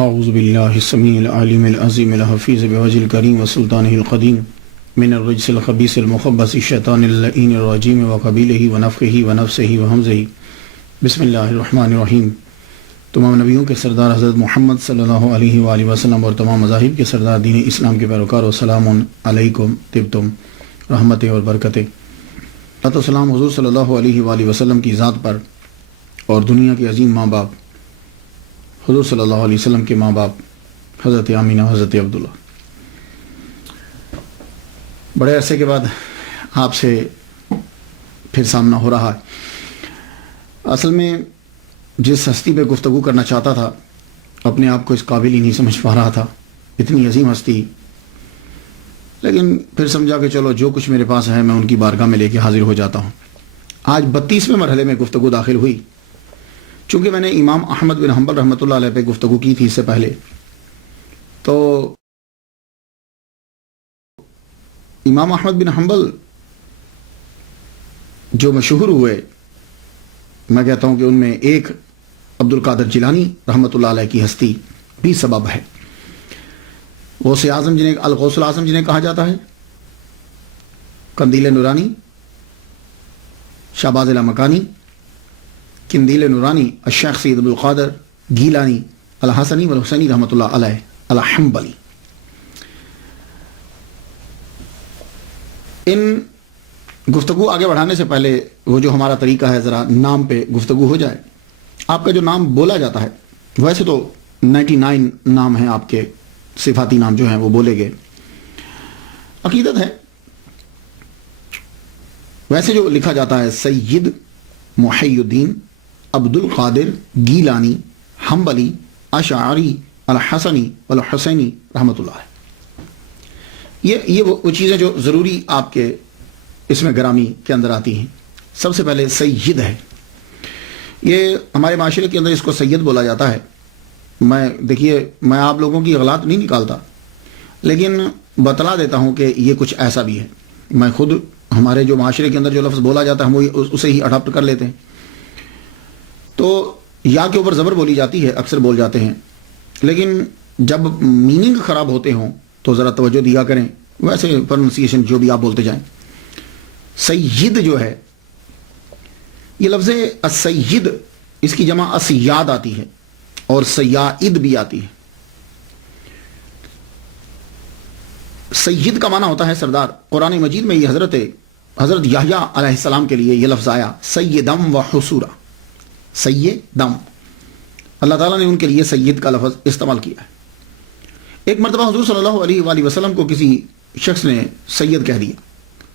اعوذ باللہ السمیع العلیم العظیم الحفیظ بوجہ الکریم وسلطانہ القدیم من الرجس الخبیث المخبث الشیطان اللعین الرجیم وقبیلہ ونفخہ ونفسہ وہمزہ بسم اللہ الرحمن الرحیم۔ تمام نبیوں کے سردار حضرت محمد صلی اللہ علیہ وآلہ وسلم اور تمام مذاہب کے سردار دین اسلام کے پیروکار و سلام علیکم طبتم رحمت اور برکتیں۔ سلام حضور صلی اللہ علیہ وآلہ وسلم کی ذات پر اور دنیا کے عظیم ماں باپ حضور صلی اللہ علیہ وسلم کے ماں باپ حضرت آمینہ حضرت عبداللہ۔ بڑے عرصے کے بعد آپ سے پھر سامنا ہو رہا ہے۔ اصل میں جس ہستی پہ گفتگو کرنا چاہتا تھا اپنے آپ کو اس قابل ہی نہیں سمجھ پا رہا تھا، اتنی عظیم ہستی، لیکن پھر سمجھا کہ چلو جو کچھ میرے پاس ہے میں ان کی بارگاہ میں لے کے حاضر ہو جاتا ہوں۔ آج 32ویں مرحلے میں گفتگو داخل ہوئی۔ چونکہ میں نے امام احمد بن حنبل رحمۃ اللہ علیہ پہ گفتگو کی تھی اس سے پہلے، تو امام احمد بن حنبل جو مشہور ہوئے، میں کہتا ہوں کہ ان میں ایک عبد القادر جیلانی رحمۃ اللہ علیہ کی ہستی بھی سبب ہے۔ غوث اعظم جنہیں الغوث الاعظم جنہیں کہا جاتا ہے، قندیل نورانی، شہباز لامکانی، قندیل نورانی، الشیخ سید عبد القادر گیلانی الحسنی والحسینی رحمۃ اللہ علیہ الحنبلی۔ ان گفتگو آگے بڑھانے سے پہلے وہ جو ہمارا طریقہ ہے، ذرا نام پہ گفتگو ہو جائے۔ آپ کا جو نام بولا جاتا ہے، ویسے تو 99 نام ہیں آپ کے، صفاتی نام جو ہیں وہ بولے گئے، عقیدت ہے۔ ویسے جو لکھا جاتا ہے سید محی الدین عبد القادر گیلانی حنبلی اشعری الحسنی والحسینی رحمۃ اللہ علیہ۔ یہ وہ چیزیں جو ضروری آپ کے اس میں گرامی کے اندر آتی ہیں۔ سب سے پہلے سید ہے، یہ ہمارے معاشرے کے اندر اس کو سید بولا جاتا ہے۔ دیکھیے میں آپ لوگوں کی غلط نہیں نکالتا، لیکن بتلا دیتا ہوں کہ یہ کچھ ایسا بھی ہے۔ میں خود ہمارے جو معاشرے کے اندر جو لفظ بولا جاتا ہے ہم وہ اسے ہی اڈاپٹ کر لیتے ہیں، تو یا کے اوپر زبر بولی جاتی ہے، اکثر بول جاتے ہیں، لیکن جب میننگ خراب ہوتے ہوں تو ذرا توجہ دیا کریں، ویسے پروننسیشن جو بھی آپ بولتے جائیں۔ سید جو ہے، یہ لفظ السید، اس کی جمع اسیاد آتی ہے اور سیائد بھی آتی ہے۔ سید کا معنی ہوتا ہے سردار۔ قرآن مجید میں یہ حضرت یحییٰ علیہ السلام کے لیے یہ لفظ آیا، سیدم و حسورا، سیدم، اللہ تعالیٰ نے ان کے لیے سید کا لفظ استعمال کیا ہے۔ ایک مرتبہ حضور صلی اللہ علیہ وآلہ وسلم کو کسی شخص نے سید کہہ دیا،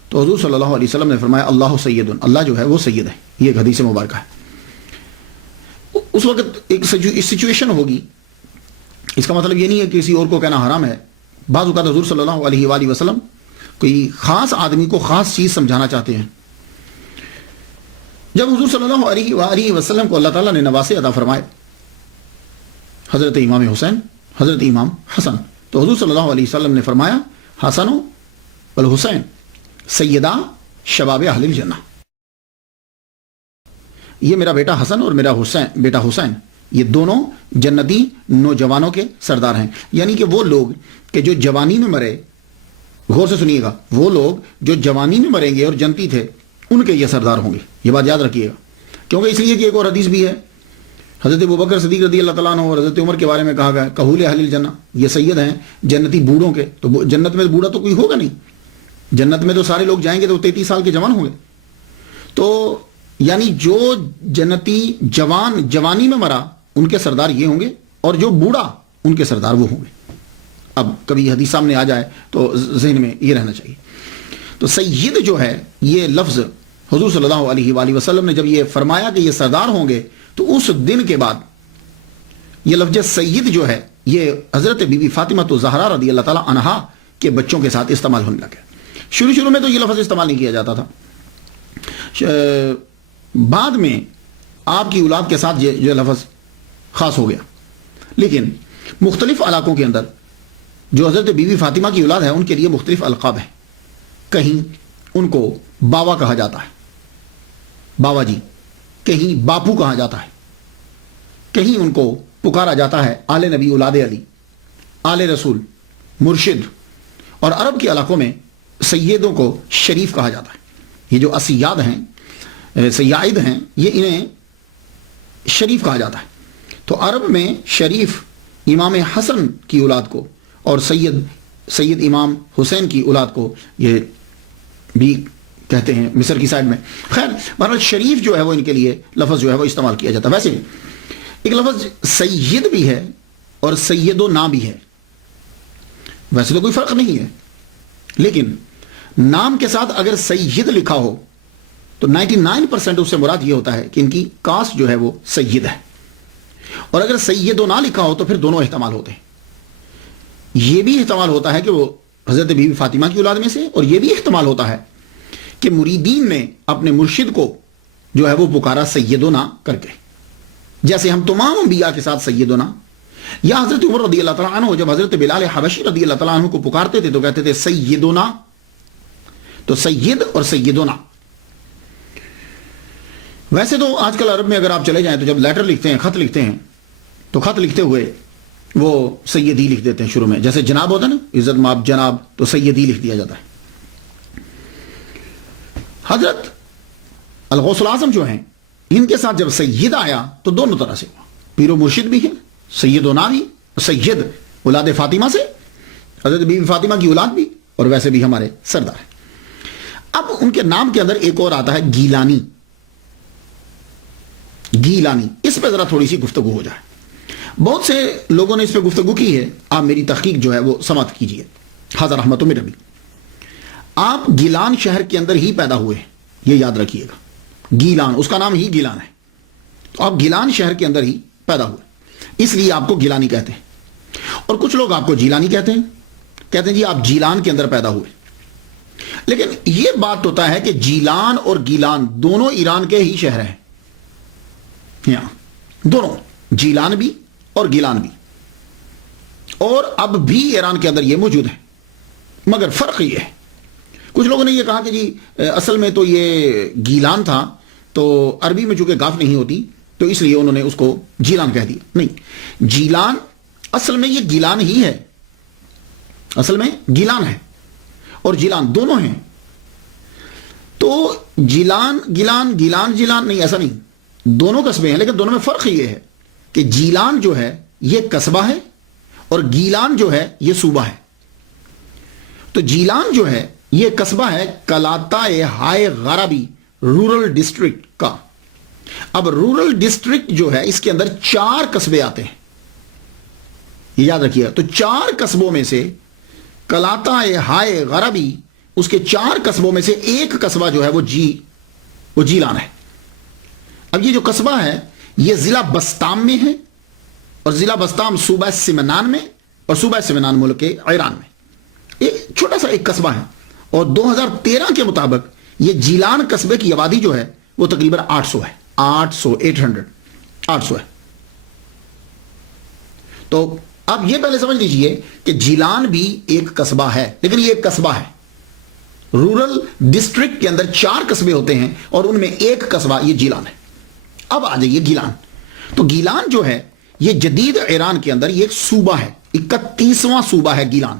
تو حضور صلی اللہ علیہ وسلم نے فرمایا اللہ سید، اللہ جو ہے وہ سید ہے۔ یہ ایک حدیث مبارکہ ہے۔ اس وقت ایک سچویشن ہوگی، اس کا مطلب یہ نہیں ہے کہ کسی اور کو کہنا حرام ہے۔ بعض اوقات حضور صلی اللہ علیہ وآلہ وسلم کوئی خاص آدمی کو خاص چیز سمجھانا چاہتے ہیں۔ جب حضور صلی اللہ علیہ وآلہ وسلم کو اللہ تعالیٰ نے نواسے عطا فرمائے، حضرت امام حسین، حضرت امام حسن، تو حضور صلی اللہ علیہ وسلم نے فرمایا حسن والحسین سیدہ شباب اہل الجنہ، یہ میرا بیٹا حسن اور میرا بیٹا حسین، یہ دونوں جنتی نوجوانوں کے سردار ہیں۔ یعنی کہ وہ لوگ کہ جو جوانی میں مرے، غور سے سنیے گا، وہ لوگ جو جوانی میں مریں گے اور جنتی تھے ان کے یہ سردار ہوں گے۔ یہ بات یاد رکھیے گا، کیونکہ اس لیے کہ ایک اور حدیث بھی ہے، حضرت ابوبکر صدیق رضی اللہ تعالیٰ عنہ اور حضرت عمر کے بارے میں کہا گیا کہول اہل الجنہ، یہ سید ہیں جنتی بوڑھوں کے۔ تو جنت میں بوڑھا تو کوئی ہوگا نہیں، جنت میں تو سارے لوگ جائیں گے تو 33 سال کے جوان ہوں گے۔ تو یعنی جو جنتی جوانی میں مرا ان کے سردار یہ ہوں گے، اور جو بوڑھا ان کے سردار وہ ہوں گے۔ اب کبھی حدیث سامنے آ جائے تو ذہن میں یہ رہنا چاہیے۔ تو سید جو ہے، یہ لفظ حضور صلی اللہ علیہ وآلہ وسلم نے جب یہ فرمایا کہ یہ سردار ہوں گے، تو اس دن کے بعد یہ لفظ سید جو ہے یہ حضرت بی بی فاطمہ الزہرا رضی اللہ تعالیٰ عنہا کے بچوں کے ساتھ استعمال ہونے لگا۔ شروع میں تو یہ لفظ استعمال نہیں کیا جاتا تھا، بعد میں آپ کی اولاد کے ساتھ یہ لفظ خاص ہو گیا۔ لیکن مختلف علاقوں کے اندر جو حضرت بی بی فاطمہ کی اولاد ہے ان کے لیے مختلف القاب ہیں۔ کہیں ان کو باوا کہا جاتا ہے، باوا جی، کہیں باپو کہا جاتا ہے، کہیں ان کو پکارا جاتا ہے آل نبی، اولاد علی، آل رسول، مرشد، اور عرب کے علاقوں میں سیدوں کو شریف کہا جاتا ہے. یہ جو اسیاد ہیں، سیاد ہیں، یہ انہیں شریف کہا جاتا ہے. تو عرب میں شریف امام حسن کی اولاد کو اور سید امام حسین کی اولاد کو یہ بھی کہتے ہیں مصر کی سائڈ میں. خیر بہرحال شریف جو ہے وہ ان کے لیے لفظ جو ہے وہ استعمال کیا جاتا ہے. ویسے ایک لفظ سید بھی ہے اور سیدنا بھی ہے. ویسے تو کوئی فرق نہیں ہے، لیکن نام کے ساتھ اگر سید لکھا ہو تو 99% اس سے مراد یہ ہوتا ہے کہ ان کی کاسٹ جو ہے وہ سید ہے، اور اگر سیدنا لکھا ہو تو پھر دونوں احتمال ہوتے ہیں. یہ بھی احتمال ہوتا ہے کہ وہ حضرت بی بی فاطمہ کی اولاد میں سے، اور یہ بھی احتمال ہوتا ہے کہ مریدین نے اپنے مرشد کو جو ہے وہ پکارا سیدنا کر کے، جیسے ہم تمام انبیاء کے ساتھ سیدنا. یا حضرت عمر رضی اللہ تعالیٰ عنہ جب حضرت بلال حبشی رضی اللہ تعالیٰ عنہ کو پکارتے تھے تو کہتے تھے سیدنا. تو سید اور سیدنا. ویسے تو آج کل عرب میں اگر آپ چلے جائیں تو جب لیٹر لکھتے ہیں، خط لکھتے ہیں، تو خط لکھتے ہوئے وہ سیدی لکھ دیتے ہیں شروع میں. جیسے جناب ہوتا ہے نا، عزت ماب جناب، تو سیدی لکھ دیا جاتا ہے. حضرت الغوث الاعظم جو ہیں، ان کے ساتھ جب سید آیا تو دونوں طرح سے ہوا. پیر و مرشد بھی ہے، سیدنا بھی، سید اولاد فاطمہ سے، حضرت بی بی فاطمہ کی اولاد بھی، اور ویسے بھی ہمارے سردار ہیں. اب ان کے نام کے اندر ایک اور آتا ہے گیلانی. گیلانی، اس پہ ذرا تھوڑی سی گفتگو ہو جائے. بہت سے لوگوں نے اس پہ گفتگو کی ہے، آپ میری تحقیق جو ہے وہ سماعت کیجئے. حاضر رحمت من ربی. آپ گیلان شہر کے اندر ہی پیدا ہوئے ہیں، یہ یاد رکھیے گا. گیلان، اس کا نام ہی گیلان ہے. تو آپ گیلان شہر کے اندر ہی پیدا ہوئے، اس لیے آپ کو گیلانی کہتے ہیں. اور کچھ لوگ آپ کو جیلانی کہتے ہیں جی آپ جیلان کے اندر پیدا ہوئے. لیکن یہ بات ہوتا ہے کہ جیلان اور گیلان دونوں ایران کے ہی شہر ہیں. یہاں دونوں، جیلان بھی اور گیلان بھی، اور اب بھی ایران کے اندر یہ موجود ہیں. مگر فرق یہ ہے، کچھ لوگوں نے یہ کہا کہ جی اصل میں تو یہ گیلان تھا، تو عربی میں چونکہ گاف نہیں ہوتی تو اس لیے انہوں نے اس کو جیلان کہہ دیا. نہیں، جیلان اصل میں یہ گیلان ہی ہے. اصل میں گیلان ہے اور جیلان دونوں ہیں. تو جیلان گیلان، گیلان جیلان نہیں، ایسا نہیں. دونوں قصبے ہیں، لیکن دونوں میں فرق یہ ہے کہ جیلان جو ہے یہ قصبہ ہے اور گیلان جو ہے یہ صوبہ ہے. تو جیلان جو ہے یہ قصبہ ہے کلاتائے ہائے غربی رورل ڈسٹرکٹ کا. اب رورل ڈسٹرکٹ جو ہے اس کے اندر 4 قصبے آتے ہیں، یہ یاد رکھیے. تو 4 قصبوں میں سے کلاتائے ہائے غربی، اس کے 4 قصبوں میں سے ایک قصبہ جو ہے وہ جیلان ہے. اب یہ جو قصبہ ہے یہ ضلع بستام میں ہے، اور ضلع بستام صوبہ سمنان میں، اور صوبہ سمنان ملک کے ایران میں ایک چھوٹا سا ایک قصبہ ہے. اور 2013 کے مطابق یہ جیلان قصبے کی آبادی جو ہے وہ تقریباً 800 ہے. 800 ہے. تو اب یہ پہلے سمجھ لیجئے کہ جیلان بھی ایک قصبہ ہے، لیکن یہ ایک قصبہ ہے. رورل ڈسٹرکٹ کے اندر 4 قصبے ہوتے ہیں اور ان میں ایک قصبہ یہ جیلان ہے. اب آ جائیے گیلان. تو گیلان جو ہے یہ جدید ایران کے اندر یہ ایک صوبہ ہے، 31واں صوبہ ہے گیلان.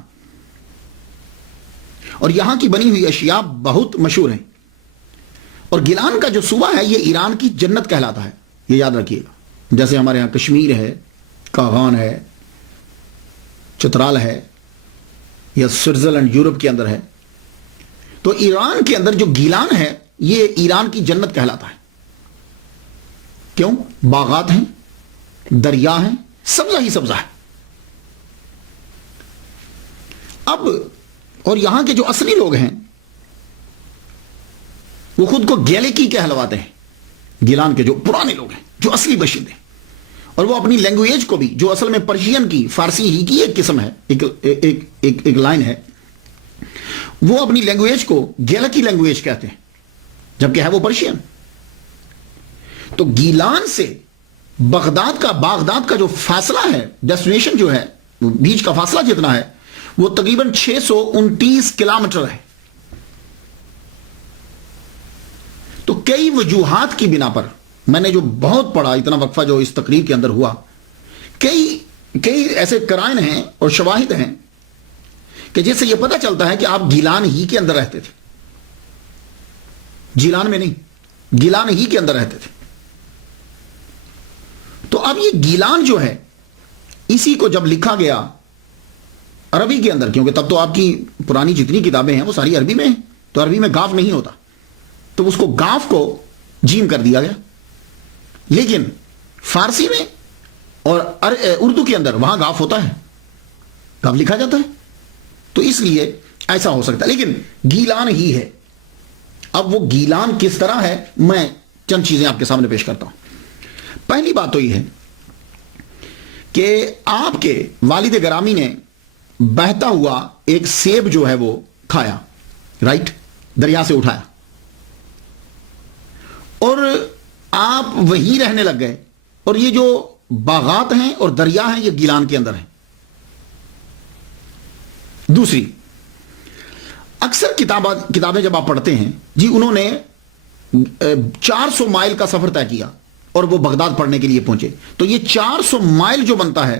اور یہاں کی بنی ہوئی اشیاء بہت مشہور ہیں. اور گیلان کا جو صوبہ ہے یہ ایران کی جنت کہلاتا ہے، یہ یاد رکھیے گا. جیسے ہمارے ہاں کشمیر ہے، کاغان ہے، چترال ہے، یا سوئٹزرلینڈ یورپ کے اندر ہے. تو ایران کے اندر جو گیلان ہے یہ ایران کی جنت کہلاتا ہے. کیوں؟ باغات ہیں، دریا ہیں، سبزہ ہی سبزہ ہے. اب اور یہاں کے جو اصلی لوگ ہیں وہ خود کو گیلکی کہلواتے ہیں. گیلان کے جو پرانے لوگ ہیں، جو اصلی باشندے، اور وہ اپنی لینگویج کو بھی، جو اصل میں پرشین کی، فارسی ہی کی ایک قسم ہے، ایک لائن ہے، وہ اپنی لینگویج کو گیلکی لینگویج کہتے ہیں، جبکہ ہے وہ پرشین. تو گیلان سے بغداد کا جو فاصلہ ہے، ڈیسٹینیشن جو ہے، بیچ کا فاصلہ جتنا ہے وہ تقریباً 629 کلومیٹر ہے. تو کئی وجوہات کی بنا پر میں نے جو بہت پڑھا، اتنا وقفہ جو اس تقریر کے اندر ہوا، کئی ایسے قرائن ہیں اور شواہد ہیں کہ جس سے یہ پتہ چلتا ہے کہ آپ گیلان ہی کے اندر رہتے تھے، جیلان میں نہیں، گیلان ہی کے اندر رہتے تھے۔ تو اب یہ گیلان جو ہے، اسی کو جب لکھا گیا عربی کے اندر، کیونکہ تب تو آپ کی پرانی جتنی کتابیں ہیں وہ ساری عربی میں ہیں، تو عربی میں گاف نہیں ہوتا، تو اس کو گاف کو جیم کر دیا گیا۔ لیکن فارسی میں اور اردو کے اندر وہاں گاف ہوتا ہے، گاف لکھا جاتا ہے، تو اس لیے ایسا ہو سکتا ہے، لیکن گیلان ہی ہے۔ اب وہ گیلان کس طرح ہے، میں چند چیزیں آپ کے سامنے پیش کرتا ہوں۔ پہلی بات تو یہ ہے کہ آپ کے والد گرامی نے بہتا ہوا ایک سیب جو ہے وہ کھایا، رائٹ، دریا سے اٹھایا، اور آپ وہیں رہنے لگ گئے، اور یہ جو باغات ہیں اور دریا ہیں یہ گیلان کے اندر ہیں۔ دوسری، اکثر کتابیں جب آپ پڑھتے ہیں جی انہوں نے 400 مائل کا سفر طے کیا اور وہ بغداد پڑھنے کے لیے پہنچے، تو یہ 400 مائل جو بنتا ہے،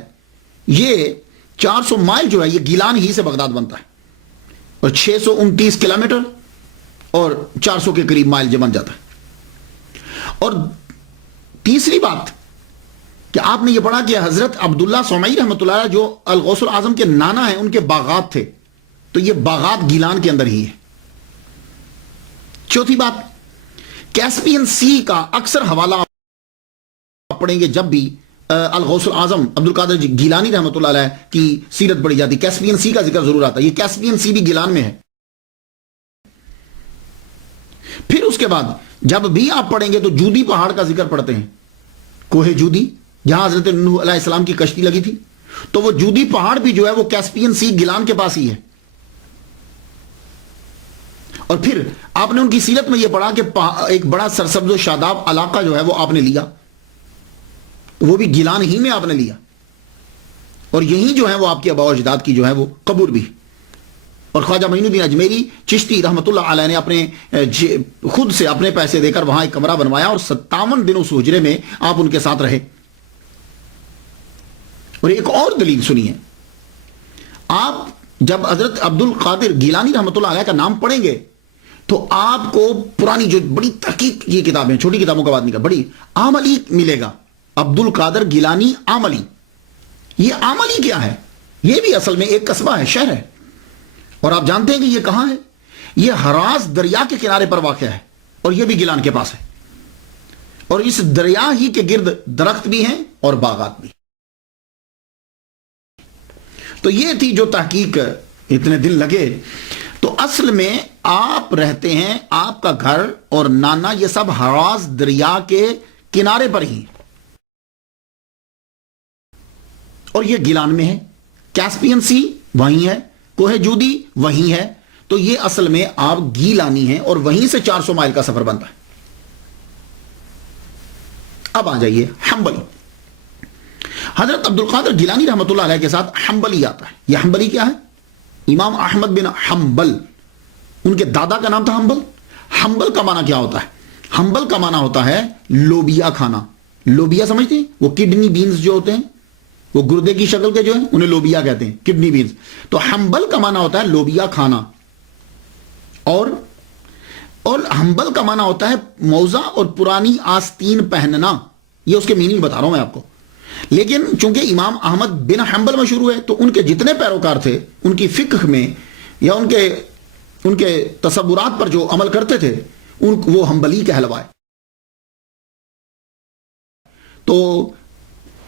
یہ 400 مائل جو ہے یہ گیلان ہی سے بغداد بنتا ہے، اور 629 کلومیٹر اور 400 کے قریب مائل جو بن جاتا ہے۔ اور تیسری بات کہ آپ نے یہ پڑھا کہ حضرت عبداللہ سومعی رحمۃ اللہ علیہ جو الغوث الاعظم کے نانا ہیں، ان کے باغات تھے، تو یہ باغات گیلان کے اندر ہی ہے۔ چوتھی بات، کیسپین سی کا اکثر حوالہ آپ پڑھیں گے جب بھی الغوث الاعظم عبد القادر گیلانی رحمۃ اللہ علیہ کی سیرت پڑھی جاتی، کیسپین سی کا ذکر ضرور آتا ہے۔ یہ کیسپین سی بھی گیلان میں ہے۔ پھر اس کے بعد جب بھی آپ پڑھیں گے تو جودی پہاڑ کا ذکر پڑھتے ہیں، کوہ جودی جہاں حضرت نوح علیہ السلام کی کشتی لگی تھی، تو وہ جودی پہاڑ بھی جو ہے وہ کیسپین سی گیلان کے پاس ہی ہے۔ اور پھر آپ نے ان کی سیرت میں یہ پڑھا کہ ایک بڑا سرسبز و شاداب علاقہ جو ہے وہ آپ نے لیا، وہ بھی گیلان ہی میں آپ نے لیا، اور یہی جو ہے وہ آپ کے آباء و اجداد کی جو ہے وہ قبر بھی۔ اور خواجہ معین الدین اجمیری چشتی رحمۃ اللہ علیہ نے اپنے خود سے اپنے پیسے دے کر وہاں ایک کمرہ بنوایا، اور 57 دن اس حجرے میں آپ ان کے ساتھ رہے۔ اور ایک اور دلیل سنیے، آپ جب حضرت عبد القادر گیلانی رحمۃ اللہ علیہ کا نام پڑھیں گے تو آپ کو پرانی جو بڑی تحقیق یہ کتابیں، چھوٹی کتابوں کا بات نہیں کر، بڑی عملی ملے گا۔ عبد القادر گیلانی عملی، یہ عملی کیا ہے؟ یہ بھی اصل میں ایک قصبہ ہے، شہر ہے، اور آپ جانتے ہیں کہ یہ کہاں ہے؟ یہ ہراز دریا کے کنارے پر واقع ہے، اور یہ بھی گیلان کے پاس ہے، اور اس دریا ہی کے گرد درخت بھی ہیں اور باغات بھی۔ تو یہ تھی جو تحقیق، اتنے دن لگے۔ تو اصل میں آپ رہتے ہیں، آپ کا گھر اور نانا یہ سب ہراز دریا کے کنارے پر ہی، اور یہ گیلان میں ہے، کیسپین سی وہیں ہے، کوہ جودی وہیں ہے، تو یہ اصل میں آپ گیلانی ہیں، اور وہیں سے 400 مائل کا سفر بنتا ہے۔ اب آ جائیے حنبلی۔ حضرت عبد القادر گیلانی رحمۃ اللہ علیہ کے ساتھ حنبلی آتا ہے۔ یہ حنبلی کیا ہے؟ امام احمد بن حنبل، ان کے دادا کا نام تھا حنبل۔ حنبل کا معنی کیا ہوتا ہے؟ حنبل کا معنی ہوتا ہے لوبیا کھانا۔ لوبیا سمجھتے ہیں؟ وہ کڈنی بینز جو ہوتے ہیں، وہ گردے کی شکل کے جو ہیں، انہیں لوبیا کہتے ہیں، کڈنی بینز۔ تو حنبل کا معنی ہوتا ہے لوبیا کھانا، اور حنبل کا معنی ہوتا ہے موزہ اور پرانی آستین پہننا۔ یہ اس کے میننگ بتا رہا ہوں میں آپ کو، لیکن چونکہ امام احمد بن حنبل مشہور ہوئے تو ان کے جتنے پیروکار تھے ان کی فقہ میں یا ان کے تصورات پر جو عمل کرتے تھے وہ حنبلی کہلوائے۔ تو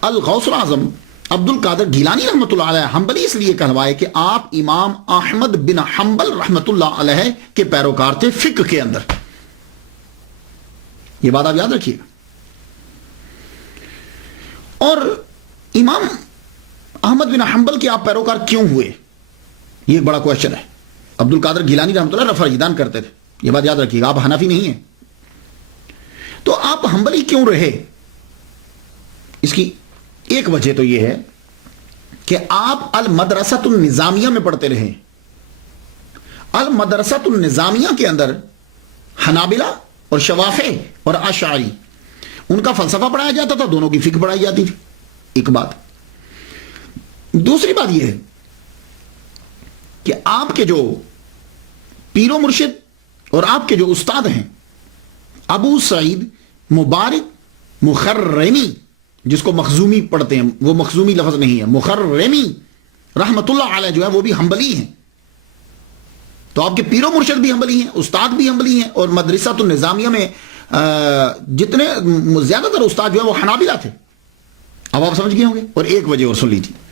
الغوث الاعظم عبد القادر گیلانی رحمۃ اللہ علیہ حنبلی اس لیے کہلوائے کہ آپ امام احمد بن حنبل رحمۃ اللہ علیہ کے پیروکار تھے فقہ کے اندر۔ یہ بات آپ یاد رکھیے گا۔ اور امام احمد بن حنبل کے آپ پیروکار کیوں ہوئے، یہ ایک بڑا کوشچن ہے۔ عبد القادر گیلانی رحمۃ اللہ رفع اجدان کرتے تھے، یہ بات یاد رکھیے گا، آپ حنفی نہیں ہیں، تو آپ حنبلی کیوں رہے؟ اس کی ایک وجہ تو یہ ہے کہ آپ المدرسۃ النظامیہ میں پڑھتے رہے۔ المدرسۃ النظامیہ کے اندر حنابلہ اور شوافع اور اشعری ان کا فلسفہ پڑھایا جاتا تھا، دونوں کی فقہ پڑھائی جاتی تھی، ایک بات۔ دوسری بات یہ ہے کہ آپ کے جو پیر و مرشد اور آپ کے جو استاد ہیں ابو سعید مبارک مخرمی، جس کو مخزومی پڑھتے ہیں، وہ مخزومی لفظ نہیں ہے، مخرمی رحمت اللہ علیہ جو ہے وہ بھی حنبلی ہیں. تو آپ کے پیر و مرشد بھی حنبلی ہیں، استاد بھی حنبلی ہیں، اور مدرسۃ النظامیہ میں جتنے زیادہ تر استاد جو ہے وہ حنابلہ تھے. اب آپ سمجھ گئے ہوں گے. اور ایک وجہ اور سن لیجیے،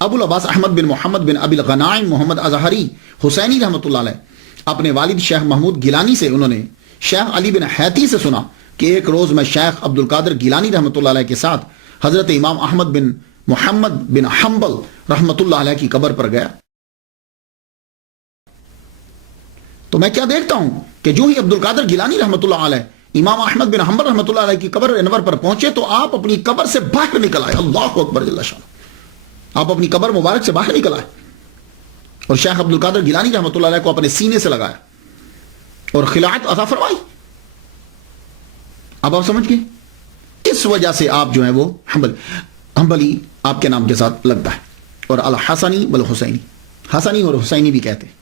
ابو العباس احمد بن محمد بن ابی الغنائم محمد اظہری حسینی رحمۃ اللہ علیہ اپنے والد شیخ محمود گیلانی سے، انہوں نے شیخ علی بن حیتی سے سنا کہ ایک روز میں شیخ عبد القادر گیلانی رحمۃ اللہ علیہ کے ساتھ حضرت امام احمد بن محمد بن حنبل رحمۃ اللہ علیہ کی قبر پر گیا. تو میں کیا دیکھتا ہوں کہ جو ہی عبد القادر گیلانی رحمۃ اللہ علیہ امام احمد بن حنبل رحمۃ اللہ علیہ کی قبر انور پر پہنچے تو آپ اپنی قبر سے باہر نکل آئے. اللہ اکبر جل شان. آپ اپنی قبر مبارک سے باہر نکل آئے اور شیخ عبد القادر گیلانی رحمۃ اللہ علیہ کو اپنے سینے سے لگایا اور خلعت عطا فرمائی. اب آپ سمجھ گئے اس وجہ سے آپ جو ہیں وہ حنبلی آپ کے نام کے ساتھ لگتا ہے. اور الحسنی والحسینی، حسنی اور حسینی بھی کہتے ہیں.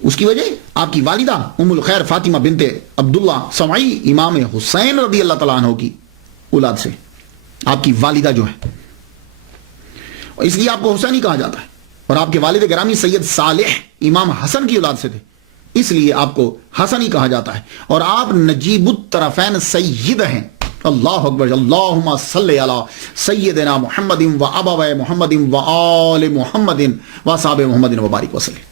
اس کی وجہ آپ کی والدہ ام الخیر فاطمہ بنت عبداللہ سمعی امام حسین رضی اللہ تعالیٰ عنہ کی اولاد سے، آپ کی والدہ جو ہے، اور اس لیے آپ کو حسینی کہا جاتا ہے. اور آپ کے والد گرامی سید صالح امام حسن کی اولاد سے تھے، اس لیے آپ کو حسنی کہا جاتا ہے. اور آپ نجیب الطرفین سید ہیں. اللہ اکبر. اللہم صلی علی سیدنا محمد و ابوی محمد و آل محمد و اصحاب محمد وبارک وسلم.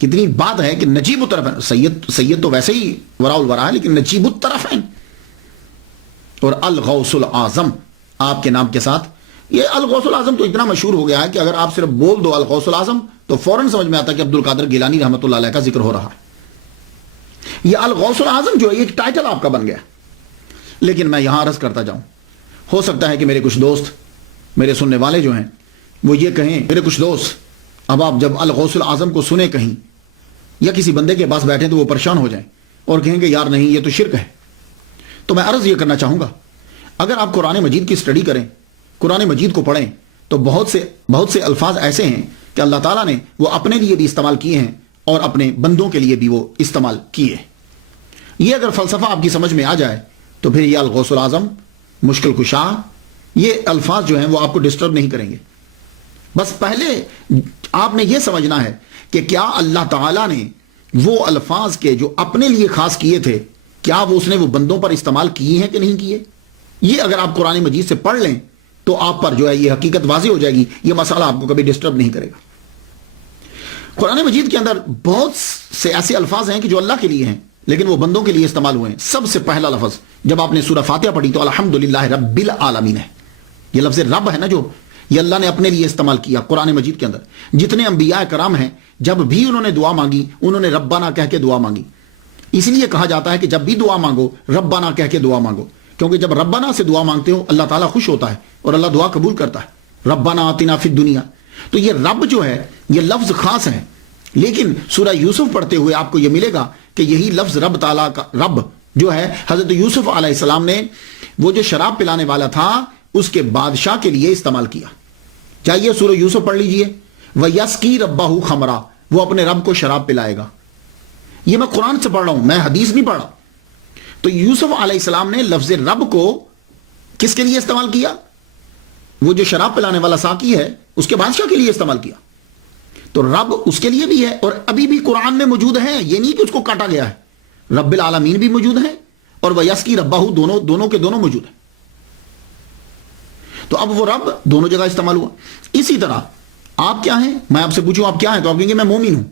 کتنی بات ہے کہ نجیب الطرفین، سید تو ویسے ہی وراء الورا ہے، لیکن نجیب الطرفین اور الغوث العظم آپ کے نام کے ساتھ. یہ الغوث العظم تو اتنا مشہور ہو گیا ہے کہ اگر آپ صرف بول دو الغوث العظم تو فوراً سمجھ میں آتا ہے کہ عبد القادر گیلانی رحمۃ اللہ علیہ کا ذکر ہو رہا ہے. یہ الغوث العظم جو ہے ایک ٹائٹل آپ کا بن گیا. لیکن میں یہاں عرض کرتا جاؤں، ہو سکتا ہے کہ میرے کچھ دوست، میرے سننے والے جو ہیں وہ یہ کہیں، میرے کچھ دوست اب آپ جب الغوث العظم کو سنیں کہیں یا کسی بندے کے پاس بیٹھیں تو وہ پریشان ہو جائیں اور کہیں کہ یار نہیں یہ تو شرک ہے. تو میں عرض یہ کرنا چاہوں گا، اگر آپ قرآن مجید کی اسٹڈی کریں، قرآن مجید کو پڑھیں، تو بہت سے الفاظ ایسے ہیں کہ اللہ تعالیٰ نے وہ اپنے لیے بھی استعمال کیے ہیں اور اپنے بندوں کے لیے بھی وہ استعمال کیے. یہ اگر فلسفہ آپ کی سمجھ میں آ جائے تو پھر یہ الغوث العظم، مشکل کشا، یہ الفاظ جو ہیں وہ آپ کو ڈسٹرب نہیں کریں گے. بس پہلے آپ نے یہ سمجھنا ہے کہ کیا اللہ تعالیٰ نے وہ الفاظ کے جو اپنے لیے خاص کیے تھے، کیا وہ اس نے وہ بندوں پر استعمال کیے ہیں کہ نہیں کیے. یہ اگر آپ قرآن مجید سے پڑھ لیں تو آپ پر جو ہے یہ حقیقت واضح ہو جائے گی. یہ مسئلہ آپ کو کبھی ڈسٹرب نہیں کرے گا. قرآن مجید کے اندر بہت سے ایسے الفاظ ہیں کہ جو اللہ کے لیے ہیں لیکن وہ بندوں کے لیے استعمال ہوئے ہیں. سب سے پہلا لفظ جب آپ نے سورہ فاتحہ پڑھی تو الحمدللہ رب العالمین ہے. یہ لفظ رب ہے نا، جو یہ اللہ نے اپنے لیے استعمال کیا قرآن مجید کے اندر. جتنے انبیاء کرام ہیں جب بھی انہوں نے دعا مانگی انہوں نے ربنا کہہ کے دعا مانگی. اس لیے کہا جاتا ہے کہ جب بھی دعا مانگو ربنا کہہ کے دعا مانگو، کیونکہ جب ربنا سے دعا مانگتے ہو اللہ تعالیٰ خوش ہوتا ہے اور اللہ دعا قبول کرتا ہے. ربنا آتنا فی الدنیا. تو یہ رب جو ہے یہ لفظ خاص ہے، لیکن سورہ یوسف پڑھتے ہوئے آپ کو یہ ملے گا کہ یہی لفظ رب تعالیٰ کا رب جو ہے حضرت یوسف علیہ السلام نے وہ جو شراب پلانے والا تھا اس کے بادشاہ کے لیے استعمال کیا. چاہیے سورہ یوسف پڑھ لیجئے. وَيَسْقِي رَبَّهُ خَمْرًا، وہ اپنے رب کو شراب پلائے گا. یہ میں قرآن سے پڑھ رہا ہوں، میں حدیث نہیں پڑھ رہا. تو یوسف علیہ السلام نے لفظ رب کو کس کے لیے استعمال کیا؟ وہ جو شراب پلانے والا ساقی ہے اس کے بادشاہ کے لیے استعمال کیا. تو رب اس کے لیے بھی ہے اور ابھی بھی قرآن میں موجود ہے، یہ نہیں کہ اس کو کاٹا گیا ہے. رب العالمین بھی موجود ہے اور وَيَسْقِي رَبَّهُ دونوں کے دونوں موجود ہیں. تو اب وہ رب دونوں جگہ استعمال ہوا. اسی طرح آپ کیا ہیں، میں آپ سے پوچھوں آپ کیا ہیں تو آپ کہیں گے میں مومن ہوں.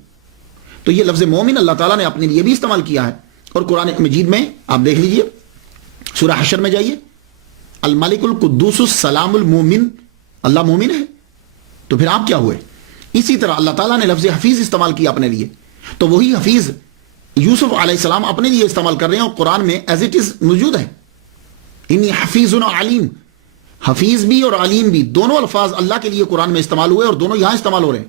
تو یہ لفظ مومن اللہ تعالیٰ نے اپنے لیے بھی استعمال کیا ہے اور قرآن مجید میں آپ دیکھ لیجئے، سورہ حشر میں جائیے، الملک القدوس السلام المومن، اللہ مومن ہے. تو پھر آپ کیا ہوئے؟ اسی طرح اللہ تعالیٰ نے لفظ حفیظ استعمال کیا اپنے لیے، تو وہی حفیظ یوسف علیہ السلام اپنے لیے استعمال کر رہے ہیں اور قرآن میں ایز اٹ از موجود ہے. انی حفیظ علیم، حفیظ بھی اور علیم بھی دونوں الفاظ اللہ کے لیے قرآن میں استعمال ہوئے اور دونوں یہاں استعمال ہو رہے ہیں.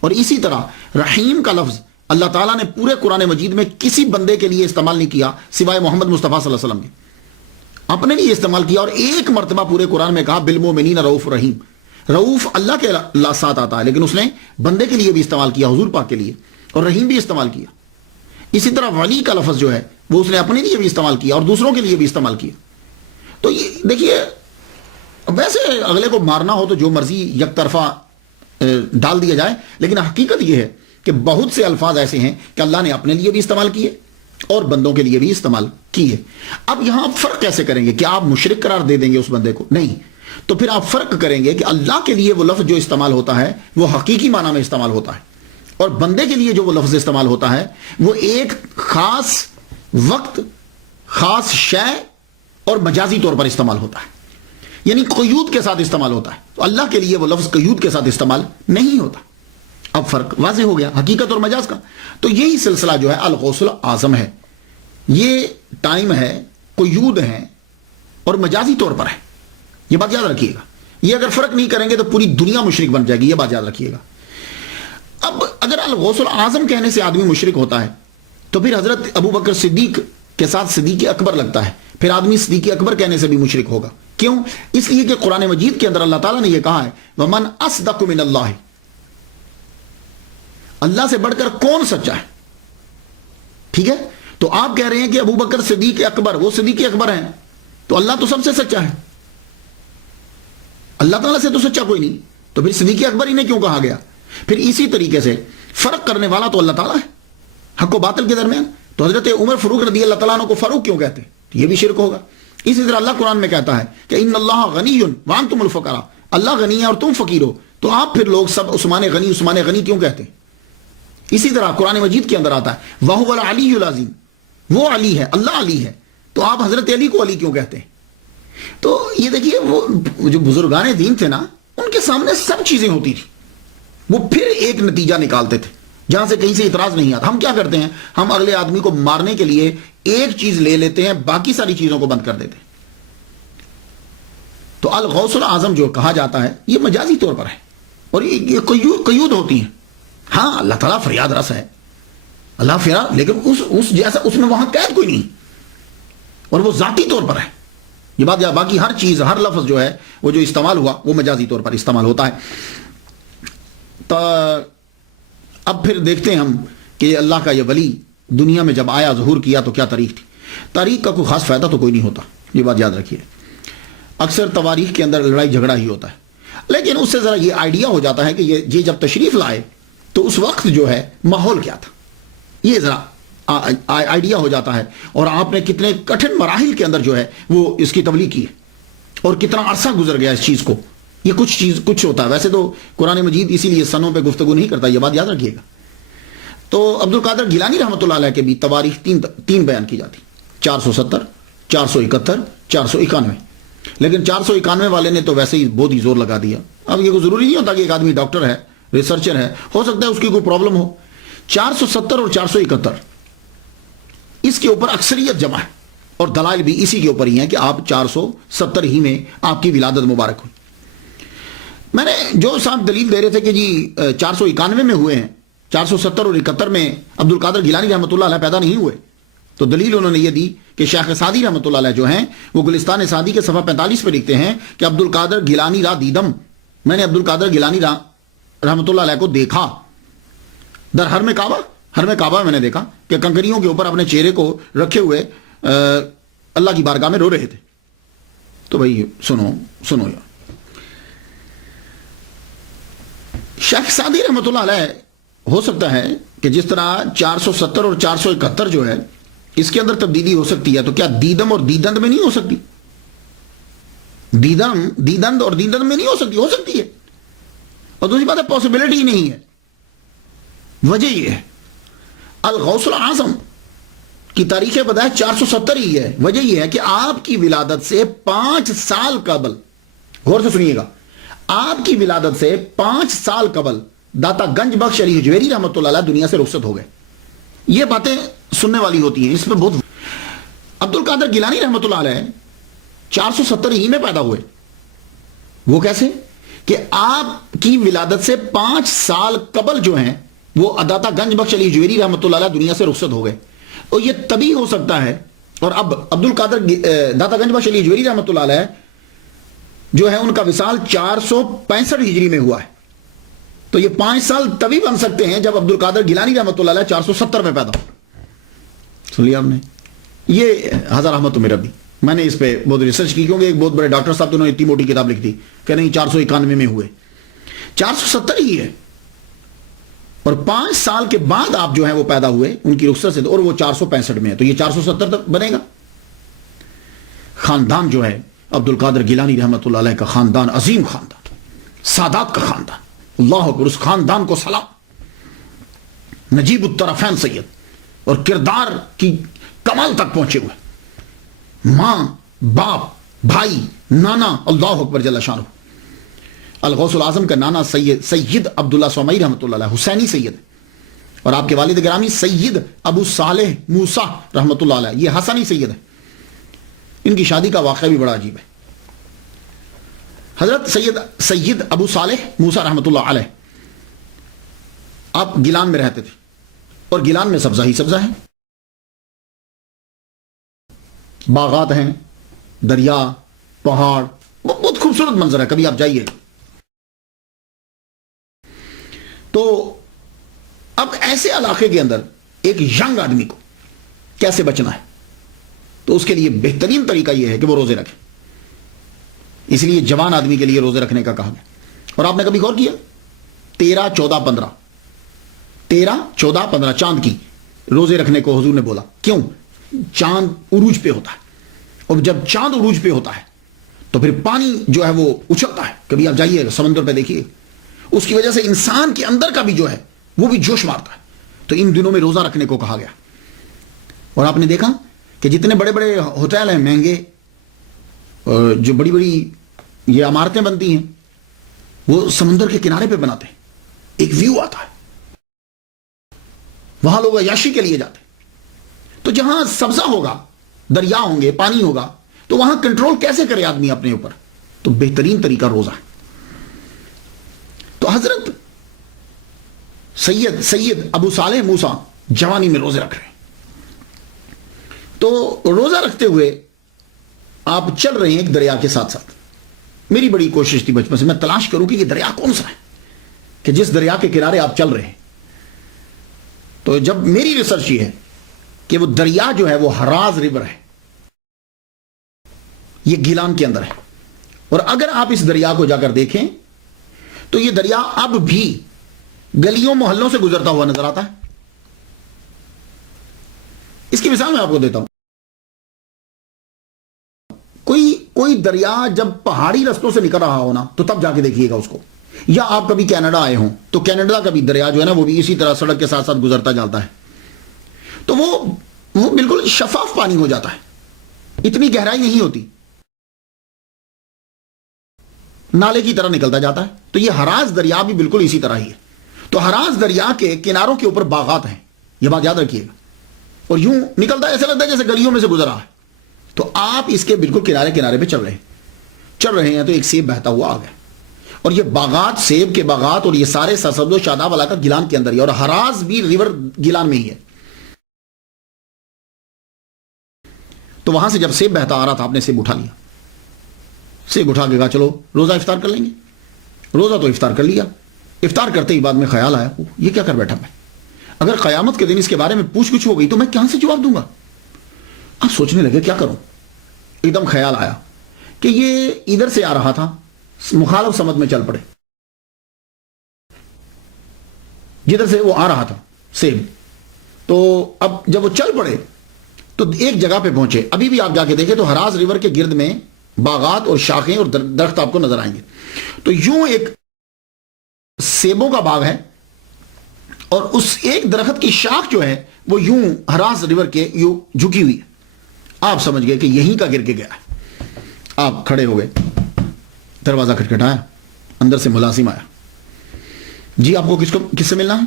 اور اسی طرح رحیم کا لفظ اللہ تعالیٰ نے پورے قرآن مجید میں کسی بندے کے لیے استعمال نہیں کیا سوائے محمد مصطفیٰ صلی اللہ علیہ وسلم کے، اپنے لیے استعمال کیا. اور ایک مرتبہ پورے قرآن میں کہا بالمؤمنین رؤوف رحیم، رؤوف اللہ کے ساتھ آتا ہے، لیکن اس نے بندے کے لیے بھی استعمال کیا، حضور پاک کے لیے، اور رحیم بھی استعمال کیا۔ اسی طرح ولی کا لفظ جو ہے وہ اس نے اپنے لیے بھی استعمال کیا اور دوسروں کے لیے بھی استعمال کیا۔ تو یہ دیکھیے، ویسے اگلے کو مارنا ہو تو جو مرضی یک طرفہ ڈال دیا جائے، لیکن حقیقت یہ ہے کہ بہت سے الفاظ ایسے ہیں کہ اللہ نے اپنے لیے بھی استعمال کیے اور بندوں کے لیے بھی استعمال کیے۔ اب یہاں آپ فرق کیسے کریں گے؟ کہ آپ مشرک قرار دے دیں گے اس بندے کو؟ نہیں، تو پھر آپ فرق کریں گے کہ اللہ کے لیے وہ لفظ جو استعمال ہوتا ہے وہ حقیقی معنی میں استعمال ہوتا ہے، اور بندے کے لیے جو وہ لفظ استعمال ہوتا ہے وہ ایک خاص وقت، خاص شے اور مجازی طور پر استعمال ہوتا ہے، یعنی قیود کے ساتھ استعمال ہوتا ہے۔ تو اللہ کے لیے وہ لفظ قیود کے ساتھ استعمال نہیں ہوتا۔ اب فرق واضح ہو گیا حقیقت اور مجاز کا۔ تو یہی سلسلہ جو ہے الغوث الاعظم ہے، یہ ٹائم ہے، قیود ہے اور مجازی طور پر ہے، یہ بات یاد رکھیے گا۔ یہ اگر فرق نہیں کریں گے تو پوری دنیا مشرک بن جائے گی، یہ بات یاد رکھیے گا۔ اب اگر الغوث الاعظم کہنے سے آدمی مشرک ہوتا ہے تو پھر حضرت ابو بکر صدیق کے ساتھ صدیق اکبر لگتا ہے، پھر آدمی صدیق اکبر کہنے سے بھی مشرک ہوگا۔ کیوں؟ اس لیے کہ قرآن مجید کے اندر اللہ تعالیٰ نے یہ کہا ہے وَمَنْ أَصْدَقُ مِنَ اللَّهِ، اللہ سے بڑھ کر کون سچا ہے؟ ٹھیک ہے، تو آپ کہہ رہے ہیں کہ ابو بکر صدیق اکبر، وہ صدیق اکبر ہیں، تو اللہ تو سب سے سچا ہے، اللہ تعالیٰ سے تو سچا کوئی نہیں، تو پھر صدیق اکبر انہیں کیوں کہا گیا؟ پھر اسی طریقے سے فرق کرنے والا تو اللہ تعالیٰ ہے حق و باطل کے درمیان، تو حضرت عمر فاروق رضی اللہ تعالیٰ عنہ کو فاروق کیوں کہتے ہیں؟ یہ بھی شرک ہوگا۔ اسی طرح اللہ قرآن میں کہتا ہے کہ ان اللہ غنی وانتم الفقراء، اللہ غنی ہے اور تم فقیر ہو، تو آپ پھر لوگ سب عثمان غنی عثمان غنی کیوں کہتے ہیں؟ اسی طرح قرآن مجید کے اندر آتا ہے وَهُوَ الْعَلِيُّ الْعَظِيمُ، وہ علی ہے، اللہ علی ہے، تو آپ حضرت علی کو علی کیوں کہتے ہیں؟ تو یہ دیکھیے، وہ جو بزرگان دین تھے نا، ان کے سامنے سب چیزیں ہوتی تھی، وہ پھر ایک نتیجہ نکالتے تھے جہاں سے کہیں سے اعتراض نہیں آتا۔ ہم کیا کرتے ہیں؟ ہم اگلے آدمی کو مارنے کے لیے ایک چیز لے لیتے ہیں، باقی ساری چیزوں کو بند کر دیتے ہیں۔ تو الغوث الاعظم جو کہا جاتا ہے یہ مجازی طور پر ہے، اور یہ قیود ہوتی ہیں۔ ہاں، اللہ تعالیٰ فریاد رس ہے، اللہ فریاد، لیکن اس جیسا اس میں وہاں قید کوئی نہیں، اور وہ ذاتی طور پر ہے، یہ بات۔ باقی ہر چیز، ہر لفظ جو ہے وہ جو استعمال ہوا وہ مجازی طور پر استعمال ہوتا ہے۔ تو اب پھر دیکھتے ہیں ہم کہ اللہ کا یہ ولی دنیا میں جب آیا، ظہور کیا، تو کیا تاریخ تھی؟ تاریخ کا کوئی خاص فائدہ تو کوئی نہیں ہوتا، یہ بات یاد رکھیے۔ اکثر تواریخ کے اندر لڑائی جھگڑا ہی ہوتا ہے، لیکن اس سے ذرا یہ آئیڈیا ہو جاتا ہے کہ یہ جب تشریف لائے تو اس وقت جو ہے ماحول کیا تھا، یہ ذرا آئیڈیا ہو جاتا ہے، اور آپ نے کتنے کٹھن مراحل کے اندر جو ہے وہ اس کی تبلیغ کی ہے، اور کتنا عرصہ گزر گیا اس چیز کو۔ یہ کچھ ہوتا ہے، ویسے تو قرآن مجید اسی لیے سنوں پہ گفتگو نہیں کرتا، یہ بات یاد رکھیے گا۔ تو عبد القادر گیلانی رحمۃ اللہ علیہ کے بھی تواریخ تین بیان کی جاتی، 470، 471، 491، لیکن 491 والے نے تو ویسے ہی بہت ہی زور لگا دیا۔ اب یہ کوئی ضروری نہیں ہوتا کہ ایک آدمی ڈاکٹر ہے، ریسرچر ہے، ہو سکتا ہے اس کی کوئی پرابلم ہو۔ 470 اور 471 اس کے اوپر اکثریت جمع ہے، اور دلائل بھی اسی کے اوپر ہی ہیں کہ آپ 470 ہی میں آپ کی ولادت مبارک ہوئی۔ میں نے جو صاحب دلیل دے رہے تھے کہ جی 491 میں ہوئے ہیں، 470 اور 71 میں عبد القادر گیلانی رحمۃ اللہ علیہ پیدا نہیں ہوئے، تو دلیل انہوں نے یہ دی کہ شیخ سعدی رحمۃ اللہ علیہ جو ہیں وہ گلستان سعدی کے صفحہ 45 پہ لکھتے ہیں کہ عبد القادر گیلانی را دیدم، میں نے عبد القادر گیلانی رحمۃ اللہ علیہ کو دیکھا در حرم کعبہ میں نے دیکھا کہ کنکریوں کے اوپر اپنے چہرے کو رکھے ہوئے اللہ کی بارگاہ میں رو رہے تھے۔ تو بھائی سنو یار، شیخ سعدی رحمۃ اللہ علیہ ہو سکتا ہے کہ جس طرح 470 اور 471 جو ہے اس کے اندر تبدیلی ہو سکتی ہے، تو کیا دیدم اور دیدند میں نہیں ہو سکتی؟ دیدند اور دیدند میں نہیں ہو سکتی ہے۔ اور دوسری بات ہے پاسبلٹی نہیں ہے۔ وجہ یہ ہے الغوث الاعظم کی تاریخ بدائے 470 ہی ہے۔ وجہ یہ ہے کہ آپ کی ولادت سے 5 سال قبل، غور سے سنیے گا، آپ کی ولادت سے 5 سال قبل داتا گنج بخش علی حجویری رحمۃ اللہ علیہ دنیا سے رخصت ہو گئے۔ یہ باتیں سننے والی ہوتی ہیں، اس پہ بہت۔ عبد القادر گیلانی رحمۃ اللہ علیہ 470 ہی میں پیدا ہوئے۔ وہ کیسے؟ کہ آپ کی ولادت سے 5 سال قبل جو ہیں وہ داتا گنج بخش علی حجویری رحمۃ اللہ علیہ دنیا سے رخصت ہو گئے۔ اور یہ تبھی ہو سکتا ہے، اور اب عبد القادر داتا گنج بخش علی حجویری رحمۃ اللہ علیہ جو ہے ان کا وصال 465 ہجری میں ہوا ہے. تو یہ 5 سال تبھی بن سکتے ہیں جب عبد القادر گیلانی رحمۃ اللہ علیہ 470 میں پیدا ہو. سن لیا آپ نے؟ یہ ہزار احمد تو میرا بھی، میں نے اس پہ بہت ریسرچ کی، کیونکہ ایک بہت بڑے ڈاکٹر صاحب تو انہوں نے اتنی موٹی کتاب لکھ دی کہ نہیں 491 میں ہوئے، 470 ہی ہے. اور 5 سال کے بعد آپ جو ہیں وہ پیدا ہوئے ان کی رخصت سے، اور وہ 465 میں ہے، تو یہ 470 تک بنے گا. خاندان جو ہے عبد القادر گیلانی رحمۃ اللہ علیہ کا خاندان عظیم خاندان، سادات کا خاندان، اللہ اکبر، اس خاندان کو سلام. نجیب الطرفین سید اور کردار کی کمال تک پہنچے ہوئے، ماں باپ بھائی نانا، اللہ اکبر جل شانہ. الغوث العظم کا نانا سید عبداللہ سومئی رحمۃ اللہ علیہ حسینی سید، اور آپ کے والد گرامی سید ابو صالح موسیٰ رحمۃ اللہ علیہ یہ حسنی سید ہے. ان کی شادی کا واقعہ بھی بڑا عجیب ہے. حضرت سید ابو صالح موسیٰ رحمۃ اللہ علیہ آپ گیلان میں رہتے تھے، اور گیلان میں سبزہ ہی سبزہ ہے، باغات ہیں، دریا، پہاڑ، بہت خوبصورت منظر ہے، کبھی آپ جائیے. تو اب ایسے علاقے کے اندر ایک ینگ آدمی کو کیسے بچنا ہے؟ تو اس کے لیے بہترین طریقہ یہ ہے کہ وہ روزے رکھے. اس لیے جوان آدمی کے لیے روزے رکھنے کا کہا گیا. اور آپ نے کبھی غور کیا 13 14 15 13 14 15 چاند کی روزے رکھنے کو حضور نے بولا؟ کیوں؟ چاند عروج پہ ہوتا ہے، اور جب چاند عروج پہ ہوتا ہے تو پھر پانی جو ہے وہ اچھلتا ہے. کبھی آپ جائیے سمندر پہ دیکھیے، اس کی وجہ سے انسان کے اندر کا بھی جو ہے وہ بھی جوش مارتا ہے. تو ان دنوں میں روزہ رکھنے کو کہا گیا. اور آپ نے دیکھا کہ جتنے بڑے بڑے ہوٹل ہیں مہنگے، جو بڑی بڑی یہ عمارتیں بنتی ہیں، وہ سمندر کے کنارے پہ بناتے ہیں. ایک ویو آتا ہے، وہاں لوگ عیاشی کے لیے جاتے ہیں. تو جہاں سبزہ ہوگا، دریا ہوں گے، پانی ہوگا، تو وہاں کنٹرول کیسے کرے آدمی اپنے اوپر؟ تو بہترین طریقہ روزہ ہے. تو حضرت سید ابو صالح موسیٰ جوانی میں روزے رکھ رہے ہیں. تو روزہ رکھتے ہوئے آپ چل رہے ہیں ایک دریا کے ساتھ ساتھ. میری بڑی کوشش تھی بچپن سے میں تلاش کروں کہ یہ دریا کون سا ہے کہ جس دریا کے کنارے آپ چل رہے ہیں. تو جب میری ریسرچ یہ ہے کہ وہ دریا جو ہے وہ ہراز ریور ہے، یہ گیلان کے اندر ہے. اور اگر آپ اس دریا کو جا کر دیکھیں تو یہ دریا اب بھی گلیوں محلوں سے گزرتا ہوا نظر آتا ہے. اس کی مثال میں آپ کو دیتا ہوں. کوئی دریا جب پہاڑی رستوں سے نکل رہا ہو نا تو تب جا کے دیکھیے گا اس کو. یا آپ کبھی کینیڈا آئے ہوں تو کینیڈا کا بھی دریا جو ہے نا وہ بھی اسی طرح سڑک کے ساتھ ساتھ گزرتا جاتا ہے. تو وہ بالکل شفاف پانی ہو جاتا ہے، اتنی گہرائی نہیں ہوتی، نالے کی طرح نکلتا جاتا ہے. تو یہ ہراز دریا بھی بالکل اسی طرح ہی ہے. تو ہراز دریا کے کناروں کے اوپر باغات ہیں، یہ بات یاد رکھیے گا. اور یوں نکلتا ہے، ایسا لگتا ہے جیسے گلیوں میں سے گزر رہا ہے. تو آپ اس کے بالکل کنارے پہ چل رہے ہیں تو ایک سیب بہتا ہوا آ گیا. اور یہ باغات، سیب کے باغات اور یہ سارے سرسبز و شاداب علاقہ گیلان کے اندر ہی، اور ہراز بھی ریور گیلان میں ہی ہے. تو وہاں سے جب سیب بہتا آ رہا تھا، آپ نے سیب اٹھا لیا. سیب اٹھا کے کہا چلو روزہ افطار کر لیں گے. روزہ تو افطار کر لیا. افطار کرتے ہی بعد میں خیال آیا یہ کیا کر بیٹھا میں، اگر قیامت کے دن اس کے بارے میں پوچھ گچھ ہو گئی تو میں کہاں سے جواب دوں گا. اب سوچنے لگے کیا کروں. ایک دم خیال آیا کہ یہ ادھر سے آ رہا تھا، مخالف سمت میں چل پڑے. جدھر سے وہ آ رہا تھا سیب، تو اب جب وہ چل پڑے تو ایک جگہ پہ پہنچے. ابھی بھی آپ جا کے دیکھیں تو ہراز ریور کے گرد میں باغات اور شاخیں اور درخت آپ کو نظر آئیں گے. تو یوں ایک سیبوں کا باغ ہے، اور اس ایک درخت کی شاخ جو ہے وہ یوں ہراز ریور کے یوں جھکی ہوئی ہے. آپ سمجھ گئے کہ یہیں کا گر کے گیا ہے. آپ کھڑے ہو گئے، دروازہ کھٹکھٹایا، اندر سے ملازم آیا. جی آپ کو کس سے ملنا ہے؟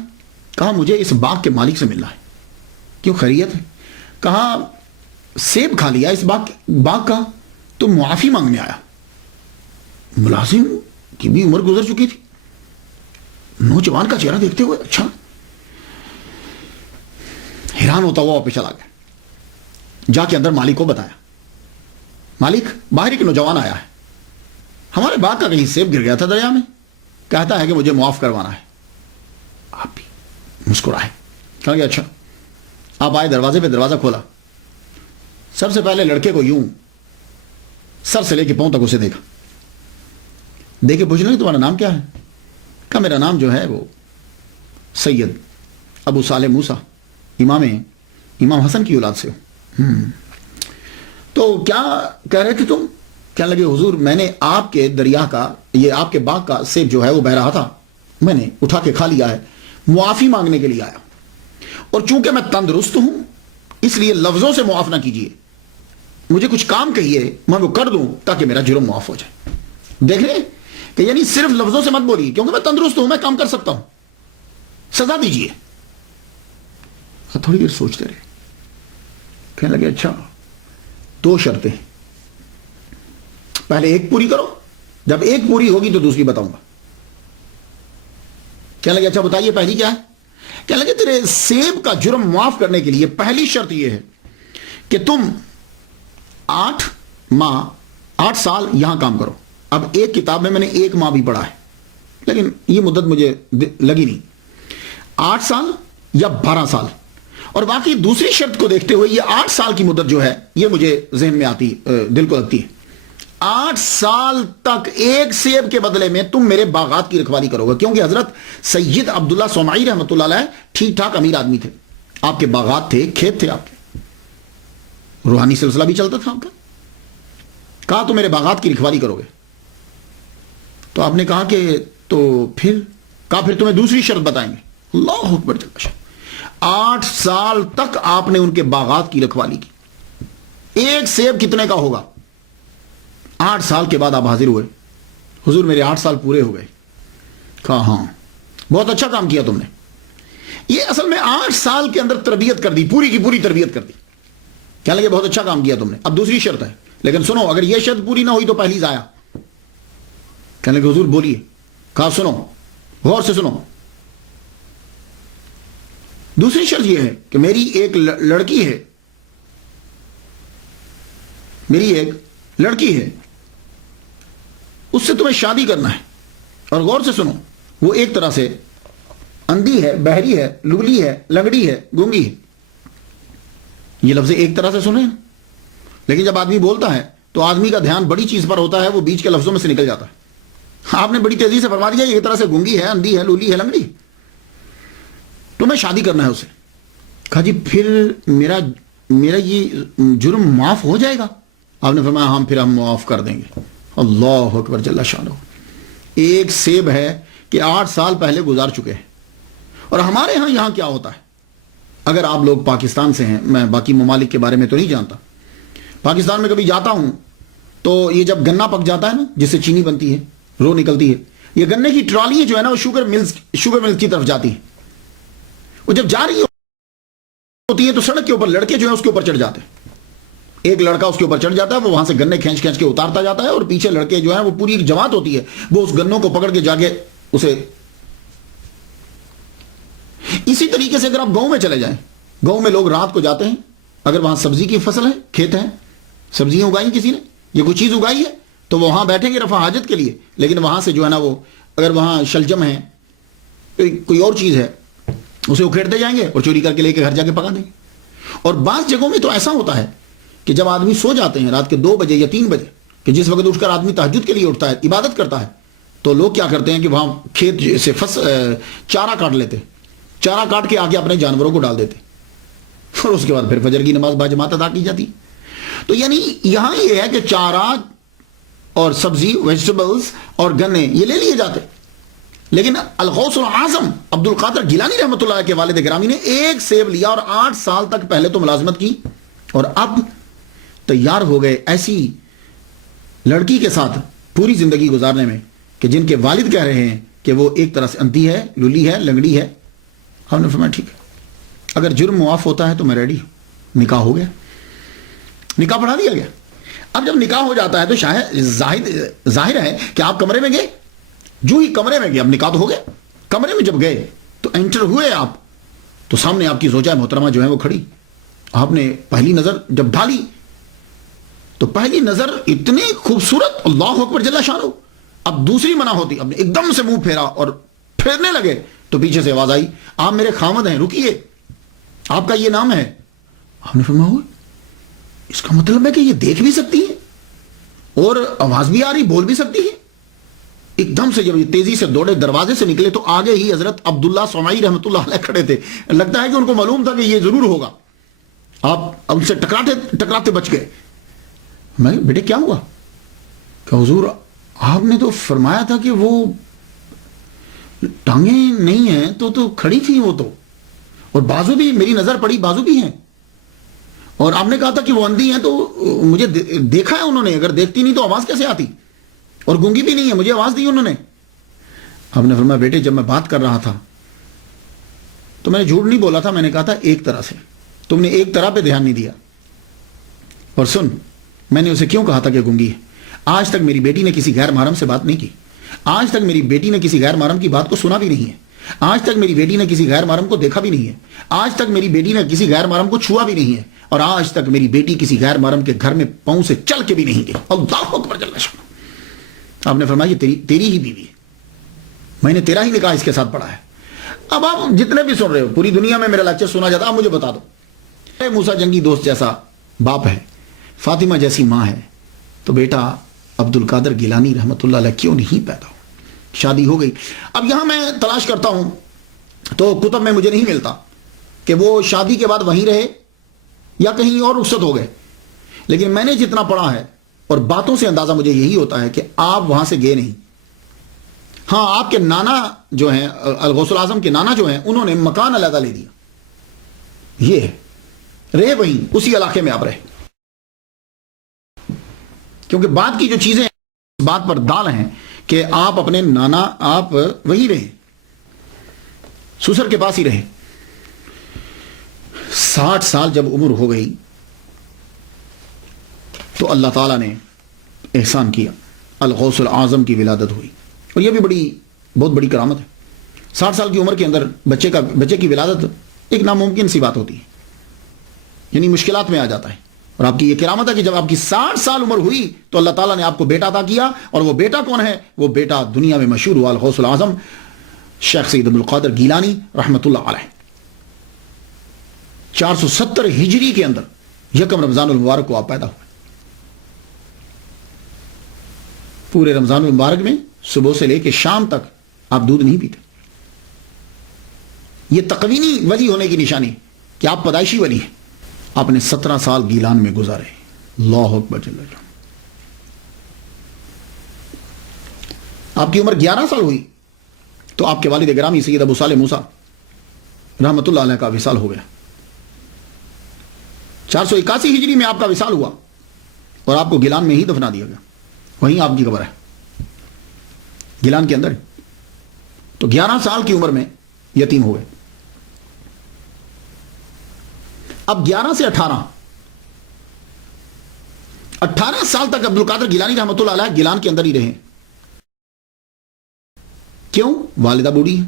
کہا مجھے اس باغ کے مالک سے ملنا ہے. کیوں خیریت ہے؟ کہا سیب کھا لیا اس باغ کا تو معافی مانگنے آیا. ملازم کی بھی عمر گزر چکی تھی، نوجوان کا چہرہ دیکھتے ہوئے اچھا حیران ہوتا ہوا واپس چلا گیا. جا کے اندر مالک کو بتایا، مالک باہر ایک نوجوان آیا ہے، ہمارے باغ کا کہیں سیب گر گیا تھا دریا میں، کہتا ہے کہ مجھے معاف کروانا ہے۔ آپ بھی مسکرائے، کہا کہ اچھا۔ آپ آئے دروازے پہ، دروازہ کھولا، سب سے پہلے لڑکے کو یوں سر سے لے کے پاؤں تک اسے دیکھا، دیکھے پوچھنے لگے تمہارا نام کیا ہے؟ کہا میرا نام جو ہے وہ سید ابو صالح موسیٰ، امام حسن کی اولاد سے ہوں۔ تو کیا کہہ رہے تھے تم؟ کہنے لگے حضور میں نے آپ کے دریا کا، یہ آپ کے باغ کا سیب جو ہے وہ بہ رہا تھا، میں نے اٹھا کے کھا لیا ہے، معافی مانگنے کے لیے آیا، اور چونکہ میں تندرست ہوں اس لیے لفظوں سے معاف نہ کیجیے، مجھے کچھ کام کہیے میں وہ کر دوں تاکہ میرا جرم معاف ہو جائے۔ دیکھ رہے کہ یعنی صرف لفظوں سے مت بولیے، کیونکہ میں تندرست ہوں، میں کام کر سکتا ہوں، سزا دیجیے۔ تھوڑی دیر سوچتے رہے، کہنے لگے اچھا 2 شرطیں، پہلے ایک پوری کرو، جب ایک پوری ہوگی تو دوسری بتاؤں گا۔ کہنے لگے اچھا بتائیے پہلی کیا ہے؟ کہنے لگے تیرے سیب کا جرم معاف کرنے کے لیے پہلی شرط یہ ہے کہ تم 8 سال یہاں کام کرو۔ اب ایک کتاب میں نے 1 ماہ بھی پڑھا ہے، لیکن یہ مدت مجھے لگی نہیں، 8 سال یا 12 سال، اور باقی دوسری شرط کو دیکھتے ہوئے یہ 8 سال کی مدت جو ہے یہ مجھے ذہن میں آتی، دل کو لگتی ہے۔ 8 سال تک ایک سیب کے بدلے میں تم میرے باغات کی رکھوالی کرو گے، کیونکہ حضرت سید عبداللہ صومعی رحمۃ اللہ علیہ ٹھیک ٹھاک امیر آدمی تھے، آپ کے باغات تھے، کھیت تھے، آپ کے روحانی سلسلہ بھی چلتا تھا آپ کا۔ کہا تو میرے باغات کی رکھوالی کرو گے، تو آپ نے کہا کہ تو پھر تمہیں دوسری شرط بتائیں گے۔ اللہ اکبر جل شانہ، 8 سال تک آپ نے ان کے باغات کی رکھوالی کی۔ ایک سیب کتنے کا ہوگا؟ 8 سال کے بعد آپ حاضر ہوئے، حضور میرے 8 سال پورے ہو گئے۔ کہا ہاں بہت اچھا کام کیا تم نے، یہ اصل میں 8 سال کے اندر تربیت کر دی، پوری کی پوری تربیت کر دی۔ کہنے لگے بہت اچھا کام کیا تم نے، اب دوسری شرط ہے، لیکن سنو اگر یہ شرط پوری نہ ہوئی تو پہلی ضائع۔ کہنے لگے حضور بولیے۔ کہا سنو غور سے سنو، دوسری شرط یہ ہے کہ میری ایک لڑکی ہے، اس سے تمہیں شادی کرنا ہے، اور غور سے سنو وہ ایک طرح سے اندھی ہے، بہری ہے، لولی ہے، لنگڑی ہے، گونگی ہے۔ یہ لفظ ایک طرح سے سنے، لیکن جب آدمی بولتا ہے تو آدمی کا دھیان بڑی چیز پر ہوتا ہے، وہ بیچ کے لفظوں میں سے نکل جاتا ہے۔ آپ نے بڑی تیزی سے فرما دیا ایک طرح سے گونگی ہے، اندھی ہے، لولی ہے، لنگڑی، تمہیں شادی کرنا ہے اسے۔ کہا جی پھر میرا یہ جرم معاف ہو جائے گا؟ آپ نے فرمایا ہاں پھر ہم معاف کر دیں گے۔ اللہ اکبر جل شانہ۔ ایک سیب ہے کہ 8 سال پہلے گزار چکے ہیں، اور ہمارے ہاں یہاں کیا ہوتا ہے، اگر آپ لوگ پاکستان سے ہیں، میں باقی ممالک کے بارے میں تو نہیں جانتا، پاکستان میں کبھی جاتا ہوں تو یہ جب گنا پک جاتا ہے نا، جس سے چینی بنتی ہے، رو نکلتی ہے، یہ گنے کی ٹرالیاں جو ہے نا وہ شوگر ملز کی طرف جاتی ہیں، وہ جب جا رہی ہوتی ہے تو سڑک کے اوپر لڑکے جو ہیں اس کے اوپر چڑھ جاتے ہیں، ایک لڑکا اس کے اوپر چڑھ جاتا ہے، وہ وہاں سے گنے کھینچ کے اتارتا جاتا ہے، اور پیچھے لڑکے جو ہیں وہ پوری ایک جماعت ہوتی ہے، وہ اس گنوں کو پکڑ کے جا کے اسے۔ اسی طریقے سے اگر آپ گاؤں میں چلے جائیں، گاؤں میں لوگ رات کو جاتے ہیں، اگر وہاں سبزی کی فصل ہے، کھیت ہیں، سبزیاں اگائی کسی نے، یہ کوئی چیز اگائی ہے، تو وہ وہاں بیٹھیں گے رفع حاجت کے لیے، لیکن وہاں سے جو ہے نا وہ اگر وہاں شلجم ہے، کوئی اور چیز ہے، اسے اکھیڑتے جائیں گے اور چوری کر کے لے کے گھر جا کے پکا دیں گے۔ اور بعض جگہوں میں تو ایسا ہوتا ہے کہ جب آدمی سو جاتے ہیں رات کے 2 بجے یا 3 بجے، کہ جس وقت اٹھ کر آدمی تہجد کے لیے اٹھتا ہے، عبادت کرتا ہے، تو لوگ کیا کرتے ہیں کہ وہاں کھیت سے چارہ کاٹ لیتے، چارہ کاٹ کے آگے اپنے جانوروں کو ڈال دیتے، اور اس کے بعد پھر فجر کی نماز باجماعت ادا کی جاتی۔ تو یعنی یہاں یہ ہے کہ چارہ اور سبزی، ویجیٹیبلز اور گنے یہ لے لیے جاتے، لیکن الغوث العظم عبد القادر گیلانی رحمۃ اللہ کے والد گرامی نے ایک سیب لیا اور 8 سال تک پہلے تو ملازمت کی، اور اب تیار ہو گئے ایسی لڑکی کے ساتھ پوری زندگی گزارنے میں کہ جن کے والد کہہ رہے ہیں کہ وہ ایک طرح سے اندھی ہے، لولی ہے، لنگڑی ہے۔ ہم نے فرمایا ٹھیک ہے، اگر جرم معاف ہوتا ہے تو میں ریڈی ہوں۔ نکاح ہو گیا، نکاح پڑھا دیا گیا۔ اب جب نکاح ہو جاتا ہے تو شاید ظاہر ہے کہ آپ کمرے میں گئے، جو ہی کمرے میں گئے، اب نکاح تو ہو گیا، کمرے میں جب گئے تو انٹر ہوئے آپ، تو سامنے آپ کی زوجہ محترمہ جو ہے وہ کھڑی، آپ نے پہلی نظر جب ڈالی تو پہلی نظر اتنی خوبصورت، اللہ اکبر جل شانہ، اب دوسری منع ہوتی، اب نے ایک دم سے منہ پھیرا اور پھیرنے لگے تو پیچھے سے آواز آئی، آپ میرے خامد ہیں، رکیے، آپ کا یہ نام ہے۔ آپ نے فرمایا اس کا مطلب ہے کہ یہ دیکھ بھی سکتی ہے اور آواز بھی آ رہی، بول بھی سکتی ہے۔ ایک دم سے جب یہ تیزی سے دوڑے، دروازے سے نکلے تو آگے ہی حضرت عبداللہ سمعی رحمۃ اللہ علیہ کھڑے تھے۔ لگتا ہے کہ ان کو معلوم تھا کہ یہ ضرور ہوگا، آپ ان سے ٹکراتے بچ گئے۔ میں بیٹے کیا ہوا؟ کہ حضور آپ نے تو فرمایا تھا کہ وہ ٹانگیں نہیں ہیں تو کھڑی تھی وہ تو، اور بازو بھی، میری نظر پڑی بازو بھی ہیں، اور آپ نے کہا تھا کہ وہ اندھی ہیں، تو مجھے دیکھا ہے انہوں نے، اگر دیکھتی نہیں تو آواز کیسے آتی، اور گونگی بھی نہیں ہے، مجھے آواز دی انہوں نے۔ آپ نے فرمایا بیٹے جب میں بات کر رہا تھا تو میں نے جھوٹ نہیں بولا تھا، میں نے کہا تھا ایک طرح سے، تم نے ایک طرح پہ دھیان نہیں دیا۔ اور سن، میں نے اسے کیوں کہا تھا کہ گونگی ہے؟ آج تک میری بیٹی نے کسی غیر محرم سے بات نہیں کی، آج تک میری بیٹی نے کسی غیر محرم کی بات کو سنا بھی نہیں ہے، آج تک میری بیٹی نے کسی غیر محرم کو دیکھا بھی نہیں ہے، آج تک میری بیٹی نے کسی غیر محرم کو چھوا بھی نہیں ہے، اور آج تک میری بیٹی کسی غیر محرم کے گھر میں پاؤں سے چل کے بھی نہیں گئی۔ اللہ اکبر جل شانہ۔ آپ نے فرمایا یہ تیری ہی بیوی ہے، میں نے تیرا ہی نکاح اس کے ساتھ پڑھا ہے۔ اب آپ جتنے بھی سن رہے ہو، پوری دنیا میں میرا لیکچر سنا جاتا، آپ مجھے بتا دو، موسیٰ جنگی دوست جیسا باپ ہے، فاطمہ جیسی ماں ہے، تو بیٹا عبد القادر گیلانی رحمۃ اللہ علیہ کیوں نہیں پیدا ہو؟ شادی ہو گئی۔ اب یہاں میں تلاش کرتا ہوں تو کتب میں مجھے نہیں ملتا کہ وہ شادی کے بعد وہیں رہے یا کہیں اور رخصت ہو گئے، لیکن میں نے جتنا پڑھا ہے اور باتوں سے اندازہ مجھے یہی ہوتا ہے کہ آپ وہاں سے گئے نہیں۔ ہاں، آپ کے نانا جو ہیں، الغوث الاعظم کے نانا جو ہیں، انہوں نے مکان علیحدہ لے دیا، یہ ہے، رہے وہیں، اسی علاقے میں آپ رہے، کیونکہ بات کی جو چیزیں اس بات پر دال ہیں کہ آپ اپنے نانا، آپ وہی رہے، سسر کے پاس ہی رہے۔ 60 سال جب عمر ہو گئی تو اللہ تعالیٰ نے احسان کیا، الغوث الاعظم کی ولادت ہوئی، اور یہ بھی بہت بڑی کرامت ہے۔ 60 سال کی عمر کے اندر بچے کی ولادت ایک ناممکن سی بات ہوتی ہے، یعنی مشکلات میں آ جاتا ہے، اور آپ کی یہ کرامت ہے کہ جب آپ کی 60 سال عمر ہوئی تو اللہ تعالیٰ نے آپ کو بیٹا عطا کیا، اور وہ بیٹا کون ہے؟ وہ بیٹا دنیا میں مشہور ہوا، الغوث الاعظم شیخ سید عبد القادر گیلانی رحمۃ اللہ علیہ۔ 470 ہجری کے اندر 1 رمضان المبارک کو آپ پیدا ہوئے۔ پورے رمضان المبارک میں صبح سے لے کے شام تک آپ دودھ نہیں پیتے۔ یہ تقوینی ولی ہونے کی نشانی کہ آپ پیدائشی ولی ہیں۔ آپ نے 17 سال گیلان میں گزارے، اللہ اکبر جل جلالہ۔ آپ کی عمر 11 سال ہوئی تو آپ کے والد گرامی سید ابو صالح موسیٰ رحمۃ اللہ علیہ کا وصال ہو گیا۔ 481 ہجری میں آپ کا وصال ہوا اور آپ کو گیلان میں ہی دفنا دیا گیا، وہیں آپ کی قبر ہے، گیلان کے اندر۔ تو 11 سال کی عمر میں یتیم ہو گئے۔ اب 11 سے 18 سال تک عبد القادر گیلانی رحمۃ اللہ علیہ گیلان کے اندر ہی رہے۔ کیوں؟ والدہ بوڑھی ہے،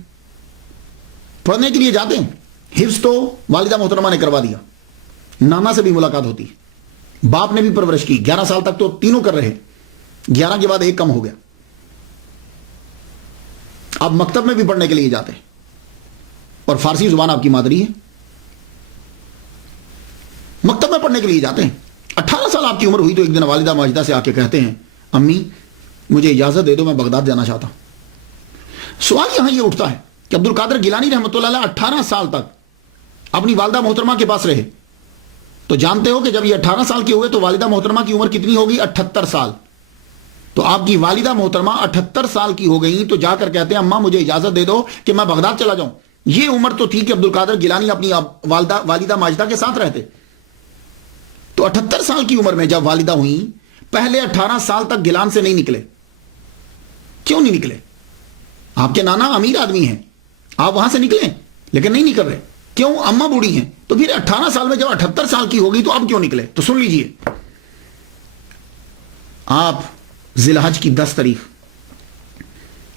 پڑھنے کے لیے جاتے ہیں، حفظ تو والدہ محترمہ نے کروا دیا، نانا سے بھی ملاقات ہوتی ہے، باپ نے بھی پرورش کی۔ 11 سال تک تو تینوں کر رہے، 11 کے بعد ایک کم ہو گیا۔ آپ مکتب میں بھی پڑھنے کے لیے جاتے ہیں، اور فارسی زبان آپ کی مادری ہے، مکتب میں پڑھنے کے لیے جاتے ہیں۔ 18 سال آپ کی عمر ہوئی تو ایک دن والدہ ماجدہ سے آ کے کہتے ہیں، امی مجھے اجازت دے دو، میں بغداد جانا چاہتا ہوں۔ سوال یہاں یہ اٹھتا ہے کہ عبد القادر گیلانی رحمۃ اللہ علیہ 18 سال تک اپنی والدہ محترمہ کے پاس رہے، تو جانتے ہو کہ جب یہ 18 سال کے ہوئے تو والدہ محترمہ کی عمر کتنی ہوگی؟ 78 سال۔ تو آپ کی والدہ محترمہ 78 سال کی ہو گئی تو جا کر کہتے ہیں اماں مجھے اجازت دے دو کہ میں بغداد چلا جاؤں۔ یہ عمر تو تھی کہ عبد القادر گیلانی اپنی والدہ ماجدہ کے ساتھ رہتے۔ تو 78 سال کی عمر میں جب والدہ ہوئی، پہلے 18 سال تک گیلان سے نہیں نکلے۔ کیوں نہیں نکلے؟ آپ کے نانا امیر آدمی ہیں، آپ وہاں سے نکلیں، لیکن نہیں نکل رہے۔ کیوں؟ اماں بوڑھی ہیں۔ تو پھر 18 سال میں جب 78 سال کی ہوگی تو اب کیوں نکلے؟ تو سن لیجئے، آپ ذی الحج کی 10 تاریخ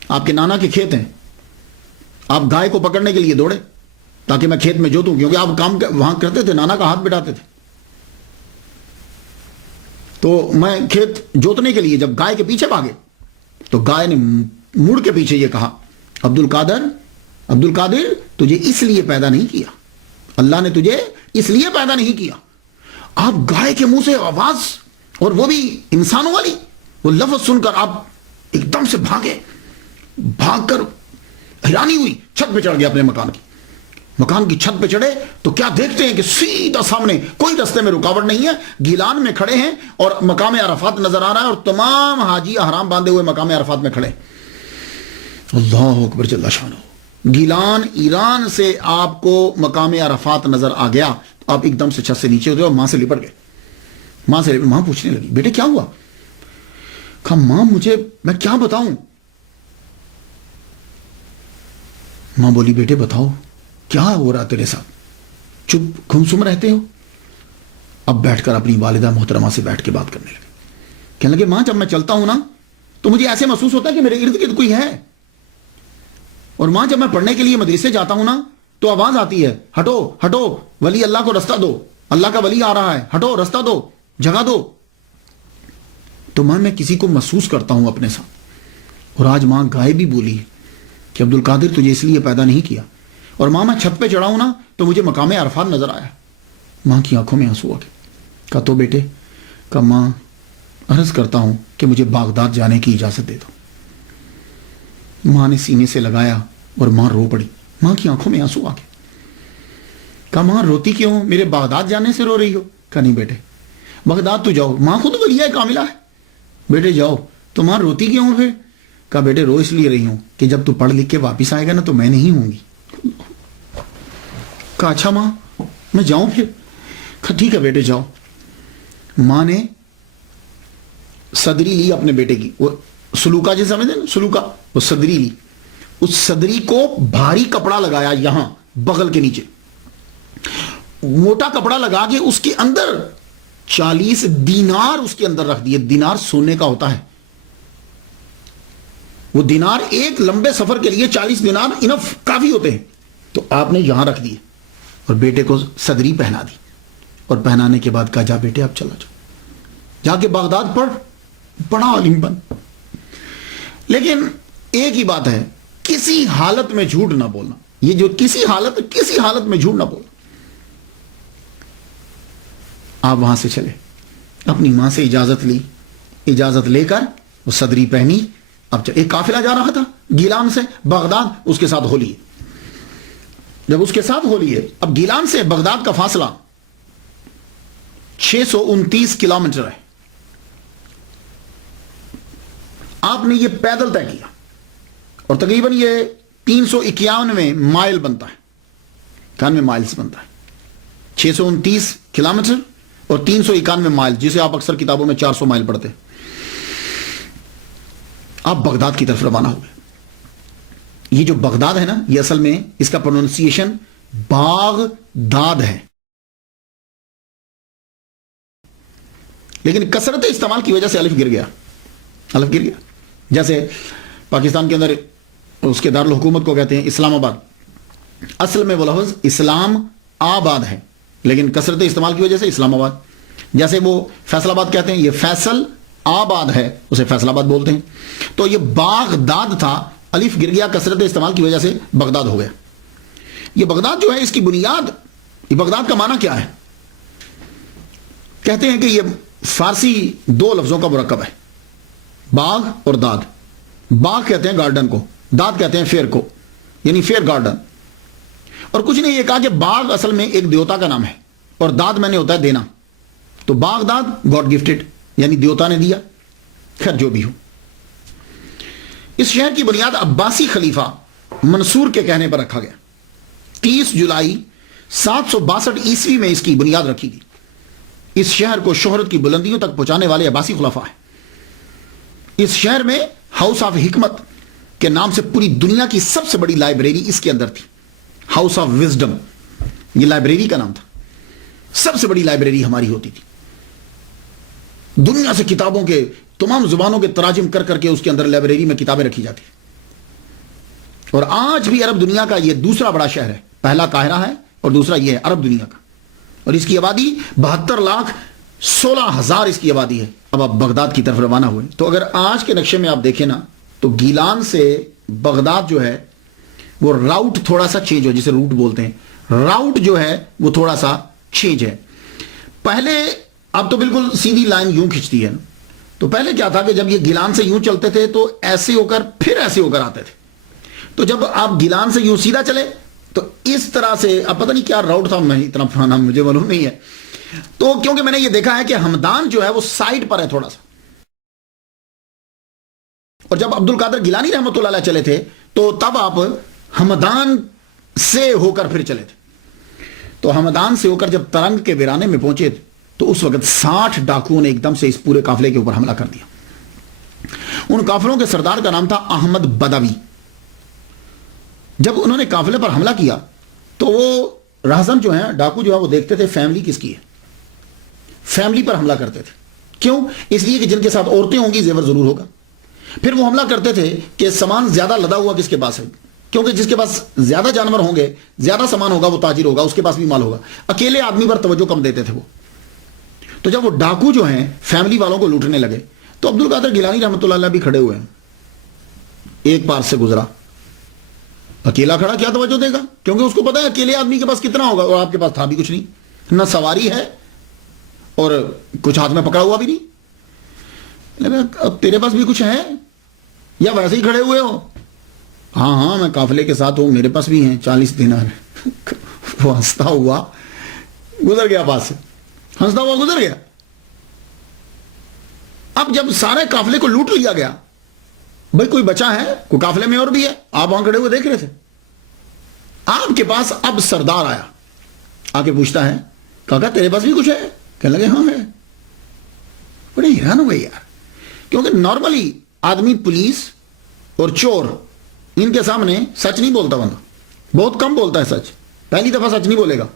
آپ کے نانا کے کھیت ہیں، آپ گائے کو پکڑنے کے لیے دوڑے تاکہ میں کھیت میں جوتوں، کیونکہ آپ کام وہاں کرتے تھے، نانا کا ہاتھ بٹاتے تھے۔ تو میں کھیت جوتنے کے لیے جب گائے کے پیچھے بھاگے تو گائے نے مڑ کے پیچھے یہ کہا، عبد القادر تجھے اس لیے پیدا نہیں کیا، اللہ نے تجھے اس لیے پیدا نہیں کیا۔ آپ گائے کے منہ سے آواز، اور وہ بھی انسانوں والی، وہ لفظ سن کر آپ ایک دم سے بھاگ کر حیرانی ہوئی، چھت پہ چڑھ گیا اپنے مکان کی چھت پہ چڑھے تو کیا دیکھتے ہیں کہ سیدھا سامنے، کوئی رستے میں رکاوٹ نہیں ہے، گیلان میں کھڑے ہیں اور مقام عرفات نظر آ رہا ہے، اور تمام حاجی احرام باندھے ہوئے مقام عرفات میں کھڑے۔ اللہ اکبر جل شانہ، گیلان ایران سے آپ کو مقام عرفات نظر آ گیا، آپ ایک دم سے چھت سے نیچے اترے اور ماں سے لپٹ گئے۔ ماں پوچھنے لگی، بیٹے کیا ہوا؟ کہا ماں میں کیا بتاؤں؟ ماں بولی بیٹے بتاؤ کیا ہو رہا تیرے ساتھ، چپ گمسم رہتے ہو؟ اب بیٹھ کر اپنی والدہ محترمہ سے بیٹھ کے بات کرنے لگے، کہنے لگے ماں جب میں چلتا ہوں نا تو مجھے ایسے محسوس ہوتا ہے کہ میرے ارد گرد کوئی ہے، اور ماں جب میں پڑھنے کے لیے مدرسے جاتا ہوں نا تو آواز آتی ہے، ہٹو ہٹو ولی اللہ کو رستہ دو، اللہ کا ولی آ رہا ہے، ہٹو رستہ دو، جگہ دو۔ تو ماں میں کسی کو محسوس کرتا ہوں اپنے ساتھ، اور آج ماں گائے بھی بولی کہ عبد القادر تجھے اس لیے پیدا نہیں کیا، اور ماں میں چھت پہ چڑھا ہوں نا تو مجھے مقام عرفات نظر آیا۔ ماں کی آنکھوں میں آنسو آ گئے۔ کہا تو بیٹے، کہا ماں عرض کرتا ہوں کہ مجھے بغداد جانے کی اجازت دے دو۔ ماں نے سینے سے لگایا اور ماں رو پڑی، ماں کی آنکھوں میں آنسو آ گئے۔ کہا ماں روتی کیوں، میرے بغداد جانے سے رو رہی ہو؟ کہا نہیں بیٹے بغداد تو جاؤ، ماں خود ولیہ کاملہ ہے، بیٹے جاؤ۔ تو ماں روتی کیوں ہو پھر؟ کہا بیٹے رو اس لیے رہی ہوں کہ جب تو پڑھ لکھ کے واپس آئے گا نا تو میں نہیں ہوں گی۔ کہا اچھا ماں میں جاؤں پھر؟ کہا ٹھیک ہے بیٹے جاؤ۔ ماں نے صدری لی اپنے بیٹے کی، وہ سلوکا جیسے سمجھتے ہیں سلوکا، وہ صدری لی، اس صدری کو بھاری کپڑا لگایا یہاں بغل کے نیچے، موٹا کپڑا لگا کے اس کے اندر 40 دینار اس کے اندر رکھ دیے۔ دینار سونے کا ہوتا ہے، وہ دینار ایک لمبے سفر کے لیے 40 دینار انف کافی ہوتے ہیں، تو آپ نے یہاں رکھ دیے اور بیٹے کو صدری پہنا دی، اور پہنانے کے بعد کہا جا بیٹے اب چلا جاؤ، جا کے بغداد پڑھ، بڑا عالم بن۔ لیکن ایک ہی بات ہے، کسی حالت میں جھوٹ نہ بولنا، یہ جو کسی حالت میں جھوٹ نہ بولنا۔ آپ وہاں سے چلے، اپنی ماں سے اجازت لی، اجازت لے کر وہ صدری پہنی، اب ایک قافلہ جا رہا تھا گیلان سے بغداد، اس کے ساتھ ہو لیے۔ جب اس کے ساتھ ہو لیے، اب گیلان سے بغداد کا فاصلہ 629 کلومیٹر ہے۔ آپ نے یہ پیدل طے کیا، اور تقریباً یہ 391 مائل بنتا ہے، 91 مائلز بنتا ہے، 629 کلومیٹر اور 391 مائل، جسے آپ اکثر کتابوں میں 400 مائل پڑھتے ہیں۔ آپ بغداد کی طرف روانہ ہوئے۔ یہ جو بغداد ہے نا، یہ اصل میں اس کا پروننسیشن باغداد ہے، لیکن کثرت استعمال کی وجہ سے الف گر گیا۔ جیسے پاکستان کے اندر اس کے دارالحکومت کو کہتے ہیں اسلام آباد، اصل میں وہ لفظ اسلام آباد ہے، لیکن کثرت استعمال کی وجہ سے اسلام آباد۔ جیسے وہ فیصل آباد کہتے ہیں، یہ فیصل آباد ہے، اسے فیصل آباد بولتے ہیں۔ تو یہ باغداد تھا، الف گر گیا، کثرت استعمال کی وجہ سے بغداد ہو گیا۔ یہ بغداد جو ہے، اس کی بنیاد، یہ بغداد کا معنی کیا ہے؟ کہتے ہیں کہ یہ فارسی 2 لفظوں کا مرکب ہے، باغ اور داد۔ باغ کہتے ہیں گارڈن کو، داد کہتے ہیں فیر کو، یعنی فیر گارڈن۔ اور کچھ نے یہ کہا کہ باغ اصل میں ایک دیوتا کا نام ہے، اور داد میں نے ہوتا ہے دینا، تو باغ داد گاڈ گفٹڈ، یعنی دیوتا نے دیا۔ خیر جو بھی ہو، اس شہر کی بنیاد عباسی خلیفہ منصور کے کہنے پر رکھا گیا۔ 30 جولائی 762 عیسوی میں اس کی بنیاد رکھی گئی۔ اس شہر کو شہرت کی بلندیوں تک پہنچانے والے عباسی خلفاء ہیں۔ اس شہر میں ہاؤس آف حکمت کے نام سے پوری دنیا کی سب سے بڑی لائبریری اس کے اندر تھی، ہاؤس آف وزڈم، یہ لائبریری کا نام تھا۔ سب سے بڑی لائبریری ہماری ہوتی تھی، دنیا سے کتابوں کے تمام زبانوں کے تراجم کر کر کے اس کے اندر لائبریری میں کتابیں رکھی جاتی ہیں۔ اور آج بھی عرب دنیا کا یہ دوسرا بڑا شہر ہے، پہلا قاہرہ ہے اور دوسرا یہ ہے عرب دنیا کا، اور اس کی آبادی 72 لاکھ 16,000 اس کی آبادی ہے. اب آپ بغداد کی طرف روانہ ہوئے تو اگر آج کے نقشے میں آپ دیکھیں نا تو گیلان سے بغداد جو ہے وہ راؤٹ تھوڑا سا چینج ہو, جسے روٹ بولتے ہیں, راؤٹ جو ہے وہ تھوڑا سا چینج ہے. پہلے اب تو بالکل سیدھی لائن یوں کھنچتی ہے, تو پہلے کیا تھا کہ جب یہ گیلان سے یوں چلتے تھے تو ایسے ہو کر پھر ایسے ہو کر آتے تھے. تو جب آپ گیلان سے یوں سیدھا چلے تو اس طرح سے, اب پتہ نہیں کیا راؤٹ تھا, میں اتنا پرانا مجھے معلوم نہیں ہے. تو کیونکہ میں نے یہ دیکھا ہے کہ ہمدان جو ہے وہ سائڈ پر ہے تھوڑا سا, اور جب عبد القادر گیلانی رحمۃ اللہ علیہ چلے تھے تو تب آپ ہمدان سے ہو کر پھر چلے تھے. تو ہمدان سے ہو کر جب ترنگ کے ویرانے میں پہنچے تو اس وقت 60 ڈاکوؤں نے ایک دم سے اس پورے قافلے کے اوپر حملہ کر دیا. ان قافلوں کے سردار کا نام تھا احمد بدوی. جب انہوں نے قافلے پر حملہ کیا تو وہ راہزن جو ہیں, ڈاکو جو ہے, وہ دیکھتے تھے فیملی کس کی ہے, فیملی پر حملہ کرتے تھے. کیوں؟ اس لیے کہ جن کے ساتھ عورتیں ہوں گی زیور ضرور ہوگا. پھر وہ حملہ کرتے تھے کہ سامان زیادہ لدا ہوا کس کے پاس ہے, کیونکہ جس کے پاس زیادہ جانور ہوں گے, زیادہ سامان ہوگا, وہ تاجر ہوگا, اس کے پاس بھی مال ہوگا. اکیلے آدمی پر توجہ کم دیتے تھے وہ. تو جب وہ ڈاکو جو ہیں فیملی والوں کو لوٹنے لگے تو عبد القادر گیلانی رحمۃ اللہ علیہ بھی کھڑے ہوئے ہیں. ایک پار سے گزرا, اکیلا کھڑا کیا توجہ دے گا, کیونکہ اس کو پتا ہے اکیلے آدمی کے پاس کتنا ہوگا, اور آپ کے پاس تھا بھی کچھ نہیں, نہ سواری ہے اور کچھ ہاتھ میں پکڑا ہوا بھی نہیں. اب تیرے پاس بھی کچھ ہے یا ویسے ہی کھڑے ہوئے ہو؟ ہاں ہاں میں قافلے کے ساتھ ہوں, میرے پاس بھی ہیں 40 دینار. وہ ہنستا ہوا گزر گیا, پاس سے ہنستا ہوا گزر گیا. اب جب سارے قافلے کو لوٹ لیا گیا, بھائی کوئی بچا ہے, کوئی قافلے میں اور بھی ہے, آپ وہاں کھڑے ہوئے دیکھ رہے تھے. آپ کے پاس اب سردار آیا, آ کے پوچھتا ہے کاکا تیرے پاس بھی کچھ ہے؟ کہنے لگے ہاں ہے. بڑے حیران ہو گئے یار, کیونکہ نارملی آدمی پولیس اور چور ان کے سامنے سچ نہیں بولتا, بندہ بہت کم بولتا ہے سچ, پہلی دفعہ سچ نہیں بولے گا.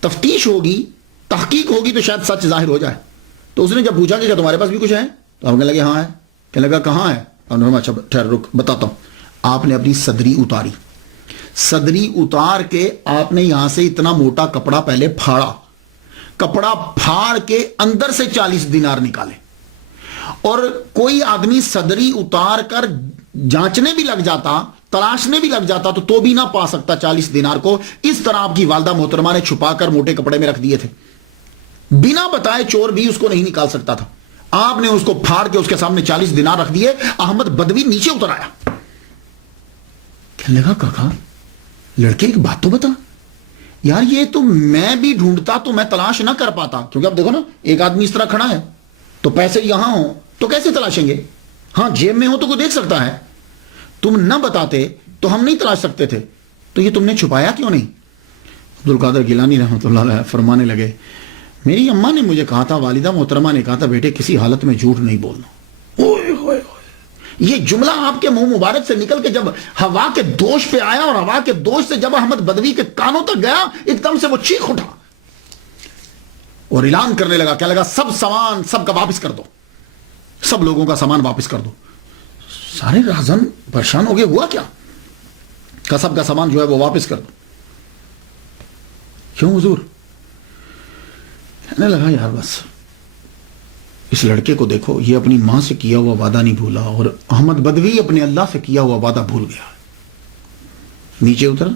تفتیش ہوگی, تحقیق ہوگی تو شاید سچ ظاہر ہو جائے. تو اس نے جب پوچھا کہ کیا تمہارے پاس بھی کچھ ہے, تو ہم کہنے لگے ہاں ہے. کہنے لگا کہاں ہے؟ اچھا ٹھہر رک بتاتا ہوں. آپ نے اپنی صدری اتاری, صدری اتار کے آپ نے یہاں سے اتنا موٹا کپڑا پہلے پھاڑا, کپڑا پھاڑ کے اندر سے 40 دینار نکالے. اور کوئی آدمی صدری اتار کر جانچنے بھی لگ جاتا, تلاشنے بھی لگ جاتا تو بھی نہ پا سکتا 40 دینار کو. اس طرح آپ کی والدہ محترمہ نے چھپا کر موٹے کپڑے میں رکھ دیے تھے, بنا بتائے چور بھی اس کو نہیں نکال سکتا تھا. آپ نے اس کو پھاڑ کے اس کے سامنے 40 دینار رکھ دیے. احمد بدوی نیچے اتر آیا, کہنے لگا کاکا لڑکے ایک بات تو بتا یار, یہ تو میں بھی ڈھونڈتا تو میں تلاش نہ کر پاتا, کیونکہ اب دیکھو نا ایک آدمی اس طرح کھڑا ہے تو پیسے یہاں ہوں تو کیسے تلاشیں گے, ہاں جیب میں ہو تو کوئی دیکھ سکتا ہے, تم نہ بتاتے تو ہم نہیں تلاش سکتے تھے, تو یہ تم نے چھپایا کیوں نہیں؟ عبد القادر گیلانی رحمۃ اللہ علیہ فرمانے لگے میری اماں نے مجھے کہا تھا, والدہ محترمہ نے کہا تھا بیٹے کسی حالت میں جھوٹ نہیں بولنا. اوئے ہوئے یہ جملہ آپ کے منہ مبارک سے نکل کے جب ہوا کے دوش پہ آیا, اور ہوا کے دوش سے جب احمد بدوی کے کانوں تک گیا, ایک دم سے وہ چیخ اٹھا اور اعلان کرنے لگا, کہنے لگا سب سامان سب کا واپس کر دو, سب لوگوں کا سامان واپس کر دو. سارے راہزن پریشان ہو گئے, ہوا کیا؟ کہ سب کا سامان جو ہے وہ واپس کر دو. کیوں حضور؟ کہنے لگا یار بس اس لڑکے کو دیکھو, یہ اپنی ماں سے کیا ہوا وعدہ نہیں بھولا, اور احمد بدوی اپنے اللہ سے کیا ہوا وعدہ بھول گیا. نیچے اترا,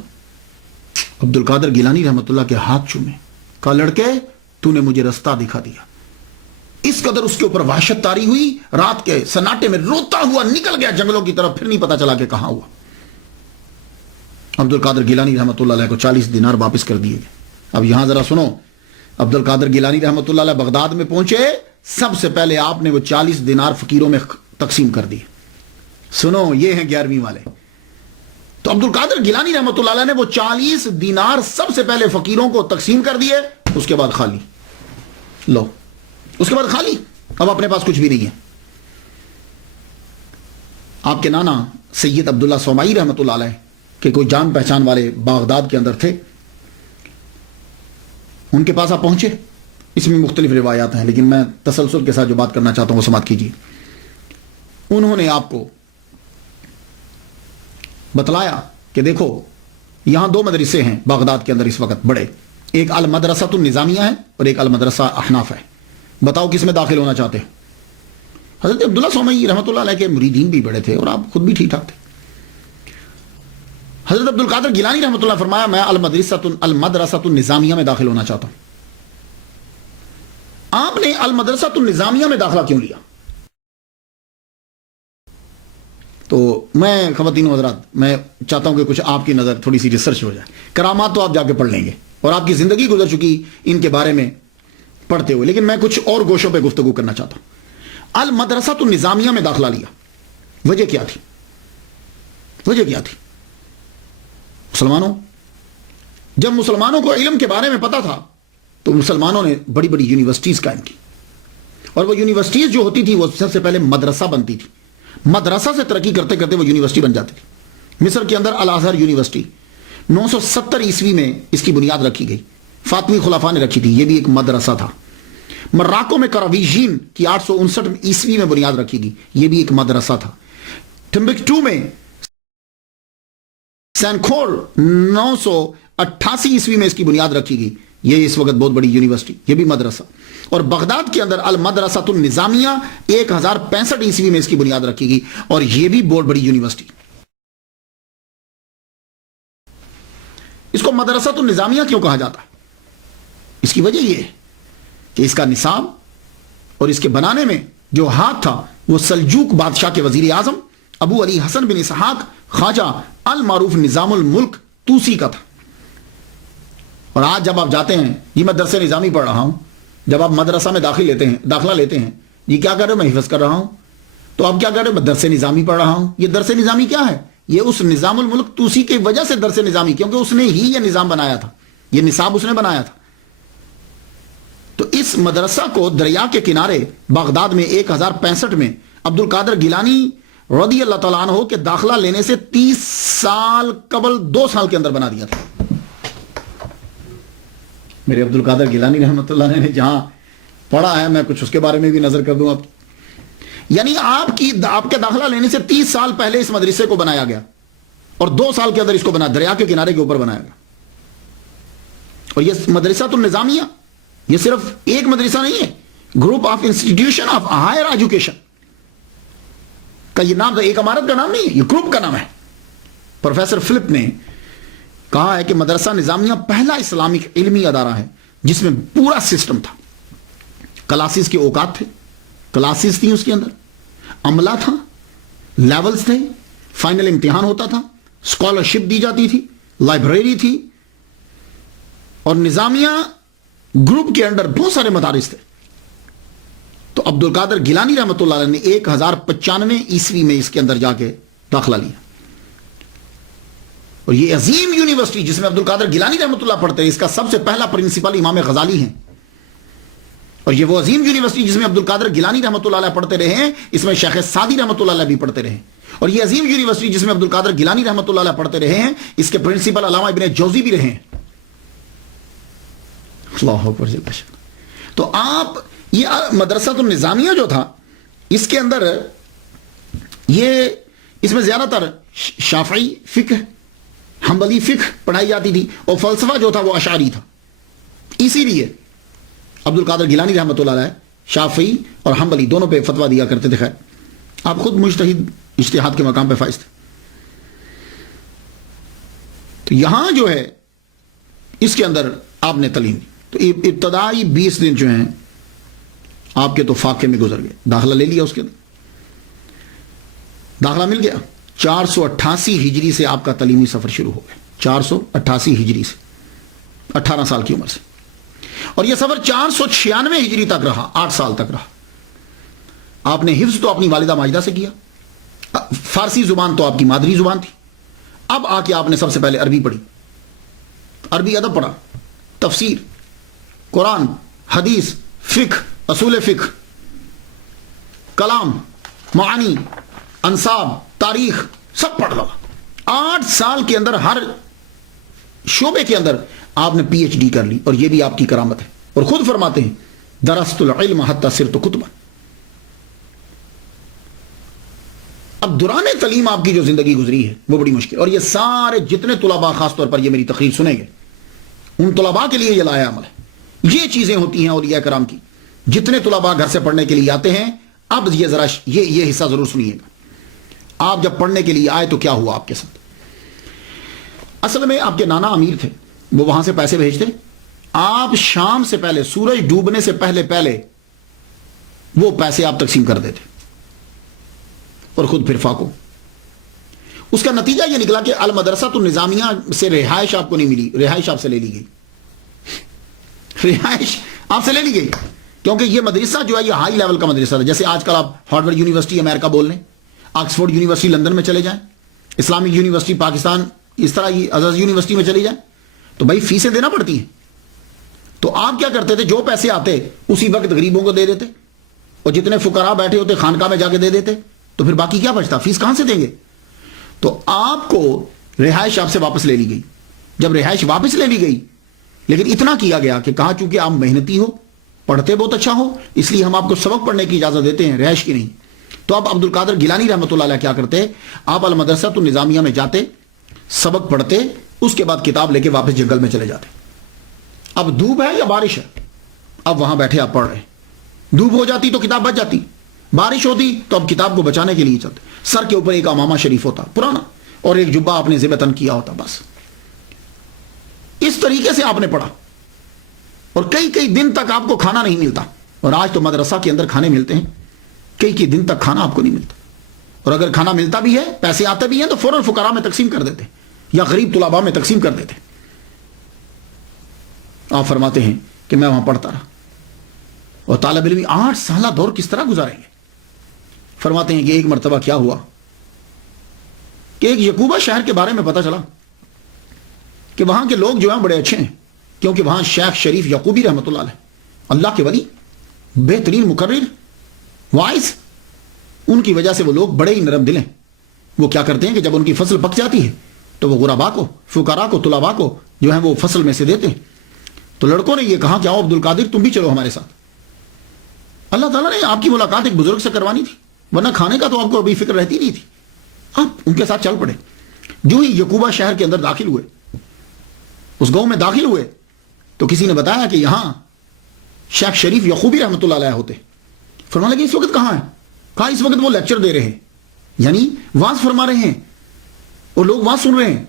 عبد القادر گیلانی رحمۃ اللہ کے ہاتھ چومے, کہا لڑکے تو نے مجھے رستہ دکھا دیا. اس قدر اس کے اوپر وحشت طاری ہوئی, رات کے سناٹے میں روتا ہوا نکل گیا جنگلوں کی طرف, پھر نہیں پتا چلا کہ کہاں ہوا. عبد القادر گیلانی رحمۃ اللہ علیہ کو 40 دینار واپس کر دیے گئے. اب یہاں ذرا سنو, عبد القادر گیلانی رحمۃ اللہ علیہ بغداد میں پہنچے, سب سے پہلے آپ نے وہ 40 دینار فقیروں میں تقسیم کر دیے. سنو یہ ہیں 11ویں والے. تو عبد القادر گیلانی رحمۃ اللہ علیہ نے وہ 40 دینار سب سے پہلے فقیروں کو تقسیم کر دیے, اس کے بعد خالی. لو اس کے بعد خالی, اب اپنے پاس کچھ بھی نہیں ہے. آپ کے نانا سید عبداللہ سومائی رحمۃ اللہ علیہ کہ کوئی جان پہچان والے بغداد کے اندر تھے, ان کے پاس آپ پہنچے. اس میں مختلف روایات ہیں, لیکن میں تسلسل کے ساتھ جو بات کرنا چاہتا ہوں وہ سماعت کیجیے. انہوں نے آپ کو بتلایا کہ دیکھو یہاں 2 مدرسے ہیں بغداد کے اندر اس وقت بڑے, ایک المدرسۃ النظامیہ ہے اور ایک المدرسہ احناف ہے. بتاؤ کس میں داخل ہونا چاہتے ہو؟ حضرت عبداللہ سومئی رحمۃ اللہ علیہ کے مریدین بھی بڑے تھے اور آپ خود بھی ٹھیک ٹھاک تھے. حضرت عبد القادر گیلانی رحمۃ اللہ فرمایا میں المدرسۃ النظامیہ میں داخل ہونا چاہتا ہوں. آپ نے المدرسۃ النظامیہ میں داخلہ کیوں لیا؟ تو میں خواتین و حضرات میں چاہتا ہوں کہ کچھ آپ کی نظر تھوڑی سی ریسرچ ہو جائے. کرامات تو آپ جا کے پڑھ لیں گے اور آپ کی زندگی گزر چکی ان کے بارے میں پڑھتے ہوئے، لیکن میں کچھ اور گوشوں پہ گفتگو کرنا چاہتا ہوں. المدرسۃ النظامیہ میں داخلہ لیا، وجہ کیا تھی؟ وجہ کیا تھی؟ مسلمانوں، جب مسلمانوں کو علم کے بارے میں پتا تھا تو مسلمانوں نے بڑی بڑی یونیورسٹیز قائم کی، اور وہ یونیورسٹیز جو ہوتی تھی وہ سب سے پہلے مدرسہ بنتی تھی. مدرسہ سے ترقی کرتے کرتے وہ یونیورسٹی بن جاتی تھی. مصر کے اندر الازہر یونیورسٹی 970 عیسوی میں اس کی بنیاد رکھی گئی. فاطمی خلفاء نے رکھی تھی، یہ بھی ایک مدرسہ تھا. مراکو میں کراویجین کی 859 عیسوی میں بنیاد رکھی گئی، یہ بھی ایک مدرسہ تھا. ٹمبکٹو میں سینکھور 988 عیسوی میں اس کی بنیاد رکھی گئی، یہ اس وقت بہت بڑی یونیورسٹی، یہ بھی مدرسہ. اور بغداد کے اندر المدرسۃ النظامیہ 1065 عیسوی میں اس کی بنیاد رکھی گئی، اور یہ بھی بہت بڑی یونیورسٹی. اس کو مدرسۃ النظامیہ کیوں کہا جاتا ہے؟ اس کی وجہ یہ ہے کہ اس کا نصاب اور اس کے بنانے میں جو ہاتھ تھا وہ سلجوق بادشاہ کے وزیر اعظم ابو علی حسن بن اسحاق خواجہ المعروف نظام الملک توسی کا تھا. اور آج جب آپ جاتے ہیں، یہ میں درس نظامی پڑھ رہا ہوں، جب آپ مدرسہ میں داخلہ لیتے ہیں، یہ کیا کر رہے ہو؟ میں حفظ کر رہا ہوں. تو آپ کیا کر رہے ہو؟ میں درس نظامی پڑھ رہا ہوں. یہ درس نظامی کیا ہے؟ یہ اس نظام الملک توسی کی وجہ سے درس نظامی، کیونکہ اس نے ہی یہ نظام بنایا تھا، یہ نصاب اس نے بنایا تھا. تو اس مدرسہ کو دریا کے کنارے بغداد میں 1065 میں عبد القادر گیلانی رضی اللہ تعالیٰ عنہ کے داخلہ لینے سے 30 سال قبل 2 سال کے اندر بنا دیا تھا. میرے عبد القادر گیلانی رحمۃ اللہ نے جہاں پڑھا ہے، میں کچھ اس کے بارے میں بھی نظر کر دوں آپ. یعنی آپ کے داخلہ لینے سے 30 سال پہلے اس مدرسے کو بنایا گیا، اور 2 سال کے اندر اس کو دریا کے کنارے کے اوپر بنایا گیا. اور یہ مدرسۃ النظامیہ یہ صرف ایک مدرسہ نہیں ہے، group of institution of higher education کا یہ نام، ایک عمارت کا نام نہیں ہے، یہ گروپ کا نام ہے. پروفیسر فلپ نے کہا ہے کہ مدرسہ نظامیہ پہلا اسلامک علمی ادارہ ہے جس میں پورا سسٹم تھا. کلاسز کے اوقات تھے، کلاسز تھیں، اس کے اندر عملہ تھا، لیولز تھے، فائنل امتحان ہوتا تھا، اسکالرشپ دی جاتی تھی، لائبریری تھی، اور نظامیہ گروپ کے اندر بہت سارے مدارس تھے. تو عبد القادر گیلانی رحمۃ اللہ علیہ نے 1095 عیسوی میں اس کے اندر جا کے داخلہ لیا. اور یہ عظیم یونیورسٹی جس میں عبد القادر گیلانی رحمۃ اللہ پڑھتے ہیں، اس کا سب سے پہلا پرنسپل امام غزالی ہیں. اور یہ وہ عظیم یونیورسٹی جس میں عبد القادر گیلانی رحمۃ اللہ علیہ پڑھتے رہے ہیں، اس میں شیخ سعدی رحمۃ اللہ علیہ بھی پڑھتے رہے. اور یہ عظیم یونیورسٹی جس میں عبد القادر گیلانی رحمۃ اللہ علیہ پڑھتے رہے ہیں، اس کے پرنسپل علامہ ابن جوزی بھی رہے ہیں. اللہ اکبر. تو آپ یہ مدرسۃ النظامیہ جو تھا، اس کے اندر اس میں زیادہ تر شافعی فقہ، حنبلی فقہ پڑھائی جاتی تھی، اور فلسفہ جو تھا وہ اشعری تھا. اسی لیے عبد القادر گیلانی رحمۃ اللہ علیہ شافعی اور حنبلی دونوں پہ فتویٰ دیا کرتے تھے. خیر، آپ خود مجتہد اجتہاد کے مقام پہ فائز تھے. تو یہاں جو ہے اس کے اندر آپ نے تعلیم دی. تو ابتدائی 20 دن جو ہیں آپ کے تو فاقے میں گزر گئے. داخلہ لے لیا، اس کے اندر داخلہ مل گیا. 488 ہجری سے آپ کا تعلیمی سفر شروع ہو گیا. 488 ہجری سے 18 سال کی عمر سے. اور یہ سفر 496 ہجری تک رہا، 8 سال تک رہا. آپ نے حفظ تو اپنی والدہ ماجدہ سے کیا، فارسی زبان تو آپ کی مادری زبان تھی. اب آ کے آپ نے سب سے پہلے عربی پڑھی، عربی ادب پڑھا، تفسیر، قرآن، حدیث، فقہ، اصول فقہ، کلام، معانی، انصاب، تاریخ، سب پڑھ لو. 8 سال کے اندر ہر شعبے کے اندر آپ نے پی ایچ ڈی کر لی، اور یہ بھی آپ کی کرامت ہے. اور خود فرماتے ہیں درست العلم حتی صرت کتبا. اب دوران تعلیم آپ کی جو زندگی گزری ہے وہ بڑی مشکل، اور یہ سارے جتنے طلباء خاص طور پر یہ میری تقریر سنیں گے، ان طلباء کے لیے یہ لایا عمل ہے. یہ چیزیں ہوتی ہیں اولیاء کرام کی جتنے طلباء گھر سے پڑھنے کے لیے آتے ہیں، اب یہ ذرا یہ حصہ ضرور سنیے گا. آپ جب پڑھنے کے لیے آئے تو کیا ہوا آپ کے ساتھ؟ اصل میں آپ کے نانا امیر تھے، وہ وہاں سے پیسے بھیجتے، آپ شام سے پہلے، سورج ڈوبنے سے پہلے وہ پیسے آپ تقسیم کر دیتے اور خود پھر فاقو. اس کا نتیجہ یہ نکلا کہ المدرسہ النظامیہ سے رہائش آپ کو نہیں ملی، رہائش آپ سے لے لی گئی. رہائش آپ سے لے لی گئی کیونکہ یہ مدرسہ جو ہے یہ ہائی لیول کا مدرسہ تھا. جیسے آج کل آپ ہارورڈ یونیورسٹی امریکہ بول لیں، آکسفورڈ یونیورسٹی لندن میں چلے جائیں، اسلامک یونیورسٹی پاکستان، اس طرح یہ ازہر یونیورسٹی میں چلی جائیں، تو بھائی فیسیں دینا پڑتی ہیں. تو آپ کیا کرتے تھے، جو پیسے آتے اسی وقت غریبوں کو دے دیتے، اور جتنے فقراء بیٹھے ہوتے خانقاہ میں جا کے دے دیتے، تو پھر باقی کیا بچتا، فیس کہاں سے دیں گے؟ تو آپ کو رہائش آپ سے واپس لے لی گئی. جب رہائش واپس لے لی گئی، لیکن اتنا کیا گیا کہ کہا چونکہ آپ محنتی ہو، پڑھتے بہت اچھا ہو، اس لیے ہم آپ کو سبق پڑھنے کی اجازت دیتے ہیں، رہائش کی نہیں. تو آپ عبد القادر گیلانی رحمۃ اللہ علیہ کیا کرتے، آپ المدرسہ النظامیہ میں جاتے، سبق پڑھتے، اس کے بعد کتاب لے کے واپس جنگل میں چلے جاتے. اب دھوپ ہے یا بارش ہے، اب وہاں بیٹھے آپ پڑھ رہے ہیں، دھوپ ہو جاتی تو کتاب بچ جاتی، بارش ہوتی تو اب کتاب کو بچانے کے لیے چلتے. سر کے اوپر ایک امامہ شریف ہوتا پرانا، اور ایک جبہ آپ نے ذبح تن کیا ہوتا، بس اس طریقے سے آپ نے پڑھا. اور کئی دن تک آپ کو کھانا نہیں ملتا. اور آج تو مدرسہ کے اندر کھانے ملتے ہیں، کئی دن تک کھانا آپ کو نہیں ملتا. اور اگر کھانا ملتا بھی ہے، پیسے آتے بھی ہیں، تو فوراً فقراء میں تقسیم کر دیتے یا غریب طلباء میں تقسیم کر دیتے. آپ فرماتے ہیں کہ میں وہاں پڑھتا رہا، اور طالب علم 8 سالہ دور کس طرح گزاریں گے. فرماتے ہیں کہ ایک مرتبہ کیا ہوا کہ ایک یعقوبہ شہر کے بارے میں پتہ چلا کہ وہاں کے لوگ جو ہیں بڑے اچھے ہیں، کیونکہ وہاں شیخ شریف یعقوبی رحمۃ اللہ علیہ، اللہ کے ولی، بہترین مقرر، وائز، ان کی وجہ سے وہ لوگ بڑے ہی نرم دل ہیں. وہ کیا کرتے ہیں کہ جب ان کی فصل پک جاتی ہے تو وہ غرباء کو، فقراء کو، طلباء کو جو ہیں وہ فصل میں سے دیتے ہیں. تو لڑکوں نے یہ کہا کہ آؤ عبد القادر تم بھی چلو ہمارے ساتھ. اللہ تعالیٰ نے آپ کی ملاقات ایک بزرگ سے کروانی تھی، ورنہ کھانے کا تو آپ کو ابھی فکر رہتی نہیں تھی. آپ ان کے ساتھ چل پڑے. جو ہی یعقوبہ شہر کے اندر داخل ہوئے، اس گاؤں میں داخل ہوئے، تو کسی نے بتایا کہ یہاں شیخ شریف یعقوبی رحمۃ اللہ علیہ ہوتے. فرمانے لگے اس وقت کہاں ہیں؟ کہا اس وقت وہ لیکچر دے رہے ہیں، یعنی واز فرما رہے ہیں، اور لوگ واز سن رہے ہیں.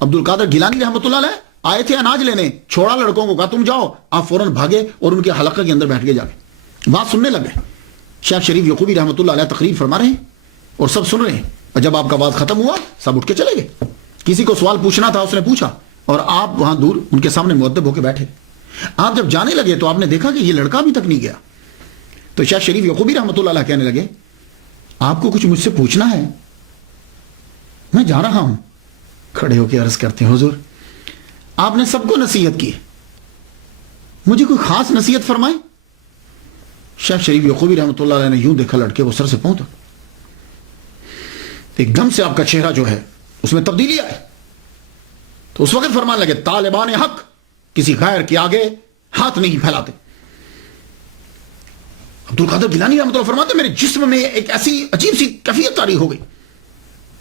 عبد القادر گیلانی رحمۃ اللہ علیہ آئے تھے اناج لینے، چھوڑا لڑکوں کو، کہا تم جاؤ. آپ فوراً بھاگے اور ان کے حلقہ کے اندر بیٹھ کے جا کے بات سننے لگ گئے. شیخ شریف یعقوبی رحمۃ اللہ علیہ تقریر فرما رہے ہیں اور سب سن رہے ہیں. اور جب آپ کا بات ختم ہوا، سب اٹھ کے چلے گئے. کسی کو سوال پوچھنا تھا، اس نے پوچھا، اور آپ وہاں دور ان کے سامنے مؤدب ہو کے بیٹھے. آپ جب جانے لگے تو آپ نے دیکھا کہ یہ لڑکا ابھی تک نہیں گیا. تو شیخ شریف یعقوبی رحمۃ اللہ علیہ کہنے لگے آپ کو کچھ مجھ سے پوچھنا ہے؟ میں جا رہا ہوں. کھڑے ہو کے عرض کرتے ہیں حضور آپ نے سب کو نصیحت کی، مجھے کوئی خاص نصیحت فرمائے. شیخ شریف یعقوبی رحمۃ اللہ علیہ نے یوں دیکھا لڑکے کو سر سے پاؤں تک. ایک دم سے آپ کا چہرہ جو ہے اس میں تبدیلی آئے. تو اس وقت فرمانے لگے طالبان حق کسی غیر کے آگے ہاتھ نہیں پھیلاتے. عبد القادر گیلانی رحمۃ اللہ فرماتے میرے جسم میں ایک ایسی عجیب سی کیفیت طاری ہو گئی.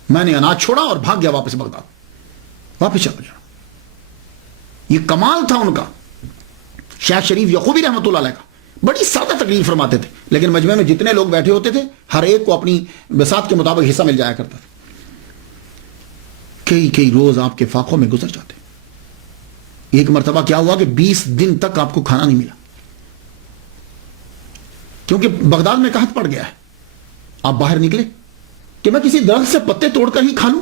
میں نے اناج چھوڑا اور بھاگ گیا واپس بغداد، واپس چلا گیا. یہ کمال تھا ان کا. شیخ شریف یعقوبی رحمۃ اللہ علیہ کا بڑی سادہ تقریر فرماتے تھے، لیکن مجمع میں جتنے لوگ بیٹھے ہوتے تھے ہر ایک کو اپنی بساط کے مطابق حصہ مل جایا کرتا تھا. کئی روز آپ کے فاقوں میں گزر جاتے. ایک مرتبہ کیا ہوا کہ 20 دن تک آپ کو کھانا نہیں ملا، کیونکہ بغداد میں قحط پڑ گیا ہے. آپ باہر نکلے کہ میں کسی درخت سے پتے توڑ کر ہی کھا لوں.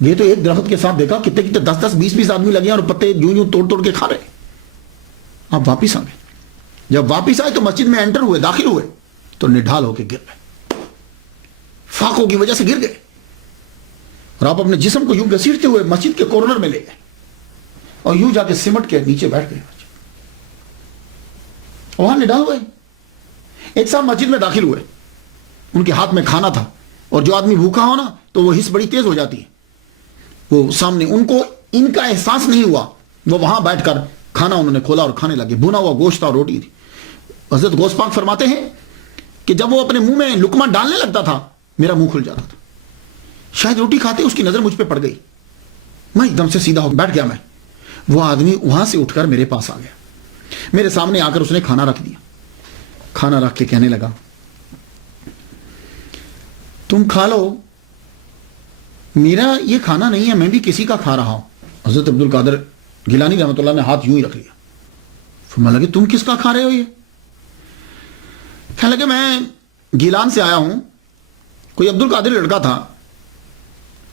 یہ تو ایک درخت کے ساتھ دیکھا کتنے 10 20 آدمی لگے اور پتے یوں توڑ کے کھا رہے. آپ واپس آ گئے. جب واپس آئے تو مسجد میں انٹر ہوئے، داخل ہوئے تو نڈھال ہو کے گر گئے، فاقوں کی وجہ سے گر گئے. اور آپ اپنے جسم کو یوں گھسیٹتے ہوئے مسجد کے کارنر میں لے گئے اور یوں جا کے سمٹ کے نیچے بیٹھ گئے. وہاں نڈھال ہوئے. ایک صاحب مسجد میں داخل ہوئے، ان کے ہاتھ میں کھانا تھا، اور جو آدمی بھوکا ہو نا تو وہ حس بڑی تیز ہو جاتی ہے. وہ سامنے ان کو ان کا احساس نہیں ہوا، وہ وہاں بیٹھ کر کھانا انہوں نے کھولا اور کھانے لگے. بھونا ہوا گوشت اور روٹی تھی. حضرت غوث پاک فرماتے ہیں کہ جب وہ اپنے منہ میں لقمہ ڈالنے لگتا تھا میرا منہ کھل جاتا تھا. شاید روٹی کھاتے اس کی نظر مجھ پہ پڑ گئی. میں ایک دم سے سیدھا ہو بیٹھ گیا. میں وہ آدمی وہاں سے اٹھ کر میرے پاس آ گیا، میرے سامنے آ کر اس نے کھانا رکھ دیا. کھانا رکھ کے کہنے لگا تم کھا لو، میرا یہ کھانا نہیں ہے، میں بھی کسی کا کھا رہا ہوں۔ حضرت عبد القادر گیلانی رحمۃ اللہ نے ہاتھ یوں ہی رکھ لیا، فرمایا لگے تم کس کا کھا رہے ہو؟ یہ کہنے لگے میں گیلان سے آیا ہوں، کوئی عبد القادر لڑکا تھا،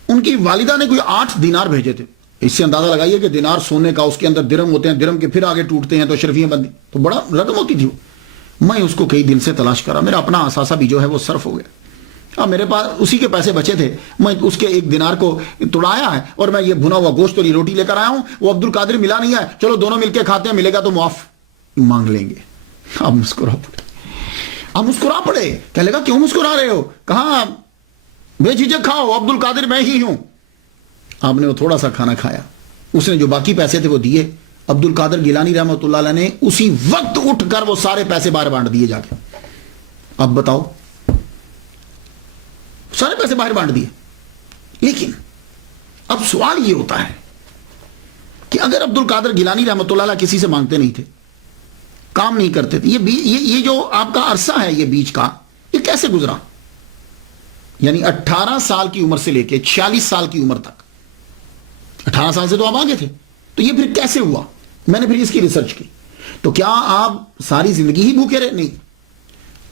ان کی والدہ نے کوئی 8 دینار بھیجے تھے۔ اس سے اندازہ لگائیے کہ دینار سونے کا، اس کے اندر درم ہوتے ہیں، درم کے پھر آگے ٹوٹتے ہیں تو شرفیاں بندی، تو بڑا رقم ہوتی تھی وہ۔ میں اس کو کئی دن سے تلاش کرا، میرا اپنا اثاثہ بھی جو ہے وہ صرف ہو گیا، اب میرے پاس اسی کے پیسے بچے تھے، میں اس کے 1 دینار کو توڑایا ہے اور میں یہ بھنا ہوا گوشت اور یہ روٹی لے کر آیا ہوں، وہ عبد القادر ملا نہیں ہے، چلو دونوں مل کے کھاتے ہیں، ملے گا تو معاف مانگ لیں گے۔ اب مسکرا پڑے، کہنے لگا کیوں مسکرا رہے ہو؟ کہا بے جھجک کھاؤ، عبد القادر میں ہی ہوں۔ آپ نے وہ تھوڑا سا کھانا کھایا، اس نے جو باقی پیسے تھے وہ دیے، عبد القادر گیلانی رحمۃ اللہ علیہ نے اسی وقت اٹھ کر وہ سارے پیسے باہر بانٹ دیے جا کے۔ اب بتاؤ، سارے پیسے باہر بانٹ دیے۔ لیکن اب سوال یہ ہوتا ہے کہ اگر عبد القادر گیلانی رحمۃ اللہ علیہ کسی سے مانگتے نہیں تھے، کام نہیں کرتے تھے، یہ جو آپ کا عرصہ ہے یہ بیچ کا، یہ کیسے گزرا؟ یعنی 18 سال کی عمر سے لے کے 46 سال کی عمر تک، 18 سال سے تو آپ آگے تھے، تو یہ پھر کیسے ہوا؟ میں نے پھر اس کی ریسرچ کی، تو کیا آپ ساری زندگی ہی بھوکے رہے؟ نہیں،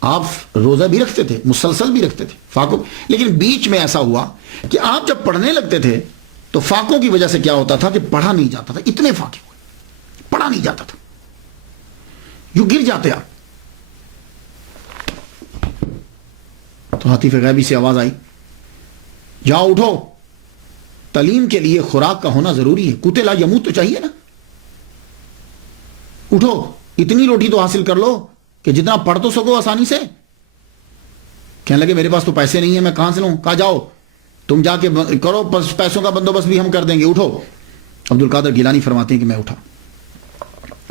آپ روزہ بھی رکھتے تھے، مسلسل بھی رکھتے تھے، فاقوں، لیکن بیچ میں ایسا ہوا کہ آپ جب پڑھنے لگتے تھے تو فاقوں کی وجہ سے کیا ہوتا تھا کہ پڑھا نہیں جاتا تھا، اتنے فاقے ہوئے، پڑھا نہیں جاتا تھا، یوں گر جاتے آپ۔ تو حتیف غیبی سے آواز آئی، جاؤ اٹھو، تعلیم کے لیے خوراک کا ہونا ضروری ہے، کوتے لا یموت تو چاہیے نا، اٹھو، اتنی روٹی تو حاصل کر لو کہ جتنا پڑھ تو سکو آسانی سے۔ کہنے لگے میرے پاس تو پیسے نہیں ہیں، میں کہاں سے لوں؟ کہا جاؤ تم جا کے کرو، پیسوں کا بندوبست بھی ہم کر دیں گے، اٹھو۔ عبد القادر گیلانی فرماتے ہیں کہ میں اٹھا،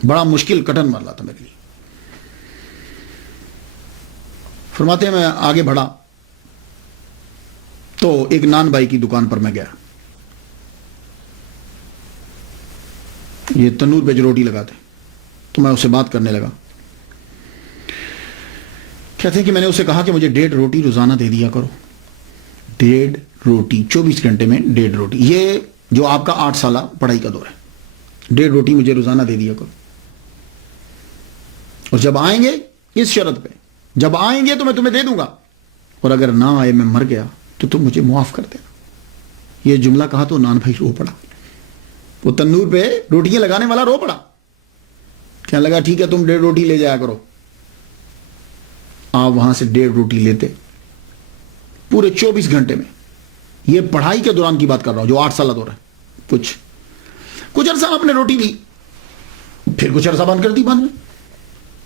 بڑا مشکل کٹن مرلا تھا میرے لیے۔ فرماتے ہیں میں آگے بڑھا تو ایک نان بھائی کی دکان پر میں گیا، یہ تنور پہ جو روٹی لگاتے، تو میں اس سے بات کرنے لگا۔ کہتے ہیں کہ میں نے اسے کہا کہ مجھے 1.5 روٹی روزانہ دے دیا کرو، 1.5 روٹی 24 گھنٹے میں 1.5 روٹی، یہ جو آپ کا 8 سالہ پڑھائی کا دور ہے، 1.5 روٹی مجھے روزانہ دے دیا کرو، اور جب آئیں گے اس شرط پہ، جب آئیں گے تو میں تمہیں دے دوں گا، اور اگر نہ آئے میں مر گیا تو تم مجھے معاف کر دینا۔ یہ جملہ کہا تو نان بھائی رو پڑا، وہ تنور پہ روٹیاں لگانے والا رو پڑا، کہنے لگا ٹھیک ہے تم 1.5 روٹی لے جایا کرو۔ آپ وہاں سے 1.5 روٹی لیتے، پورے 24 گھنٹے میں، یہ پڑھائی کے دوران کی بات کر رہا ہوں جو 8 سالہ دور ہے، کچھ عرصہ آپ نے روٹی لی، پھر کچھ عرصہ بند کر دی بند میں،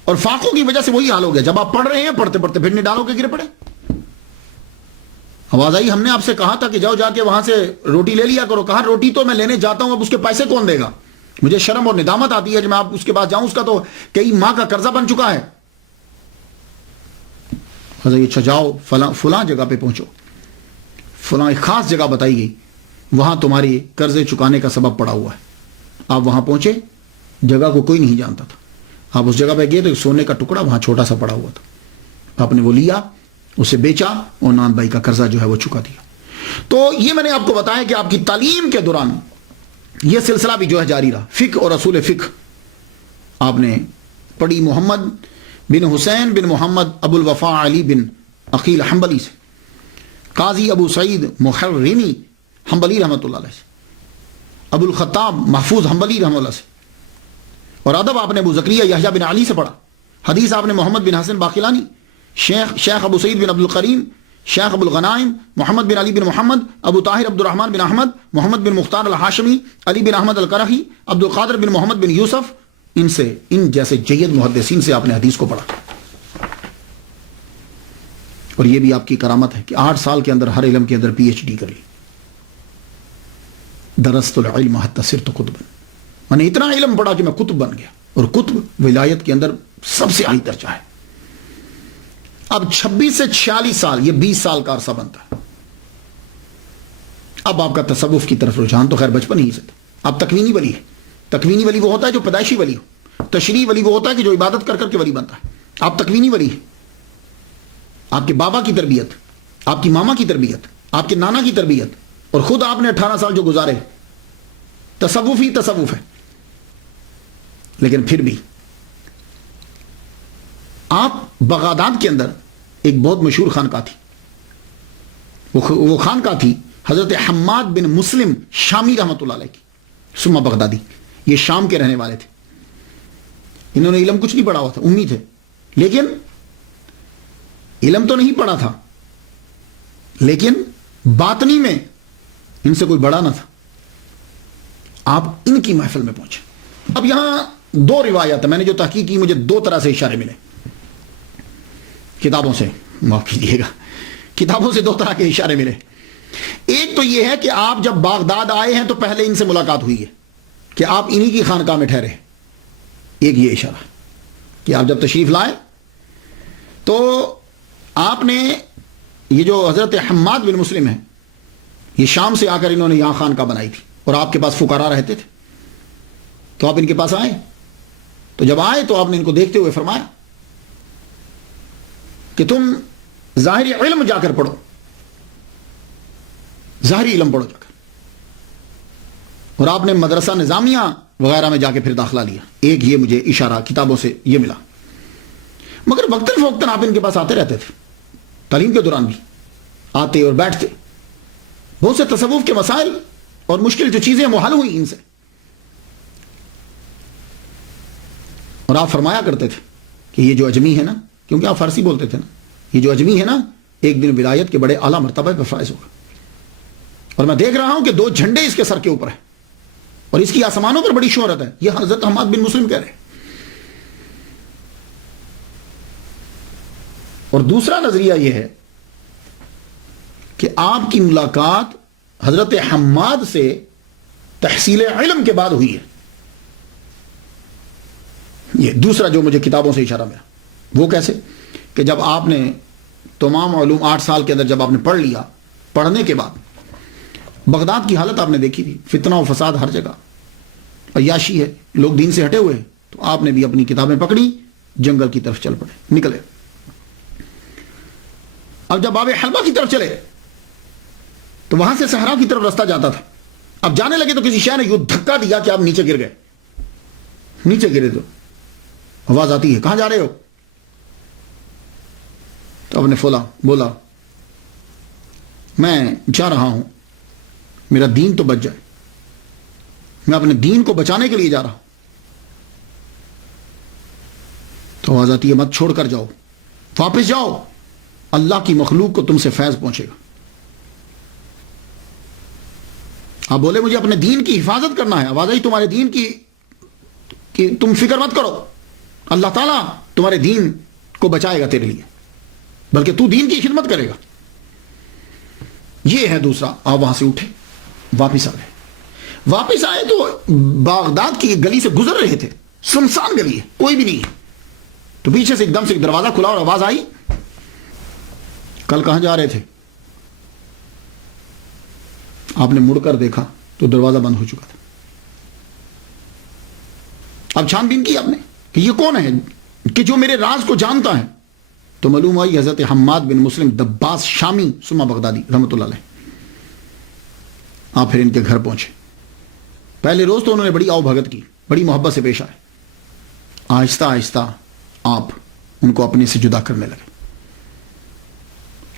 اور فاقوں کی وجہ سے وہی حال ہو گیا، جب آپ پڑھ رہے ہیں پڑھتے پڑھتے پھر نہیں ڈالو کے گرے پڑے۔ آواز آئی ہم نے آپ سے کہا تھا کہ جاؤ جا کے وہاں سے روٹی لے لیا کرو، کہا روٹی تو میں لینے جاتا ہوں، اب اس کے پیسے کون دے گا؟ مجھے شرم اور ندامت آتی ہے کہ میں آپ اس کے پاس جاؤں، اس کا تو کئی ماہ کا قرضہ بن چکا ہے۔ اچھا جاؤ فلاں جگہ پہ پہنچو، فلاں ایک خاص جگہ بتائی گئی، وہاں تمہاری قرضے چکانے کا سبب پڑا ہوا ہے۔ آپ وہاں پہنچے، جگہ کو کوئی نہیں جانتا تھا، آپ اس جگہ پہ گئے تو سونے کا ٹکڑا وہاں چھوٹا سا پڑا ہوا تھا، آپ نے وہ لیا، اسے بیچا اور نان بھائی کا قرضہ جو ہے وہ چکا دیا۔ تو یہ میں نے آپ کو بتایا کہ آپ کی تعلیم کے دوران یہ سلسلہ بھی جو ہے جاری رہا، فقہ اور اصول فقہ آپ نے پڑھی محمد بن حسین بن محمد ابو الوفا علی بن عقیل حنبلی سے، قاضی ابو سعید محرمی حنبلی رحمۃ اللہ علیہ سے، ابو الخطاب محفوظ حنبلی رحمۃ اللہ سے، اور ادب آپ نے ابو زکریا یحییٰ بن علی سے پڑھا، حدیث آپ نے محمد بن حسن باقلانی، شیخ ابو سعید بن عبد القریم، شیخ ابو الغنائم محمد بن علی بن محمد، ابو طاہر عبد الرحمن بن احمد، محمد بن مختار الحاشمی، علی بن احمد القرخی، عبد القادر بن محمد بن یوسف، ان جیسے جید محدثین سے آپ نے حدیث کو پڑھا۔ اور یہ بھی آپ کی کرامت ہے کہ 8 سال کے اندر ہر علم کے اندر PhD کر لی۔ درست العلم حتی صرت قطبا، میں نے اتنا علم پڑھا کہ میں قطب بن گیا، اور قطب ولایت کے اندر سب سے اعلی درجہ ہے۔ اب 26 سے 46 سال، یہ 20 سال کا عرصہ بنتا ہے۔ اب آپ کا تصوف کی طرف رجحان تو خیر بچپن ہی سے تھا، اب تکوینی ولی ہے۔ تکوینی ولی وہ ہوتا ہے جو پیدائشی ولی ہو، تشریعی ولی وہ ہوتا ہے کہ جو عبادت کر کر کے ولی بنتا ہے۔ آپ تکوینی ولی ہیں، آپ کے بابا کی تربیت، آپ کی ماما کی تربیت، آپ کے نانا کی تربیت، اور خود آپ نے 18 سال جو گزارے، تصوف ہی تصوف ہے. لیکن پھر بھی آپ بغداد کے اندر ایک بہت مشہور خانقاہ تھی، وہ خانقاہ تھی حضرت حماد بن مسلم شامی رحمۃ اللہ علیہ کی، سما بغدادی. یہ شام کے رہنے والے تھے. انہوں نے علم کچھ نہیں پڑھا ہوا تھا، امی تھے، لیکن علم تو نہیں پڑھا تھا، لیکن باطنی میں ان سے کوئی بڑا نہ تھا. آپ ان کی محفل میں پہنچے. اب یہاں دو روایات ہیں، میں نے جو تحقیق کی مجھے دو طرح سے اشارے ملے کتابوں سے، معاف کیجیے گا، کتابوں سے دو طرح کے اشارے ملے. ایک تو یہ ہے کہ آپ جب بغداد آئے ہیں تو پہلے ان سے ملاقات ہوئی ہے کہ آپ انہی کی خانقاہ میں ٹھہرے. ایک یہ اشارہ کہ آپ جب تشریف لائے تو آپ نے یہ جو حضرت حماد بن مسلم ہے، یہ شام سے آ کر انہوں نے یہاں خانقاہ بنائی تھی، اور آپ کے پاس فقراء رہتے تھے، تو آپ ان کے پاس آئے. تو جب آئے تو آپ نے ان کو دیکھتے ہوئے فرمایا کہ تم ظاہری علم جا کر پڑھو، ظاہری علم پڑھو جا کر. اور آپ نے مدرسہ نظامیہ وغیرہ میں جا کے پھر داخلہ لیا. ایک یہ مجھے اشارہ کتابوں سے یہ ملا. مگر وقتاً فوقتاً آپ ان کے پاس آتے رہتے تھے، تعلیم کے دوران بھی آتے اور بیٹھتے. بہت سے تصوف کے مسائل اور مشکل جو چیزیں وہ حل ہوئی ان سے. اور آپ فرمایا کرتے تھے کہ یہ جو اجمی ہے نا، کیونکہ آپ فارسی بولتے تھے نا، یہ جو اجمی ہے نا ایک دن ولایت کے بڑے اعلیٰ مرتبہ پہ فائز ہوگا. اور میں دیکھ رہا ہوں کہ 2 جھنڈے اس کے سر کے اوپر ہیں اور اس کی آسمانوں پر بڑی شہرت ہے. یہ حضرت حماد بن مسلم کہہ رہے ہیں. اور دوسرا نظریہ یہ ہے کہ آپ کی ملاقات حضرت حماد سے تحصیل علم کے بعد ہوئی ہے. یہ دوسرا جو مجھے کتابوں سے اشارہ ملا. وہ کیسے کہ جب آپ نے تمام علوم 8 سال کے اندر جب آپ نے پڑھ لیا، پڑھنے کے بعد بغداد کی حالت آپ نے دیکھی تھی، فتنہ و فساد ہر جگہ، عیاشی ہے، لوگ دین سے ہٹے ہوئے ہیں. تو آپ نے بھی اپنی کتابیں پکڑی، جنگل کی طرف چل پڑے، نکلے. اب جب باب حلبہ کی طرف چلے تو وہاں سے صحرا کی طرف رستہ جاتا تھا. اب جانے لگے تو کسی شے نے یوں دھکا دیا کہ آپ نیچے گر گئے. نیچے گرے تو آواز آتی ہے کہاں جا رہے ہو؟ تو آپ نے بولا میں جا رہا ہوں، میرا دین تو بچ جائے، میں اپنے دین کو بچانے کے لیے جا رہا ہوں. تو آواز آتی ہے مت چھوڑ کر جاؤ، واپس جاؤ، اللہ کی مخلوق کو تم سے فیض پہنچے گا. آپ بولے مجھے اپنے دین کی حفاظت کرنا ہے. آواز آئی تمہارے دین کی کہ تم فکر مت کرو، اللہ تعالیٰ تمہارے دین کو بچائے گا تیرے لیے، بلکہ تو دین کی خدمت کرے گا. یہ ہے دوسرا. آپ وہاں سے اٹھے، واپس آ گئے. واپس آئے تو بغداد کی ایک گلی سے گزر رہے تھے، سنسان گلی ہے، کوئی بھی نہیں ہے. تو پیچھے سے ایک دم سے ایک دروازہ کھلا اور آواز آئی کل کہاں جا رہے تھے؟ آپ نے مڑ کر دیکھا تو دروازہ بند ہو چکا تھا. اب چھان بین کی آپ نے کہ یہ کون ہے کہ جو میرے راز کو جانتا ہے. تو معلوم ہوئی حضرت حماد بن مسلم دباس شامی سما بغدادی رحمۃ اللہ علیہ. آپ پھر ان کے گھر پہنچے. پہلے روز تو انہوں نے بڑی آؤ بھگت کی، بڑی محبت سے پیش آئے. آہستہ آہستہ آپ ان کو اپنے سے جدا کرنے لگے.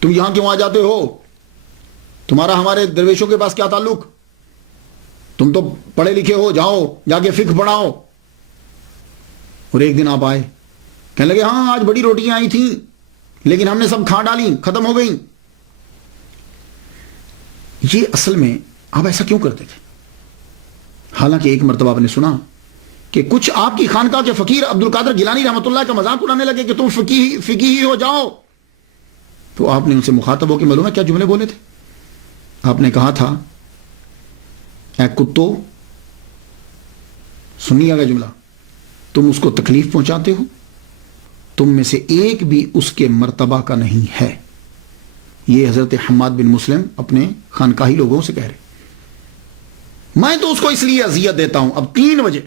تم یہاں کیوں آ جاتے ہو؟ تمہارا ہمارے درویشوں کے پاس کیا تعلق؟ تم تو پڑھے لکھے ہو، جاؤ جا کے فقہ پڑھاؤ. اور ایک دن آپ آئے، کہنے لگے ہاں آج بڑی روٹیاں آئی تھیں لیکن ہم نے سب کھا ڈالی، ختم ہو گئیں. یہ اصل میں آپ ایسا کیوں کرتے تھے؟ حالانکہ ایک مرتبہ آپ نے سنا کہ کچھ آپ کی خانقاہ کے فقیر عبد القادر گیلانی رحمۃ اللہ کا مذاق اڑانے لگے کہ تم فقیہی ہو جاؤ. تو آپ نے ان سے مخاطب ہو کے معلوم ہے کیا جملے بولے تھے؟ آپ نے کہا تھا اے کتو، سنیے گا جملہ، تم اس کو تکلیف پہنچاتے ہو، تم میں سے ایک بھی اس کے مرتبہ کا نہیں ہے. یہ حضرت حماد بن مسلم اپنے خانقاہی لوگوں سے کہہ رہے. میں تو اس کو اس لیے اذیت دیتا ہوں. اب 3 وجہ.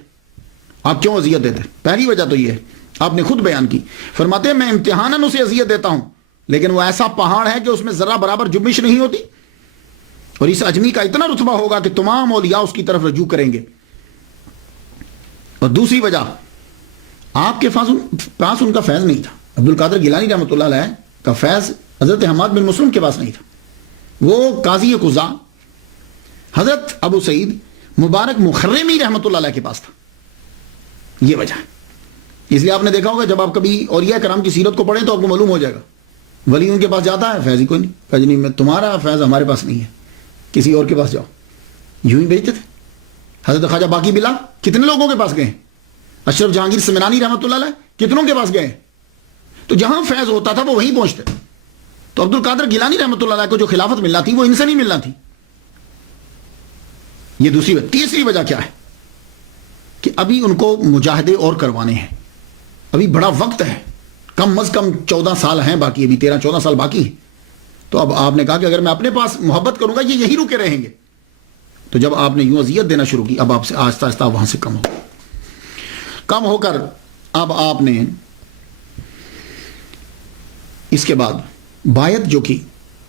آپ کیوں اذیت دیتے؟ پہلی وجہ تو یہ ہے آپ نے خود بیان کی. فرماتے ہیں میں امتحاناً اسے اذیت دیتا ہوں لیکن وہ ایسا پہاڑ ہے کہ اس میں ذرا برابر جنبش نہیں ہوتی, اور اس اجمی کا اتنا رتبہ ہوگا کہ تمام اولیاء اس کی طرف رجوع کریں گے. اور دوسری وجہ, آپ کے پاس ان کا فیض نہیں تھا. عبد القادر گیلانی رحمۃ اللہ علیہ کا فیض حضرت حماد بن مسلم کے پاس نہیں تھا, وہ قاضی قضا حضرت ابو سعید مبارک مخرمی رحمۃ اللہ علیہ کے پاس تھا. یہ وجہ ہے. اس لیے آپ نے دیکھا ہوگا جب آپ کبھی اولیاء کرام کی سیرت کو پڑھیں تو آپ کو معلوم ہو جائے گا, ولی ان کے پاس جاتا ہے, فیض ہی کوئی نہیں. کہا جی نہیں, میں تمہارا فیض ہمارے پاس نہیں ہے, کسی اور کے پاس جاؤ. یوں ہی بھیجتے تھے. حضرت خواجہ باقی بلا کتنے لوگوں کے پاس گئے, اشرف جہانگیر سمنانی رحمۃ اللہ علیہ کتنوں کے پاس گئے. تو جہاں فیض ہوتا تھا وہ وہیں پہنچتے. تو عبد القادر گیلانی رحمۃ اللہ علیہ کو جو خلافت ملنا تھی وہ ان سے نہیں ملنا تھی. یہ دوسری وجہ. تیسری وجہ کیا ہے کہ ابھی ان کو مجاہدے اور کروانے ہیں, ابھی بڑا وقت ہے, کم از کم 14 سال ہیں باقی, ابھی 13-14 سال باقی ہیں. تو اب آپ نے کہا کہ اگر میں اپنے پاس محبت کروں گا یہ یہی رکے رہیں گے. تو جب آپ نے یوں اذیت دینا شروع کی, اب آپ سے آہستہ آہستہ وہاں سے کم ہو کر اب آپ نے اس کے بعد بایت جو کی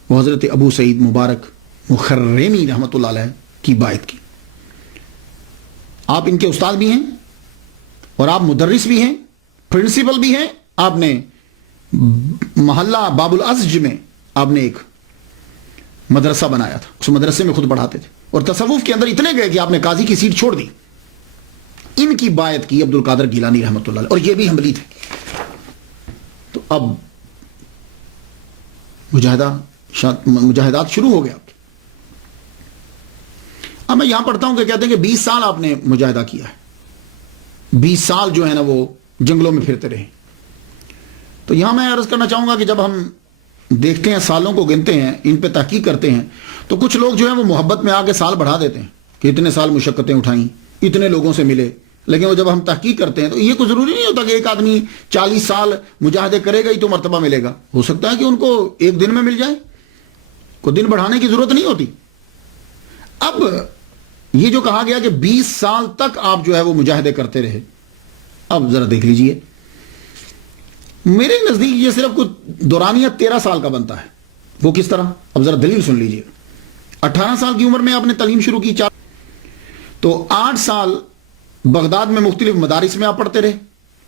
وہ حضرت ابو سعید مبارک مخرمی رحمۃ اللہ علیہ کی بایت کی. آپ ان کے استاد بھی ہیں اور آپ مدرس بھی ہیں, پرنسپل بھی ہیں. آپ نے محلہ باب الازج میں آپ نے ایک مدرسہ بنایا تھا, اس مدرسے میں خود پڑھاتے تھے, اور تصوف کے اندر اتنے گئے کہ آپ نے قاضی کی سیٹ چھوڑ دی. ان کی بایت کی عبد القادر گیلانی رحمۃ اللہ علیہ, اور یہ بھی حنبلی تھے. تو اب مجاہدات شروع ہو گیا. اب میں یہاں پڑھتا ہوں کہ کہتے ہیں کہ 20 سال آپ نے مجاہدہ کیا ہے, 20 سال جو ہے نا وہ جنگلوں میں پھرتے رہے. تو یہاں میں عرض کرنا چاہوں گا کہ جب ہم دیکھتے ہیں, سالوں کو گنتے ہیں, ان پہ تحقیق کرتے ہیں, تو کچھ لوگ جو ہیں وہ محبت میں آ کے سال بڑھا دیتے ہیں کہ اتنے سال مشقتیں اٹھائیں, اتنے لوگوں سے ملے. لیکن وہ جب ہم تحقیق کرتے ہیں تو یہ کوئی ضروری نہیں ہوتا کہ ایک آدمی 40 سال مجاہدے کرے گا ہی تو مرتبہ ملے گا. ہو سکتا ہے کہ ان کو ایک دن میں مل جائے, کوئی دن بڑھانے کی ضرورت نہیں ہوتی. اب یہ جو کہا گیا کہ 20 سال تک آپ جو ہے وہ مجاہدے کرتے رہے, اب ذرا دیکھ لیجئے, میرے نزدیک یہ صرف کچھ دورانیہ 13 سال کا بنتا ہے. وہ کس طرح؟ اب ذرا دلیل سن لیجئے. 18 سال کی عمر میں آپ نے تعلیم شروع کی, تو 8 سال بغداد میں مختلف مدارس میں آپ پڑھتے رہے.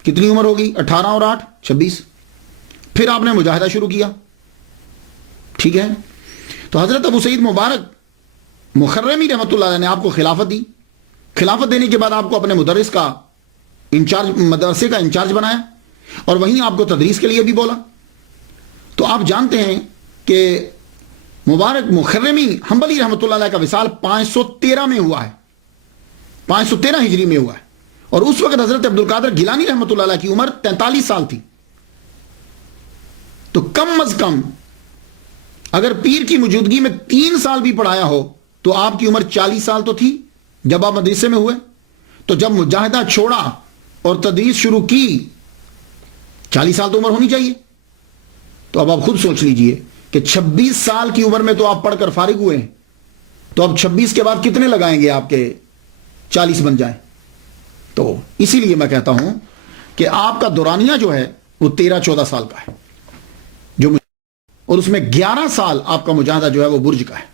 کتنی عمر ہوگی؟ 18 اور 8 26. پھر آپ نے مجاہدہ شروع کیا, ٹھیک ہے. تو حضرت ابو سعید مبارک مخرمی رحمۃ اللہ علیہ نے آپ کو خلافت دی. خلافت دینے کے بعد آپ کو اپنے مدرس کا انچارج, مدرسے کا انچارج بنایا, اور وہیں آپ کو تدریس کے لیے بھی بولا. تو آپ جانتے ہیں کہ مبارک مخرمی حنبلی رحمۃ اللہ علیہ کا وصال 513 میں ہوا ہے, 513 ہجری میں ہوا ہے. اور اس وقت حضرت عبد القادر گیلانی رحمۃ اللہ علیہ کی عمر 43 سال تھی. تو کم از کم اگر پیر کی موجودگی میں 3 سال بھی پڑھایا ہو تو آپ کی عمر 40 سال تو تھی جب آپ مدرسے میں ہوئے. تو جب مجاہدہ چھوڑا اور تدریس شروع کی 40 سال تو عمر ہونی چاہیے. تو اب آپ خود سوچ لیجئے کہ 26 سال کی عمر میں تو آپ پڑھ کر فارغ ہوئے ہیں, تو اب 26 کے بعد کتنے لگائیں گے آپ کے 40 بن جائیں. تو اسی لیے میں کہتا ہوں کہ آپ کا دورانیہ جو ہے وہ 13-14 سال کا ہے, اور اس میں 11 سال آپ کا مجاہدہ جو ہے وہ برج کا ہے.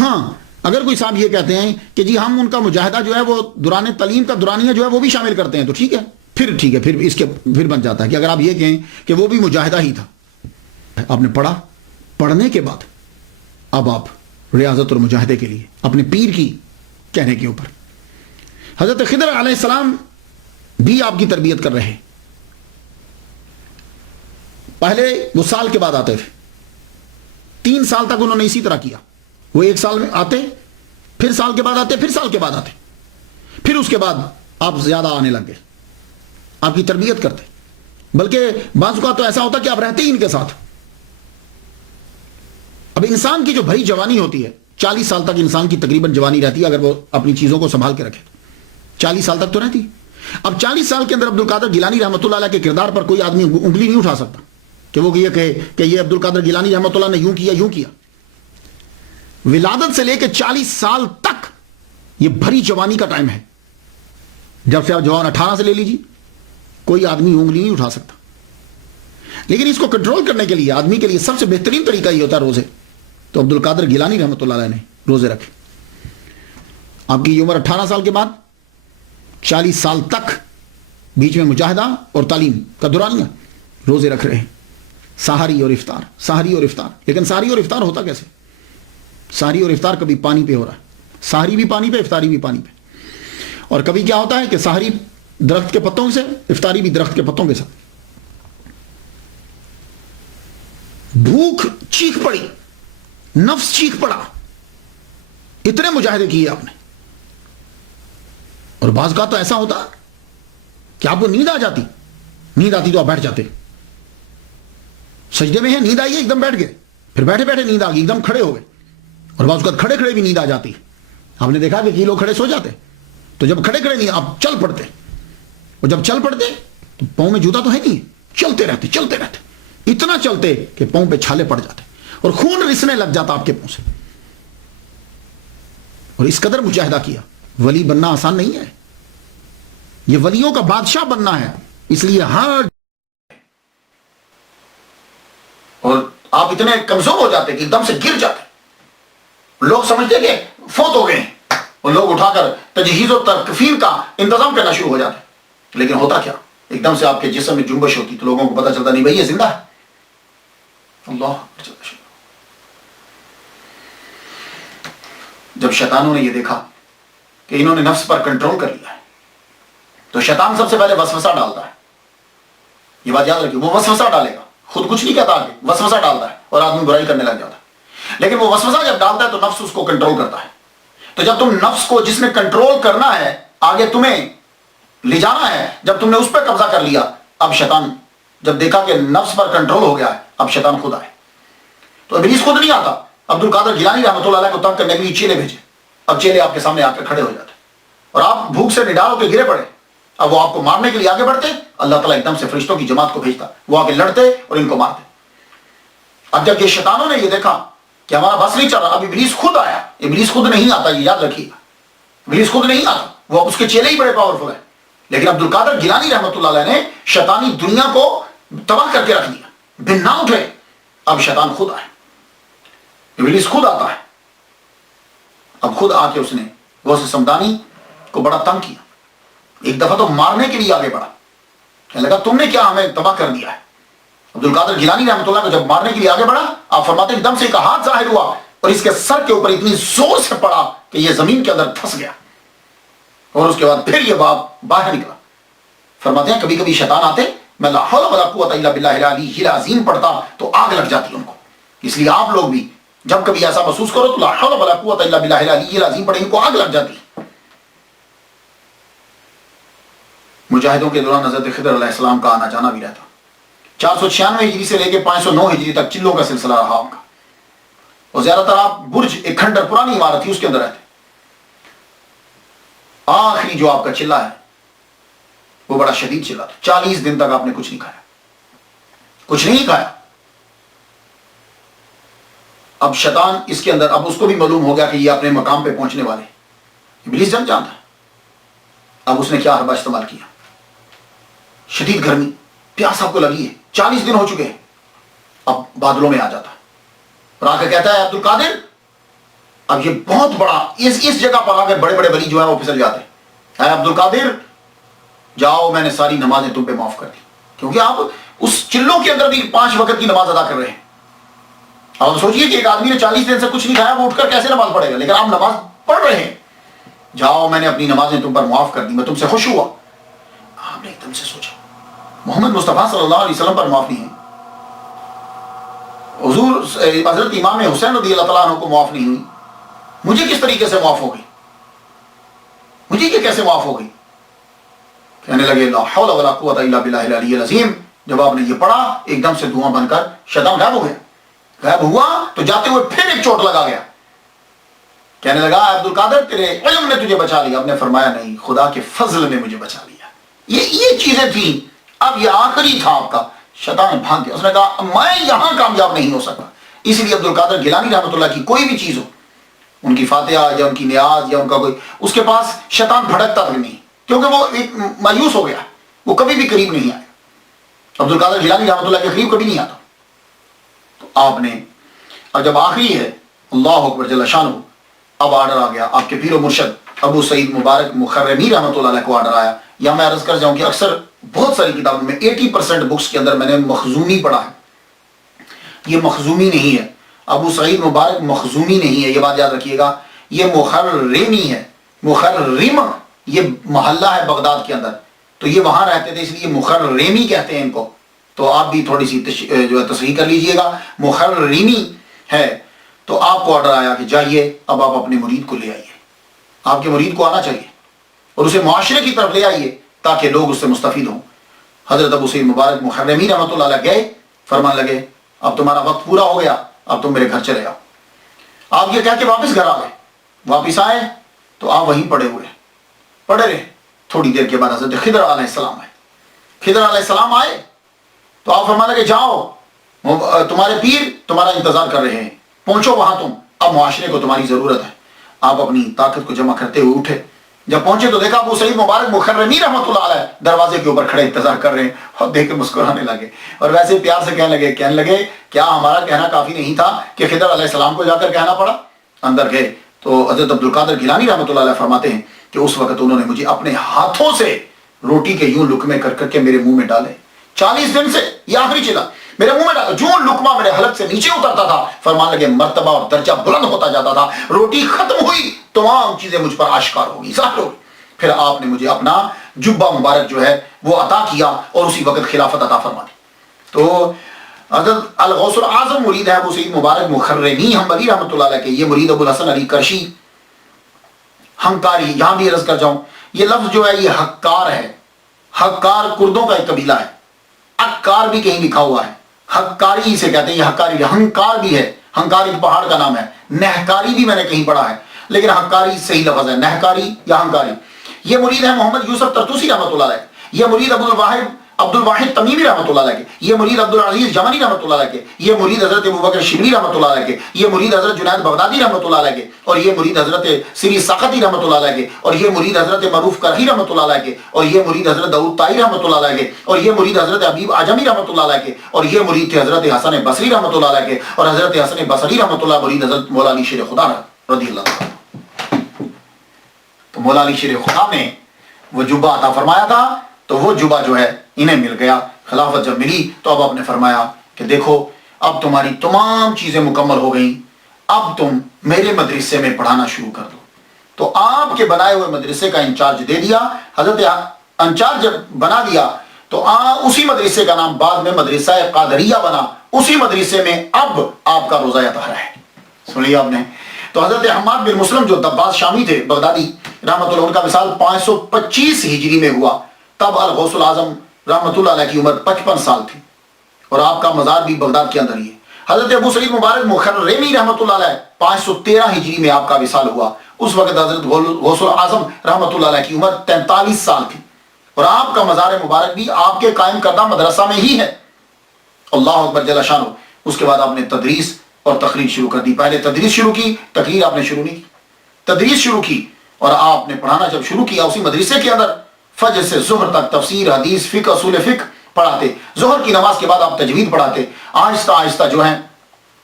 ہاں اگر کوئی صاحب یہ کہتے ہیں کہ جی ہم ان کا مجاہدہ جو ہے وہ دوران تعلیم کا دورانیہ جو ہے وہ بھی شامل کرتے ہیں, تو ٹھیک ہے, پھر اس کے پھر بن جاتا ہے کہ اگر آپ یہ کہیں کہ وہ بھی مجاہدہ ہی تھا. آپ نے پڑھا, پڑھنے کے بعد اب آپ ریاضت اور مجاہدے کے لیے اپنے پیر کی کہنے کے اوپر حضرت خضر علیہ السلام بھی آپ کی تربیت کر رہے. پہلے وہ سال کے بعد آتے تھے, 3 سال تک انہوں نے اسی طرح کیا. وہ 1 سال میں آتے, پھر سال کے بعد آتے, پھر سال کے بعد آتے, پھر اس کے بعد آپ زیادہ آنے لگ گئے, آپ کی تربیت کرتے. بلکہ بعض اوقات تو ایسا ہوتا کہ آپ رہتے ہی ان کے ساتھ. اب انسان کی جو بھری جوانی ہوتی ہے, 40 سال تک انسان کی تقریباً جوانی رہتی ہے اگر وہ اپنی چیزوں کو سنبھال کے رکھے. 40 سال تک تو رہتی. اب 40 سال کے اندر عبد القادر گیلانی رحمۃ اللہ علیہ کے کردار پر کوئی آدمی انگلی نہیں اٹھا سکتا کہ وہ یہ کہے کہ یہ عبد القادر گیلانی رحمۃ اللہ نے یوں کیا یوں کیا. ولادت سے لے کے 40 سال تک یہ بھری جوانی کا ٹائم ہے. جب سے آپ جوان 18 سے لے لیجیے, کوئی آدمی انگلی نہیں اٹھا سکتا. لیکن اس کو کنٹرول کرنے کے لیے آدمی کے لیے سب سے بہترین طریقہ یہ ہوتا ہے روزے. تو عبد القادر گیلانی رحمۃ اللہ علیہ نے روزے رکھے. آپ کی عمر 18 سال کے بعد 40 سال تک بیچ میں مجاہدہ اور تعلیم کا دورانیہ روزے رکھ رہے ہیں. سحری اور افطار، سحری اور افطار. لیکن سحری اور افطار ہوتا کیسے؟ سحری اور افطار کبھی پانی پہ ہو رہا ہے، سحری بھی پانی پہ، افطاری بھی پانی پہ. اور کبھی کیا ہوتا ہے کہ سحری درخت کے پتوں سے، افطاری بھی درخت کے پتوں کے ساتھ. بھوک چیخ پڑی، نفس چیخ پڑا، اتنے مجاہدے کیے آپ نے. اور بعض کا تو ایسا ہوتا کہ آپ کو نیند آ جاتی، نیند آتی تو آپ بیٹھ جاتے. سجدے میں ہے، نیند آئی ہے، ایک دم بیٹھ گئے، پھر بیٹھے بیٹھے نیند آ گئی، ایک دم کھڑے ہو گئے. اور بعض اوقات کھڑے کھڑے بھی نیند آ جاتی. آپ نے دیکھا کہ کئی لوگ کھڑے سو جاتے، تو جب کھڑے کھڑے نہیں آپ چل پڑتے، اور جب چل پڑتے تو پاؤں میں جوتا تو ہے نہیں، چلتے رہتے، اتنا چلتے کہ پاؤں پہ چھالے پڑ جاتے اور خون رسنے لگ جاتا آپ کے پاؤں سے. اور اس قدر مجاہدہ کیا. ولی بننا آسان نہیں ہے، یہ ولیوں کا بادشاہ بننا ہے. اس لیے ہر اور آپ اتنے کمزور ہو جاتے کہ ایک دم سے گر جاتے. لوگ سمجھتے کہ فوت ہو گئے ہیں، اور لوگ اٹھا کر تجہیز و تکفین کا انتظام کرنا شروع ہو جاتے. لیکن ہوتا کیا، ایک دم سے آپ کے جسم میں جنبش ہوتی تو لوگوں کو پتا چلتا نہیں بھائی یہ زندہ ہے. اللہ. جب شیطانوں نے یہ دیکھا کہ انہوں نے نفس پر کنٹرول کر لیا ہے، تو شیطان سب سے پہلے وسوسہ ڈالتا ہے. یہ بات یاد رکھیے، وہ وسوسہ ڈالے گا، خود کچھ نہیں کہتا، آگے وسوسہ ڈالتا ہے اور آدمی برائی کرنے لگ جاتا ہے. لیکن وہ وسوسہ جب ڈالتا ہے تو نفس اس کو کنٹرول کرتا ہے. تو جب تم نفس کو جس نے کنٹرول کرنا ہے، آگے تمہیں لے جانا ہے، جب تم نے اس پہ قبضہ کر لیا، اب شیطان جب دیکھا کہ نفس پر کنٹرول ہو گیا ہے، اب شیطان خود آئے. تو ابلیس خود نہیں آتا. عبد القادر گیلانی رحمۃ اللہ علیہ کو تنگ کرنے کے لیے چیلے بھیجے. اب چیلے آپ کے سامنے آ کے کھڑے ہو جاتے اور آپ بھوک سے نڈال ہو کے گرے پڑے. اب وہ آپ کو مارنے کے لیے آگے بڑھتے، اللہ تعالیٰ ایک دم سے فرشتوں کی جماعت کو بھیجتا، وہ آگے لڑتے اور ان کو مارتے. اب جب یہ شیطانوں نے یہ دیکھا کہ ہمارا بس نہیں چل رہا، اب ابلیس خود آیا. ابلیس خود نہیں آتا، یہ یاد رکھیے، ابلیس خود نہیں آتا، وہ اس کے چیلے ہی بڑے پاورفل ہیں. لیکن عبد القادر گیلانی رحمۃ اللہ علیہ نے شیطانی دنیا کو تباہ کر کے رکھ دیا، بن نہ اٹھے. اب شیطان خود آئے، ابلیس خود آتا ہے. اب خود آ کے اس نے غوث سمدانی کو بڑا تنگ کیا. ایک دفعہ تو مارنے کے لیے آگے بڑھا، کہنے لگا تم نے کیا ہمیں تباہ کر دیا ہے. عبد القادر گیلانی رحمۃ اللہ کو جب مارنے کے لیے آگے بڑھا، آپ فرماتے ہیں ایک دم سے ایک ہاتھ ظاہر ہوا اور اس کے سر کے اوپر اتنی زور سے پڑا کہ یہ زمین کے اندر دھس گیا. اور اس کے بعد پھر یہ باپ باہر نکلا. فرماتے ہیں کبھی کبھی شیطان آتے، میں لا حول ولا قوت الا باللہ العلی العظیم پڑھتا تو آگ لگ جاتی ان کو. اس لیے آپ لوگ بھی جب کبھی ایسا محسوس کرو تو لا حول ولا قوت الا باللہ العلی العظیم پڑھیں، ان کو آگ لگ جاتی. مجاہدوں کے دوران حضرت خضر علیہ السلام کا آنا جانا بھی رہتا. 496 ہجری سے لے کے 509 ہجری تک چلوں کا سلسلہ رہا ان کا. اور زیادہ تر آپ برج، ایک کھنڈر پرانی عمارت تھی، اس کے اندر رہتے. آخری جو آپ کا چلہ ہے وہ بڑا شدید چلہ تھا. 40 دن تک آپ نے کچھ نہیں کھایا، کچھ نہیں کھایا. اب شیطان اس کے اندر، اب اس کو بھی معلوم ہو گیا کہ یہ اپنے مقام پہ پہنچنے والے. ابلیس جان جانتا ہے. اب اس نے کیا حربہ استعمال کیا، شدید گرمی، پیاس آپ کو لگی ہے، 40 دن ہو چکے ہیں. اب بادلوں میں آ جاتا ہے اور آ کے کہتا ہے عبد القادر، اب یہ بہت بڑا اس جگہ پر آ کے بڑے بڑے ولی جو ہیں وہ پھسل جاتے ہیں. اے عبد القادر جاؤ، میں نے ساری نمازیں تم پہ معاف کر دی. کیونکہ آپ اس چلوں کے اندر بھی 5 وقت کی نماز ادا کر رہے ہیں. اب سوچئے کہ ایک آدمی نے 40 دن سے کچھ نہیں کھایا، وہ اٹھ کر کیسے نماز پڑھے گا؟ لیکن آپ نماز پڑھ رہے ہیں. جاؤ، میں نے اپنی نمازیں تم پر معاف کر دی، میں تم سے خوش ہوا. آپ نے ایک دم سے سوچا محمد مصطفیٰ صلی اللہ علیہ وسلم پر معاف نہیں ہے، حضور حضرت امام حسین رضی اللہ تعالیٰ عنہ کو معاف نہیں ہوئی، مجھے کس طریقے سے معاف ہو گئی، مجھے یہ کیسے معاف ہو گئی؟ کہنے لگے لا حول ولا قوت الا باللہ العلی العظیم. جب آپ نے یہ پڑھا ایک دم سے دھواں بن کر شیطان غائب ہو گیا. غائب ہوا تو جاتے ہوئے پھر ایک چوٹ لگا گیا. کہنے لگا عبد القادر تیرے علم نے تجھے بچا لیا. آپ نے فرمایا نہیں، خدا کے فضل نے مجھے بچا لیا. یہ چیزیں تھیں. اب یہ آخری تھا آپ کا. شیطان بھاگ گیا. اس نے کہا میں یہاں کامیاب نہیں ہو سکتا. اس لیے عبد القادر گیلانی رحمۃ اللہ کی کوئی بھی چیز ہو، ان کی فاتحہ یا ان کی نیاز یا ان کا کوئی، اس کے پاس شیطان بھڑکتا تک نہیں، کیونکہ وہ ایک مایوس ہو گیا. وہ کبھی بھی قریب نہیں آئے. عبد القادر جیلانی رحمۃ اللہ کے قریب کبھی نہیں آتا. تو آپ نے اب جب آخری ہے اللہ اکبر جل شانہ، اب آرڈر آ گیا آپ کے پیر و مرشد ابو سعید مبارک مخرمی رحمۃ اللہ علیہ کو آرڈر آیا. یا میں عرض کر جاؤں کہ اکثر بہت ساری کتابوں میں 80% بکس کے اندر میں نے مخزومی پڑھا ہے. یہ مخزومی نہیں ہے، ابو سعید مبارک مخزومی نہیں ہے، یہ بات یاد رکھیے گا. یہ مخرمی ہے. مخرم یہ محلہ ہے بغداد کے اندر، تو یہ وہاں رہتے تھے اس لیے مخرمی کہتے ہیں ان کو. تو آپ بھی تھوڑی سی جو ہے تصحیح کر لیجئے گا، مخرمی ہے. تو آپ کو آرڈر آیا کہ جائیے اب آپ اپنے مرید کو لے آئیے. آپ کے مرید کو آنا چاہیے اور اسے معاشرے کی طرف لے آئیے تاکہ لوگ اس سے مستفید ہوں. حضرت ابو سعید مبارک مخرمی رحمۃ اللہ علیہ گئے، فرمان لگے اب تمہارا وقت پورا ہو گیا، اب تم میرے گھر چلے آؤ. آپ یہ کہہ کے واپس گھر آ گئے. واپس آئے تو آپ وہیں پڑے رہے. تھوڑی دیر کے بعد حضرت خضر علیہ السلام آئے. خضر علیہ السلام آئے تو آپ فرمان لگے جاؤ تمہارے پیر تمہارا انتظار کر رہے ہیں، پہنچو وہاں تم، اب معاشرے کو تمہاری ضرورت ہے. آپ اپنی طاقت کو جمع کرتے ہوئے اٹھے. جب پہنچے تو دیکھا ابو سعید مبارک مخرمی رحمۃ اللہ علیہ دروازے کے اوپر کھڑے انتظار کر رہے ہیں اور دیکھ کے مسکرانے لگے اور ویسے پیار سے کہنے لگے کیا ہمارا کہنا کافی نہیں تھا کہ خضر علیہ السلام کو جا کر کہنا پڑا. اندر گئے تو حضرت عبد القادر گیلانی رحمۃ اللہ علیہ فرماتے ہیں کہ اس وقت انہوں نے مجھے اپنے ہاتھوں سے روٹی کے یوں لقمے کر کر کے میرے منہ میں ڈالے. 40 دن سے یہ آخری چلا میرے منہ میں ڈالا. جو لقمہ میرے حلق سے نیچے اترتا تھا فرمان لگے مرتبہ اور درجہ بلند ہوتا جاتا تھا. روٹی ختم ہوئی تمام چیزیں مجھ پر آشکار ہوگی، ظاہر ہوگی. پھر آپ نے مجھے اپنا جبہ مبارک جو ہے وہ عطا کیا اور اسی وقت خلافت عطا فرما دی. تو حضرت الغوث الاعظم مرید ہے ابو سعید مبارک مخرمی حنبلی رحمۃ اللہ علیہ کے. یہ مرید ابو الحسن علی کرشی ہنکاری. یہاں بھی عرض کر جاؤں یہ لفظ جو ہے یہ حکار ہے. حکار کردوں کا ایک قبیلہ ہے. اکار بھی کہیں لکھا ہوا ہے، حکاری سے کہتے ہیں. یہ حکاری ہنکار بھی ہے، ہنکار ایک پہاڑ کا نام ہے. نہکاری بھی میں نے کہیں پڑھا ہے لیکن حکاری صحیح لفظ ہے، نہکاری یا ہنکاری. یہ مرید ہے محمد یوسف ترتوسی رحمۃ اللہ علیہ. یہ مرید عبد الواحد تمیمی رحمۃ اللہ علیہ کے. یہ مرید عبد العزیز جمنی رحمۃ اللہ علیہ کے. یہ مرید حضرت ابوبکر شبلی رحمۃ اللہ علیہ کے. یہ مرید حضرت جنید بغدادی رحمۃ اللہ علیہ کے. اور یہ مرید حضرت سری ساختی رحمۃ اللہ علیہ کے. اور یہ مرید حضرت معروف کرخی رحمۃ اللہ علیہ کے. اور یہ مرید حضرت داؤد طائی رحمۃ اللہ علیہ کے. اور یہ مرید حضرت حبیب اعجمی رحمۃ اللہ علیہ کے. اور یہ مرید تھے حضرت حسن بصری رحمۃ اللہ علیہ کے. اور حضرت حسن بصری رحمۃ اللہ مرید حضرت مولا علی شیر خدا رضی اللہ عنہ. تو مولا علی شیر خدا نے وہ جبہ عطا فرمایا تھا تو وہ جبہ جو ہے انہیں مل گیا. خلافت جب ملی تو اب آپ نے فرمایا کہ دیکھو اب تمہاری تمام چیزیں مکمل ہو گئیں، اب تم میرے مدرسے میں پڑھانا شروع کر دو. تو آپ کے بنائے ہوئے مدرسے کا انچارج دے دیا. حضرت انچارج جب بنا دیا تو اسی مدرسے کا نام بعد میں مدرسہ قادریہ بنا. اسی مدرسے میں اب آپ کا روزہ طہارہ ہے. سن لیا آپ نے. تو حضرت حماد بن مسلم جو دباس شامی تھے بغدادی رحمۃ اللہ، ان کا وصال 525 ہجری میں ہوا. تب الغوث الاعظم رحمۃ اللہ علیہ کی عمر 55 سال تھی اور آپ کا مزار بھی بغداد کے اندر ہی ہے. حضرت ابو سعید مبارک مخرمی رحمۃ اللہ علیہ 513 ہجری میں آپ کا وصال ہوا. اس وقت حضرت غوث الاعظم رحمۃ اللہ علیہ کی عمر 43 سال تھی اور آپ کا مزار مبارک بھی آپ کے قائم کردہ مدرسہ میں ہی ہے. اللہ اکبر جل شانہ. اس کے بعد آپ نے تدریس اور تقریر شروع کر دی. پہلے تدریس شروع کی، تقریر آپ نے شروع نہیں کی. تدریس شروع کی اور آپ نے پڑھانا جب شروع کیا اسی مدرسے کے اندر فجر سے ظہر تک تفسیر، حدیث، فقہ، اصول فقہ پڑھاتے. ظہر کی نماز کے بعد آپ تجوید پڑھاتے. آہستہ آہستہ جو ہیں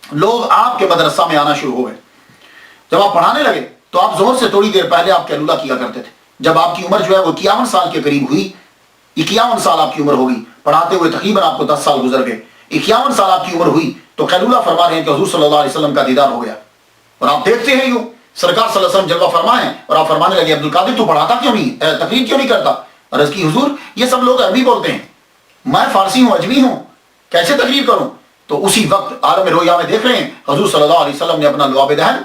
لوگ آپ کے مدرسہ میں آنا شروع ہو گئے. جب آپ پڑھانے لگے تو آپ ظہر سے تھوڑی دیر پہلے آپ کیلولہ کیا کرتے تھے. جب آپ کی عمر جو ہے وہ 51 سال کے قریب ہوئی، 51 سال آپ کی عمر ہوگی، پڑھاتے ہوئے تقریباً آپ کو 10 سال گزر گئے. 51 سال آپ کی عمر ہوئی تو قیلولہ فرما رہے ہیں کہ حضور صلی اللہ علیہ وسلم کا دیدار ہو گیا. اور آپ دیکھتے ہیں یوں سرکار صلی اللہ علیہ وسلم جلوہ فرمائیں اور آپ فرمانے لگے عبد القادر تو پڑھاتا کیوں نہیں، تقریر کیوں نہیں کرتا؟ عرض کی حضور یہ سب لوگ عربی بولتے ہیں، میں فارسی ہوں، اجمی ہوں، کیسے تقریر کروں؟ تو اسی وقت عالم رویا میں دیکھ رہے ہیں حضور صلی اللہ علیہ وسلم نے اپنا لعاب دہن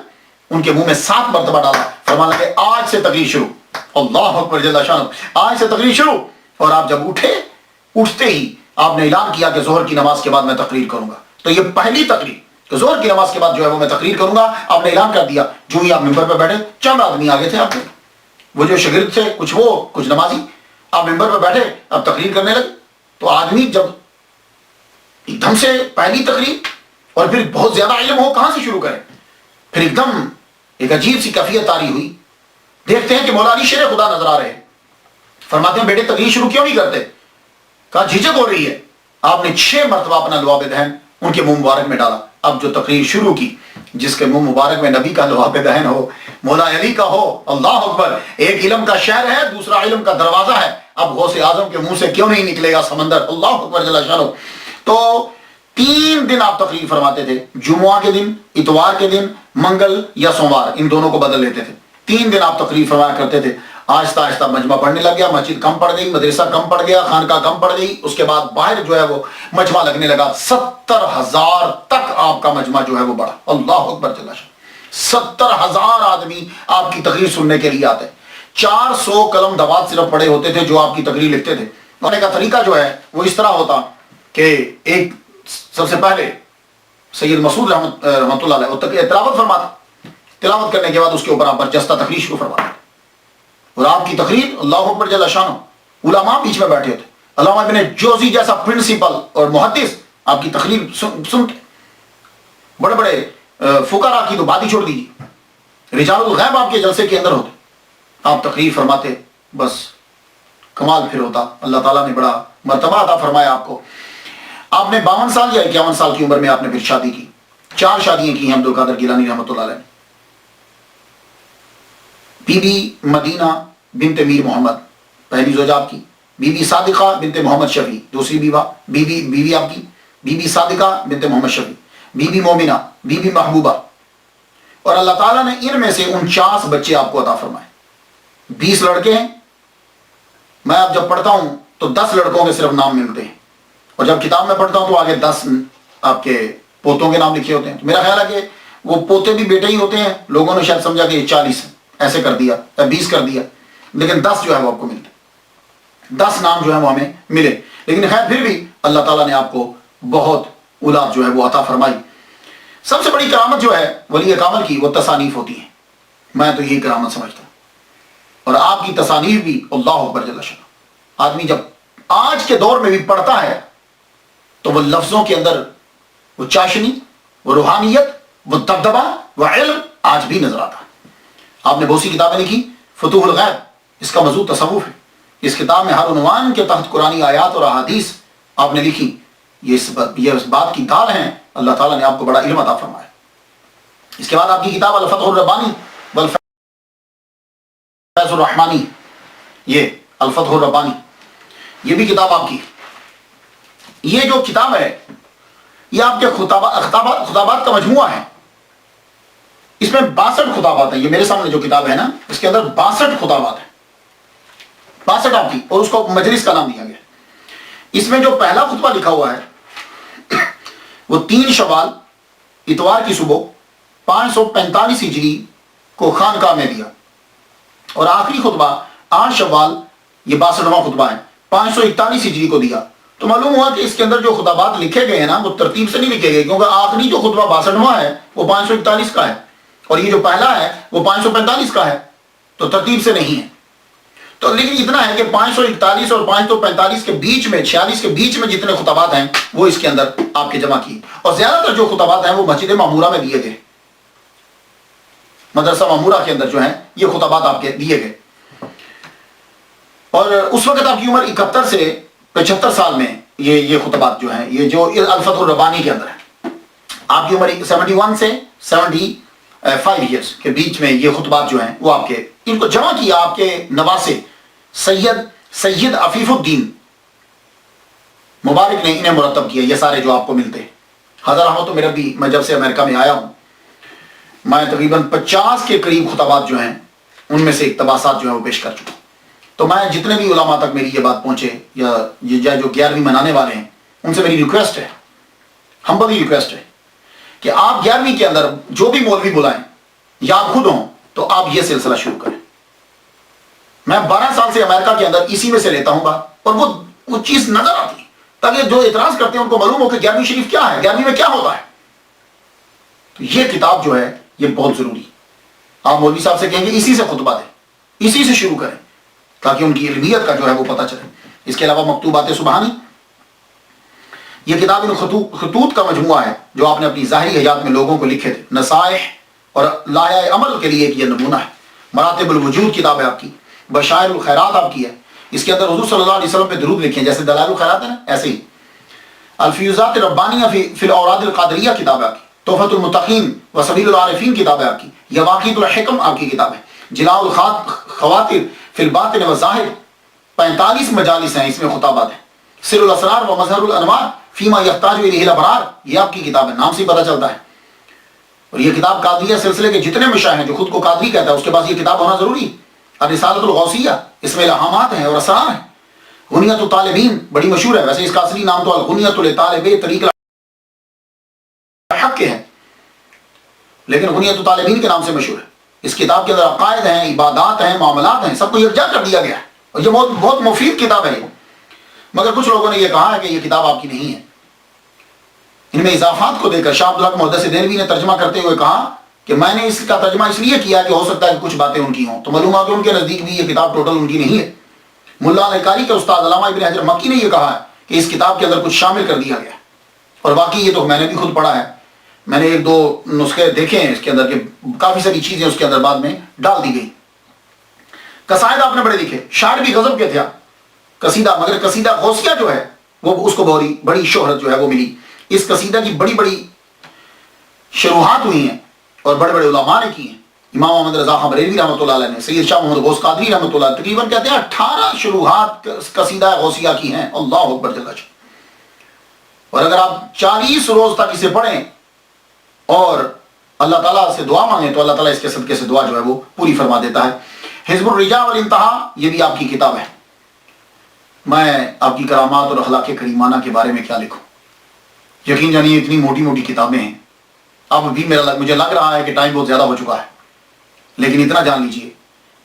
ان کے منہ میں 7 مرتبہ ڈالا. فرمانے لگے آج سے تقریر شروع. اللہ اکبر جل شانہ. آج سے تقریر شروع. اور آپ جب اٹھتے ہی آپ نے اعلان کیا کہ ظہر کی نماز کے بعد میں تقریر کروں گا. تو یہ پہلی تقریر کہ ظہر کی نماز کے بعد جو ہے وہ میں تقریر کروں گا آپ نے اعلان کر دیا. جو ہی آپ ممبر پہ بیٹھے چند آدمی آگے تھے آپ کے، وہ جو شاگرد تھے کچھ وہ کچھ نمازی، آپ ممبر پہ بیٹھے اب تقریر کرنے لگے. تو آدمی جب ایک دم سے پہلی تقریر اور پھر بہت زیادہ علم ہو کہاں سے شروع کرے، پھر ایک دم ایک عجیب سی کیفیت طاری ہوئی. دیکھتے ہیں کہ مولا علی شیر خدا نظر آ رہے ہیں. فرماتے ہیں بیٹے تقریر شروع کیوں نہیں کرتے؟ کہا جھجک ہو رہی ہے. آپ نے 6 مرتبہ اپنا لعاب دہن ان کے منہ مبارک میں ڈالا. اب جو تقریر شروع کی، جس کے منہ مبارک میں نبی کا لعاب دہن ہو، مولا علی کا ہو، اللہ اکبر. ایک علم کا شہر ہے، دوسرا علم کا دروازہ ہے. اب غوث اعظم کے منہ سے کیوں نہیں نکلے گا سمندر؟ اللہ اکبر جل شانہ. تو 3 دن آپ تقریر فرماتے تھے، جمعہ کے دن، اتوار کے دن، منگل یا سوموار، ان دونوں کو بدل لیتے تھے. 3 دن آپ تقریر فرمایا کرتے تھے. آہستہ آہستہ مجمع بڑھنے لگ گیا، مسجد کم پڑ گئی، مدرسہ کم پڑ گیا، خانقاہ کم پڑ گئی. اس کے بعد باہر جو ہے وہ مجمع لگنے لگا. 70,000 تک آپ کا مجمع جو ہے وہ بڑھا. اللہ اکبر جل شانہ. 70,000 آدمی آپ کی تقریر سننے کے لیے آتے. 400 قلم دوات صرف پڑے ہوتے تھے جو آپ کی تقریر لکھتے تھے. پڑھنے کا طریقہ جو ہے وہ اس طرح ہوتا کہ ایک سب سے پہلے سید مسعود رحمۃ اللہ علیہ وہ تلاوت فرماتا. تلاوت کرنے کے بعد اس کے اوپر آپ برجستہ تقریر شروع فرماتے. اور آپ کی تقریر اللہ اکبر جل شانہ، علماء بیچ میں بیٹھے ہوتے. علامہ ابن جوزی جیسا پرنسپل اور محدث آپ کی تقریر سنتے. بڑے بڑے فقراء کی تو بات ہی چھوڑ دیجیے، رجال الغیب آپ کے جلسے کے اندر ہوتے. آپ تقریر فرماتے، بس کمال پھر ہوتا. اللہ تعالیٰ نے بڑا مرتبہ عطا فرمایا آپ کو. آپ نے 52 سال یا 51 سال کی عمر میں آپ نے پھر شادی کی. 4 شادیاں کی ہیں عبد القادر گیلانی رحمۃ اللہ علیہ. بی بی مدینہ بنت میر محمد پہلی زوجہ آپ کی. بی بی صادقہ بنت محمد شفیع دوسری بیوی آپ کی. بی بی صادقہ بنت محمد شفیع. Be be Momina, be be محبوبہ. اور اللہ تعالیٰ نے ان میں سے 49 بچے آپ کو عطا فرمائے. 20 لڑکے ہیں. میں اب جب پڑھتا ہوں تو 10 لڑکوں کے صرف نام ملتے ہیں، اور جب کتاب میں پڑھتا ہوں تو آگے 10 آپ کے پوتوں کے نام لکھے ہوتے ہیں. تو میرا خیال ہے کہ وہ پوتے بھی بیٹے ہی ہوتے ہیں. لوگوں نے شاید سمجھا کہ یہ 40 ایسے کر دیا یا 20 کر دیا، لیکن 10 جو ہے وہ آپ کو ملتے. 10 نام جو ہے وہ ہمیں ملے. لیکن خیر پھر بھی اللہ تعالیٰ نے آپ کو بہت اولاد جو ہے وہ عطا فرمائی. سب سے بڑی کرامت جو ہے ولی کامل کی وہ تصانیف ہوتی ہے. میں تو یہی کرامت سمجھتا ہوں. اور آپ کی تصانیف بھی اللہ اکبر جل شانہ. آدمی جب آج کے دور میں بھی پڑھتا ہے تو وہ لفظوں کے اندر وہ چاشنی، وہ روحانیت، وہ دبدبہ، وہ علم آج بھی نظر آتا ہے. آپ نے بہت سی کتابیں لکھی. فتوح الغیب اس کا موضوع تصوف ہے. اس کتاب میں ہر عنوان کے تحت قرآنی آیات اور احادیث آپ نے لکھی. یہ اس بات کی دال ہیں. اللہ تعالیٰ نے آپ کو بڑا علم عطا فرمایا. اس کے بعد آپ کی کتاب الفتح الربانی والفیض الرحمانی، یہ الفتح الربانی یہ بھی کتاب آپ کی. یہ جو کتاب ہے یہ آپ کے خطابات کا مجموعہ ہے. اس میں 62 خطابات ہیں. یہ میرے سامنے جو کتاب ہے نا اس کے اندر 62 خطابات ہیں. 62 آپ کی، اور اس کو مجلس کا نام دیا گیا. اس میں جو پہلا خطبہ لکھا ہوا ہے وہ 3 شوال اتوار کی صبح 545 ہجری کو خانقاہ میں دیا. اور آخری خطبہ 8 شوال، یہ 62واں خطبہ ہے، 541 ہجری کو دیا. تو معلوم ہوا کہ اس کے اندر جو خطابات لکھے گئے ہیں نا وہ ترتیب سے نہیں لکھے گئے، کیونکہ آخری جو خطبہ 62واں ہے وہ 541 کا ہے، اور یہ جو پہلا ہے وہ 545 کا ہے. تو ترتیب سے نہیں ہے. تو لیکن اتنا ہے کہ 541 اور 545 کے بیچ میں، 46 کے بیچ میں جتنے خطابات ہیں وہ اس کے اندر آپ کے جمع کیے. اور زیادہ تر جو خطابات ہیں وہ مسجد معمورہ میں دیے گئے. مدرسہ معمورہ کے اندر جو ہیں یہ خطابات آپ کے دیے گئے. اور اس وقت آپ کی عمر 71 سے 75 سال میں یہ خطبات جو ہیں، یہ جو الفتح الربانی کے اندر ہے، آپ کی عمر 71 سے 75 ایئرس کے بیچ میں یہ خطبات جو ہیں وہ آپ کے، ان کو جمع کیا آپ کے نواسے سید عفیف الدین مبارک نے انہیں مرتب کیا. یہ سارے جو آپ کو ملتے ہیں. حضرت رحمت میرا بھی، میں جب سے امریکہ میں آیا ہوں میں تقریباً 50 کے قریب خطبات جو ہیں ان میں سے اقتباسات جو ہیں وہ پیش کر چکا. تو میں جتنے بھی علماء تک میری یہ بات پہنچے یا یہ جو 11ویں منانے والے ہیں ان سے میری ریکویسٹ ہے، ہمبلی ریکویسٹ ہے کہ آپ 11ویں کے اندر جو بھی مولوی بلائیں یا آپ خود ہوں تو آپ یہ سلسلہ شروع کریں. میں 12 سال سے امریکہ کے اندر اسی میں سے لیتا ہوں بات، اور وہ چیز نظر آتی ہے تاکہ جو اعتراض کرتے ہیں ان کو معلوم ہو کہ 11ویں شریف کیا ہے، 11ویں میں کیا ہوتا ہے. تو یہ کتاب جو ہے یہ بہت ضروری. آپ مولوی صاحب سے کہیں گے اسی سے خطبہ دیں، اسی سے شروع کریں تاکہ ان کی علمیت کا جو ہے وہ پتہ چلے. اس کے علاوہ مکتوبات سبحانی، یہ کتاب ان خطوط کا مجموعہ ہے جو آپ نے اپنی ظاہری حیات میں لوگوں کو لکھے تھے. نصائح اور لائحہ عمل کے لیے ایک یہ نمونہ ہے. مراتب الوجود کتاب ہے آپ کی. بشائر الخیرات آپ کی ہے. اس کے اندر حضور صلی اللہ علیہ وسلم پہ درود لکھے ہیں، جیسے دلائل الخیرات ہے نا، ایسے ہی الفیوزات ربانیہ فی الاوراد القادریہ کتاب ہے آپ کی، تحفۃ المتقین و سبیل العارفین کتاب ہے آپ کی، یواقیت الحکم آپ کی کتاب ہے، جلاء الخواطر فی الباطن والظاہر 45 مجالس ہیں، اس میں خطابات ہیں، سر الاسرار و مظہر الانوار فیما یحتاج الیہ الابرار، یہ آپ کی کتاب ہے، نام سے ہی پتہ چلتا ہے۔ اور یہ کتاب قادریہ سلسلے کے جتنے مشائخ ہیں جو خود کو قادری کہتا ہے اس کے پاس یہ کتاب ہونا ضروری ہے۔ الرسالۃ الغوثیہ، اس میں الہامات ہیں اور اسرار ہیں۔ غنیۃ الطالبین بڑی مشہور ہے، ویسے اس کا اصلی نام تو الغنیۃ لطالب طریق الحق کے ہے، لیکن غنیۃ الطالبین کے نام سے مشہور ہے۔ اس کتاب کے اندر عقائد ہیں، عبادات ہیں، معاملات ہیں، سب کو یکجا کر دیا گیا ہے، اور یہ بہت مفید کتاب ہے یہ۔ مگر کچھ لوگوں نے یہ کہا ہے کہ یہ کتاب آپ کی نہیں ہے۔ ان میں اضافات کو دے کر شاہ عبدالحق محدث دہلوی نے ترجمہ کرتے ہوئے کہا کہ میں نے اس کا ترجمہ اس لیے کیا کہ ہو سکتا ہے کہ کچھ باتیں ان کی ہوں، تو معلوم ہے کہ ان کے نزدیک بھی یہ کتاب ٹوٹل ان کی نہیں ہے۔ ملا القاری کے استاد علامہ ابن حجر مکی نے یہ کہا ہے کہ اس کتاب کے اندر کچھ شامل کر دیا گیا ہے، اور واقعی یہ تو میں نے بھی خود پڑھا ہے، میں نے ایک دو نسخے دیکھے ہیں اس کے اندر کہ کافی ساری چیزیں اس کے اندر بعد میں ڈال دی گئی۔ قصائد آپ نے بڑے لکھے، شاعر بھی غضب کے تھا قصیدہ، مگر قصیدہ غوثیہ جو ہے وہ اس کو بڑی شہرت جو ہے وہ ملی۔ اس قصیدہ کی بڑی بڑی شروحات ہوئی ہیں اور بڑے بڑے علماء نے کی ہیں۔ امام محمد رضا خان بریلوی رحمۃ اللہ علیہ نے، سید شاہ محمد غوث قادری رحمۃ اللہ، تقریباً کہتے ہیں 18 شروحات قصیدہ غوثیہ کی ہیں۔ اللہ اکبر جل جلالہ۔ اور اگر آپ 40 روز تک اسے پڑھیں اور اللہ تعالیٰ سے دعا مانگیں تو اللہ تعالیٰ اس کے صدقے سے دعا جو ہے وہ پوری فرما دیتا ہے۔ حزب الرجاء والانتہا، یہ بھی آپ کی کتاب ہے۔ میں آپ کی کرامات اور اخلاق کریمانہ کے بارے میں کیا لکھوں، یقین جانیے اتنی موٹی موٹی کتابیں ہیں۔ اب بھی مجھے لگ رہا ہے کہ ٹائم بہت زیادہ ہو چکا ہے، لیکن اتنا جان لیجئے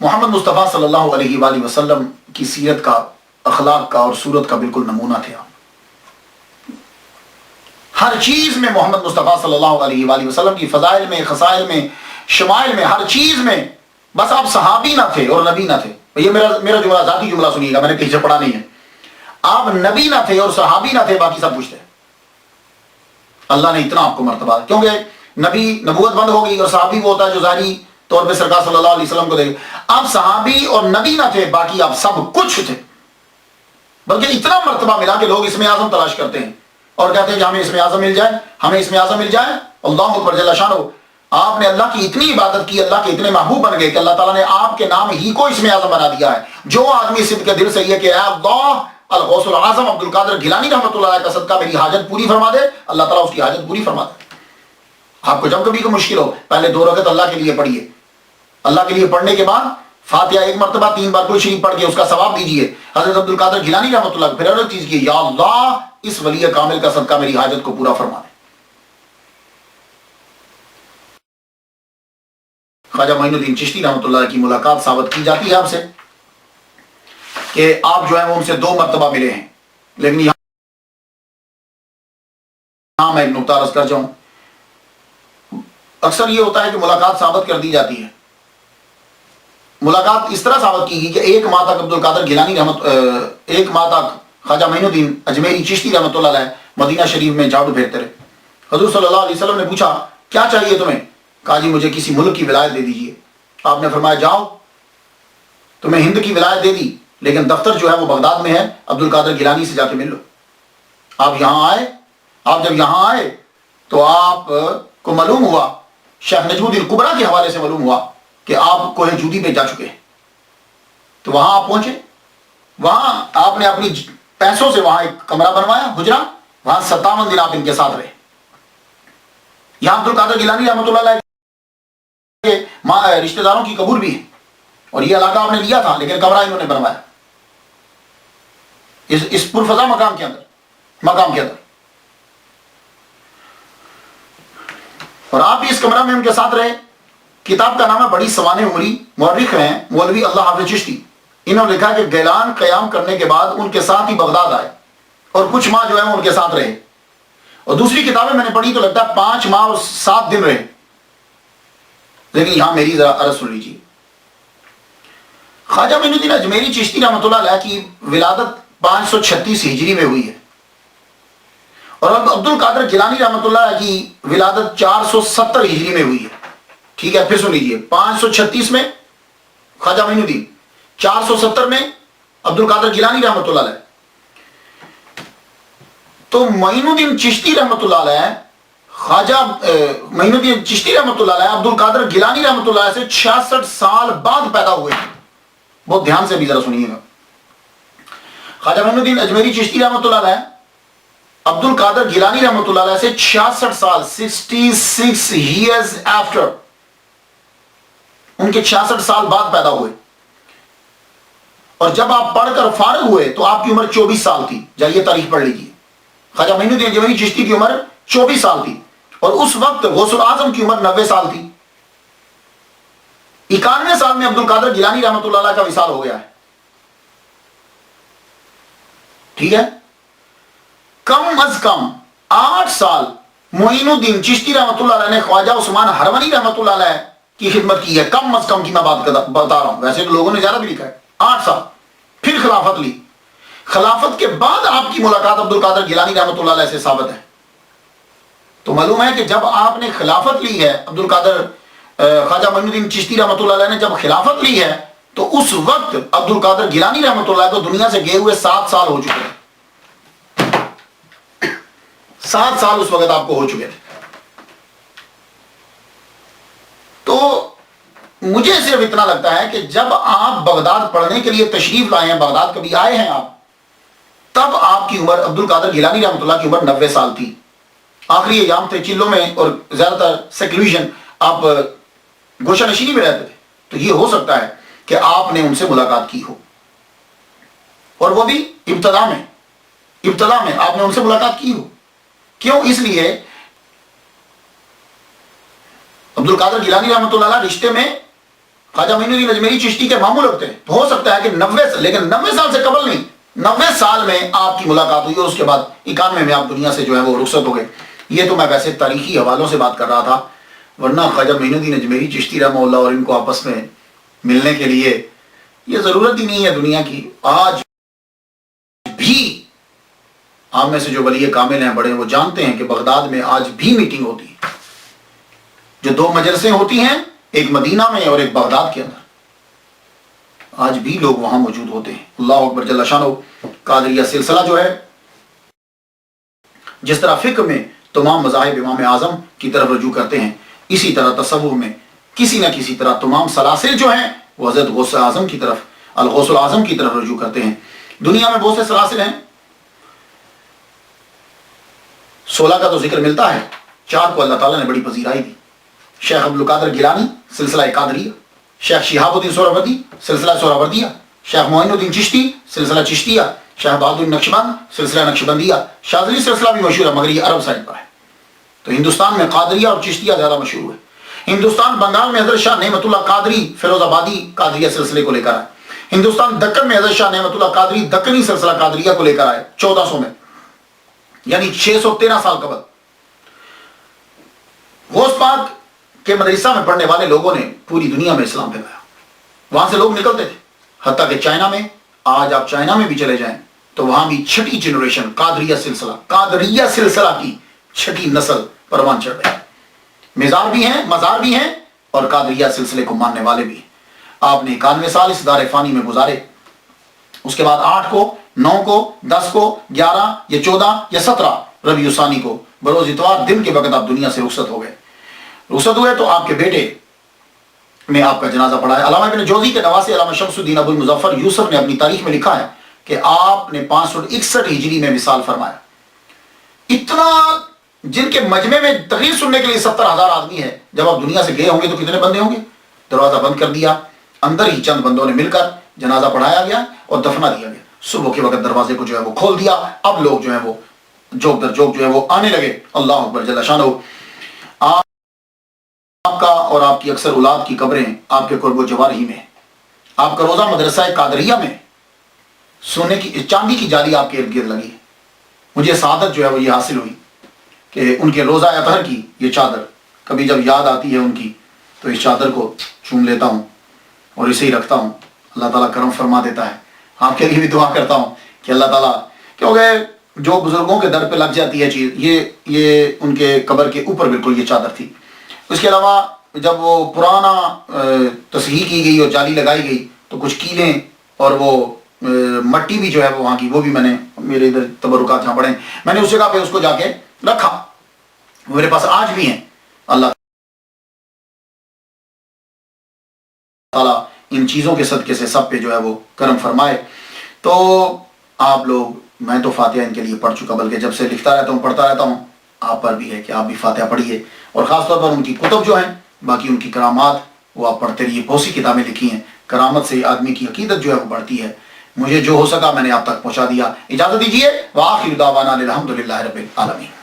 محمد مصطفیٰ صلی اللہ علیہ وآلہ وسلم کی سیرت کا، اخلاق کا اور صورت کا بالکل نمونہ تھے آپ۔ ہر چیز میں محمد مصطفیٰ صلی اللہ علیہ وآلہ وسلم کی فضائل میں، خصائل میں، شمائل میں، ہر چیز میں، بس آپ صحابی نہ تھے اور نبی نہ تھے۔ یہ میرا جملہ، ذاتی جملہ سنیے گا، میں نے کہیں سے پڑھا نہیں ہے۔ آپ نبی نہ تھے اور صحابی نہ تھے، باقی سب کچھ تھے۔ اللہ نے اتنا آپ کو مرتبہ، کیونکہ نبی نبوت بند ہو گئی اور صحابی وہ ہوتا ہے جو ظاہری طور پہ سرکار صلی اللہ علیہ وسلم کو دے گا۔ آپ صحابی اور نبی نہ تھے، باقی آپ سب کچھ تھے، بلکہ اتنا مرتبہ ملا کہ لوگ اسم اعظم تلاش کرتے ہیں اور کہتے ہیں کہ ہمیں اسم اعظم مل جائے، ہمیں اسم اعظم مل جائے۔ اللہ اکبر جل شانہ۔ آپ نے اللہ کی اتنی عبادت کی، اللہ کے اتنے محبوب بن گئے کہ اللہ تعالیٰ نے آپ کے نام ہی کو اسم اعظم بنا دیا ہے۔ جو آدمی صدق کے دل سے یہ کہ اے اللہ الغوث العظم عبد القادر گیلانی رحمۃ اللہ علیہ کا صدقہ میری حاجت پوری فرما دے، اللہ تعالیٰ اس کی حاجت پوری فرما دے۔ آپ کو جب کبھی کوئی مشکل ہو، پہلے 2 رکعت اللہ کے لیے پڑھیے، اللہ کے لیے پڑھنے کے بعد فاتحہ 1 مرتبہ 3 بار کوئی شریف پڑھ کے اس کا ثواب دیجیے حضرت عبد القادر گیلانی رحمۃ اللہ کو، پھر اور ایک چیز کی، یا اللہ اس ولی کامل کا صدقہ میری حاجت کو پورا فرما دے۔ خواجہ معین الدین چشتی رحمۃ اللہ کی ملاقات ثابت کی جاتی ہے آپ سے کہ آپ جو ہیں وہ ان سے 2 مرتبہ ملے ہیں، لیکن یہاں میں ایک نقطہ عرض کر جاؤں۔ اکثر یہ ہوتا ہے کہ ملاقات ثابت کر دی جاتی ہے، ملاقات اس طرح ثابت کی گئی کہ 1 ماہ تک عبد القادر گیلانی 1 ماہ تک خواجہ معین الدین اجمیری چشتی رحمۃ اللہ علیہ مدینہ شریف میں جھاڑو پھیرتے رہے۔ حضور صلی اللہ علیہ وسلم نے پوچھا کیا چاہیے تمہیں؟ کہا جی مجھے کسی ملک کی ولایت دے دیجیے۔ آپ نے فرمایا جاؤ، تمہیں ہند کی ولایت دے دی، لیکن دفتر جو ہے وہ بغداد میں ہے، عبد القادر گیلانی سے جا کے مل لو۔ آپ یہاں آئے، آپ جب یہاں آئے تو آپ کو معلوم ہوا، شیخ نجم الدین کبریٰ کے حوالے سے معلوم ہوا کہ آپ کوہ جودی پہ جا چکے ہیں۔ تو وہاں آپ پہنچے، وہاں آپ نے اپنی پیسوں سے وہاں ایک کمرہ بنوایا، حجرہ، وہاں 57 دن آپ ان کے ساتھ رہے۔ یہاں عبد القادر گیلانی رحمۃ اللہ علیہ کے رشتہ داروں کی قبول بھی ہے، اور یہ علاقہ آپ نے لیا تھا لیکن کمرہ انہوں نے بنوایا اس پرفضا مقام کے اندر، اور آپ بھی اس کمرہ میں ان کے ساتھ رہے۔ کتاب کا نام ہے بڑی سوانح عمری، مورخ ہیں مولوی اللہ حافظ چشتی، انہوں نے لکھا کہ گیلان قیام کرنے کے بعد ان کے ساتھ ہی بغداد آئے اور کچھ ماہ جو ہے ان کے ساتھ رہے، اور دوسری کتابیں میں نے پڑھی تو لگتا ہے 5 ماہ اور 7 دن رہے، لیکن یہاں میری ذرا عرض سن لیجیے۔ خواجہ معین الدین اجمیری چشتی رحمۃ اللہ علیہ کی ولادت 536 ہجری میں ہوئی ہے، اور عبد القادر گیلانی رحمۃ اللہ علیہ کی ولادت 470 ہجری میں ہوئی ہے۔ ٹھیک ہے، پھر سن لیجیے، 536 میں خواجہ معین الدین، 470 میں عبد القادر گیلانی رحمۃ اللہ علیہ. تو معین الدین چشتی رحمۃ اللہ علیہ خواجہ معین الدین چشتی رحمۃ اللہ علیہ عبد القادر گیلانی رحمۃ اللہ علیہ سے 66 سال بعد پیدا ہوئے. بہت دھیان سے بھی ذرا سنیے گا. خواجہ معین الدین اجمیری چشتی رحمۃ اللہ علیہ عبد القادر گیلانی رحمۃ اللہ علیہ سے 66 سال 66 years after ان کے 66 سال بعد پیدا ہوئے. اور جب آپ پڑھ کر فارغ ہوئے تو آپ کی عمر 24 سال تھی. جائیے تاریخ پڑھ لیجیے. خواجہ معین الدین اجمیری چشتی کی عمر 24 سال تھی اور اس وقت غوث الاعظم کی عمر 90 سال تھی. 91 سال میں عبد القادر گیلانی رحمۃ اللہ علیہ کا وصال ہو گیا ہے. ٹھیک ہے. کم از کم 8 سال معین الدین چشتی رحمۃ اللہ علیہ نے خواجہ عثمان ہرونی رحمۃ اللہ علیہ کی خدمت کی ہے. کم از کم کی میں بات بتا رہا ہوں. ویسے تو لوگوں نے زیادہ بھی لکھا ہے. 8 سال. پھر خلافت لی. خلافت کے بعد آپ کی ملاقات عبد القادر گیلانی رحمۃ اللہ علیہ سے ثابت ہے. تو معلوم ہے کہ جب آپ نے خلافت لی ہے عبد القادر خواجہ معین الدین چشتی رحمۃ اللہ علیہ نے جب خلافت لی ہے تو اس وقت عبد القادر گیلانی رحمۃ اللہ کو دنیا سے گئے ہوئے 7 سال ہو چکے ہیں. 7 سال اس وقت آپ کو ہو چکے تھے. تو مجھے صرف اتنا لگتا ہے کہ جب آپ بغداد پڑھنے کے لیے تشریف لائے ہیں, بغداد کبھی آئے ہیں آپ, تب آپ کی عمر عبد القادر گیلانی رحمۃ اللہ کی عمر 90 سال تھی. آخری ایام تھے چلوں میں اور زیادہ تر سیکلوژن, آپ گوشہ نشینی میں رہتے تھے. تو یہ ہو سکتا ہے کہ آپ نے ان سے ملاقات کی ہو, اور وہ بھی ابتدا میں آپ نے ان سے ملاقات کی ہو. کیوں؟ اس لیے عبد القادر گیلانی رحمۃ اللہ علیہ رشتے میں خواجہ معین الدین اجمیری چشتی کے ماموں لگتے ہیں. تو ہو سکتا ہے کہ 90 سال سے قبل نہیں, 90 سال میں آپ کی ملاقات ہوئی اور اس کے بعد 91 میں آپ دنیا سے جو ہے وہ رخصت ہو گئے. یہ تو میں ویسے تاریخی حوالوں سے بات کر رہا تھا, ورنہ خواجہ معین الدین اجمیری چشتی رحمہ اللہ اور ان کو آپس میں ملنے کے لیے یہ ضرورت ہی نہیں ہے دنیا کی. آج بھی آپ میں سے جو ولی کامل ہیں بڑے, وہ جانتے ہیں کہ بغداد میں آج بھی میٹنگ ہوتی ہے. جو 2 مجلسیں ہوتی ہیں, ایک مدینہ میں اور ایک بغداد کے اندر, آج بھی لوگ وہاں موجود ہوتے ہیں. اللہ اکبر جل شانہ. قادریہ سلسلہ جو ہے, جس طرح فقہ میں تمام مذاہب امام اعظم کی طرف رجوع کرتے ہیں, اسی طرح تصوف میں کسی نہ کسی طرح تمام سلاسل جو ہیں وہ حضرت غوث اعظم کی طرف, الغوث الاعظم کی طرف رجوع کرتے ہیں. دنیا میں بہت سے سلاسل ہیں, 16 کا تو ذکر ملتا ہے, 4 کو اللہ تعالیٰ نے بڑی پذیرائی دی. شیخ عبد القادر گیلانی سلسلہ قادریہ, شیخ شہاب الدین سہروردی سلسلہ سہروردیہ, شیخ معین الدین چشتی سلسلہ چشتیہ, شیخ بہادر نقشبند سلسلہ نقشبندیہ. شاذلی سلسلہ بھی مشہور ہے مگر یہ عرب سائڈ پر ہے. تو ہندوستان میں قادریہ اور چشتیہ زیادہ مشہور ہے. ہندوستان بنگال میں حضرت شاہ نعمت اللہ قادری فیروز آبادی قادریہ سلسلے کو لے کر آئے. ہندوستان دکن میں حضرت شاہ نعمت اللہ قادری دکنی سلسلہ قادریہ کو لے کر آئے 1400 میں, یعنی 613 سال قبل. غوث پاک کے مدرسہ میں پڑھنے والے لوگوں نے پوری دنیا میں اسلام پھیلایا. وہاں سے لوگ نکلتے تھے, حتیٰ کہ چائنا میں, آج آپ چائنا میں بھی چلے جائیں تو وہاں بھی 6ٹھی جنریشن قادریہ سلسلہ کی 6ٹھی نسل پروان چڑھ رہے ہیں. مزار بھی ہیں اور قادریہ سلسلے کو ماننے والے بھی ہیں. آپ نے 91 سال اس دار فانی میں گزارے. اس کے بعد 8 کو 9 کو 10 کو 11 یا 14 یا 17 ربیع ثانی کو بروز اتوار دن کے وقت آپ دنیا سے رخصت ہو گئے. رخصت ہوئے تو آپ کے بیٹے نے آپ کا جنازہ پڑھا ہے. علامہ ابن جوزی کے نواسے علامہ شمس الدین ابو المظفر یوسف نے اپنی تاریخ میں لکھا ہے کہ آپ نے 561 ہجری میں وصال فرمایا. اتنا, جن کے مجمع میں تقریر سننے کے لیے 70,000 آدمی ہے, جب آپ دنیا سے گئے ہوں گے تو کتنے بندے ہوں گے؟ دروازہ بند کر دیا, اندر ہی چند بندوں نے مل کر جنازہ پڑھایا گیا اور دفنا دیا گیا. صبح کے وقت دروازے کو جو ہے وہ کھول دیا. اب لوگ جو ہے وہ جوک در جوک جو ہے وہ آنے لگے. اللہ اکبر جل شانہ. آپ کا اور آپ کی اکثر اولاد کی قبریں آپ کے قرب و جوار ہی میں. آپ کا روزہ مدرسہ قادریہ میں سونے کی چاندی کی جالی آپ کے ارد گرد لگی ہے. مجھے سعادت جو ہے وہ یہ حاصل ہوئی کہ ان کے روزہ اطہر کی یہ چادر کبھی جب یاد آتی ہے ان کی تو اس چادر کو چوم لیتا ہوں اور اسے ہی رکھتا ہوں. اللہ تعالیٰ کرم فرما دیتا ہے. آپ کے لیے بھی دعا کرتا ہوں کہ اللہ تعالیٰ, کیونکہ جو بزرگوں کے در پہ لگ جاتی ہے چیز, یہ ان کے قبر کے اوپر بالکل یہ چادر تھی. اس کے علاوہ جب وہ پرانا تصحیح کی گئی اور جالی لگائی گئی تو کچھ کیلیں اور وہ مٹی بھی جو ہے وہاں کی وہ بھی میں نے میرے ادھر تبرکات جہاں پڑے میں نے اس جگہ پہ اس کو جا کے رکھا، میرے پاس آج بھی ہیں۔ اللہ تعالیٰ ان چیزوں کے صدقے سے سب پہ جو ہے وہ کرم فرمائے۔ تو آپ لوگ، میں تو فاتحہ ان کے لیے پڑھ چکا، بلکہ جب سے لکھتا رہتا ہوں پڑھتا رہتا ہوں، آپ پر بھی ہے کہ آپ بھی فاتحہ پڑھیے، اور خاص طور پر ان کی کتب جو ہیں، باقی ان کی کرامات وہ آپ پڑھتے رہیے۔ بہت سی کتابیں لکھی ہیں، کرامت سے آدمی کی عقیدت جو ہے وہ بڑھتی ہے۔ مجھے جو ہو سکا میں نے آپ تک پہنچا دیا۔ اجازت دیجیے، وآخر دعوانا الحمدللہ رب العالمین۔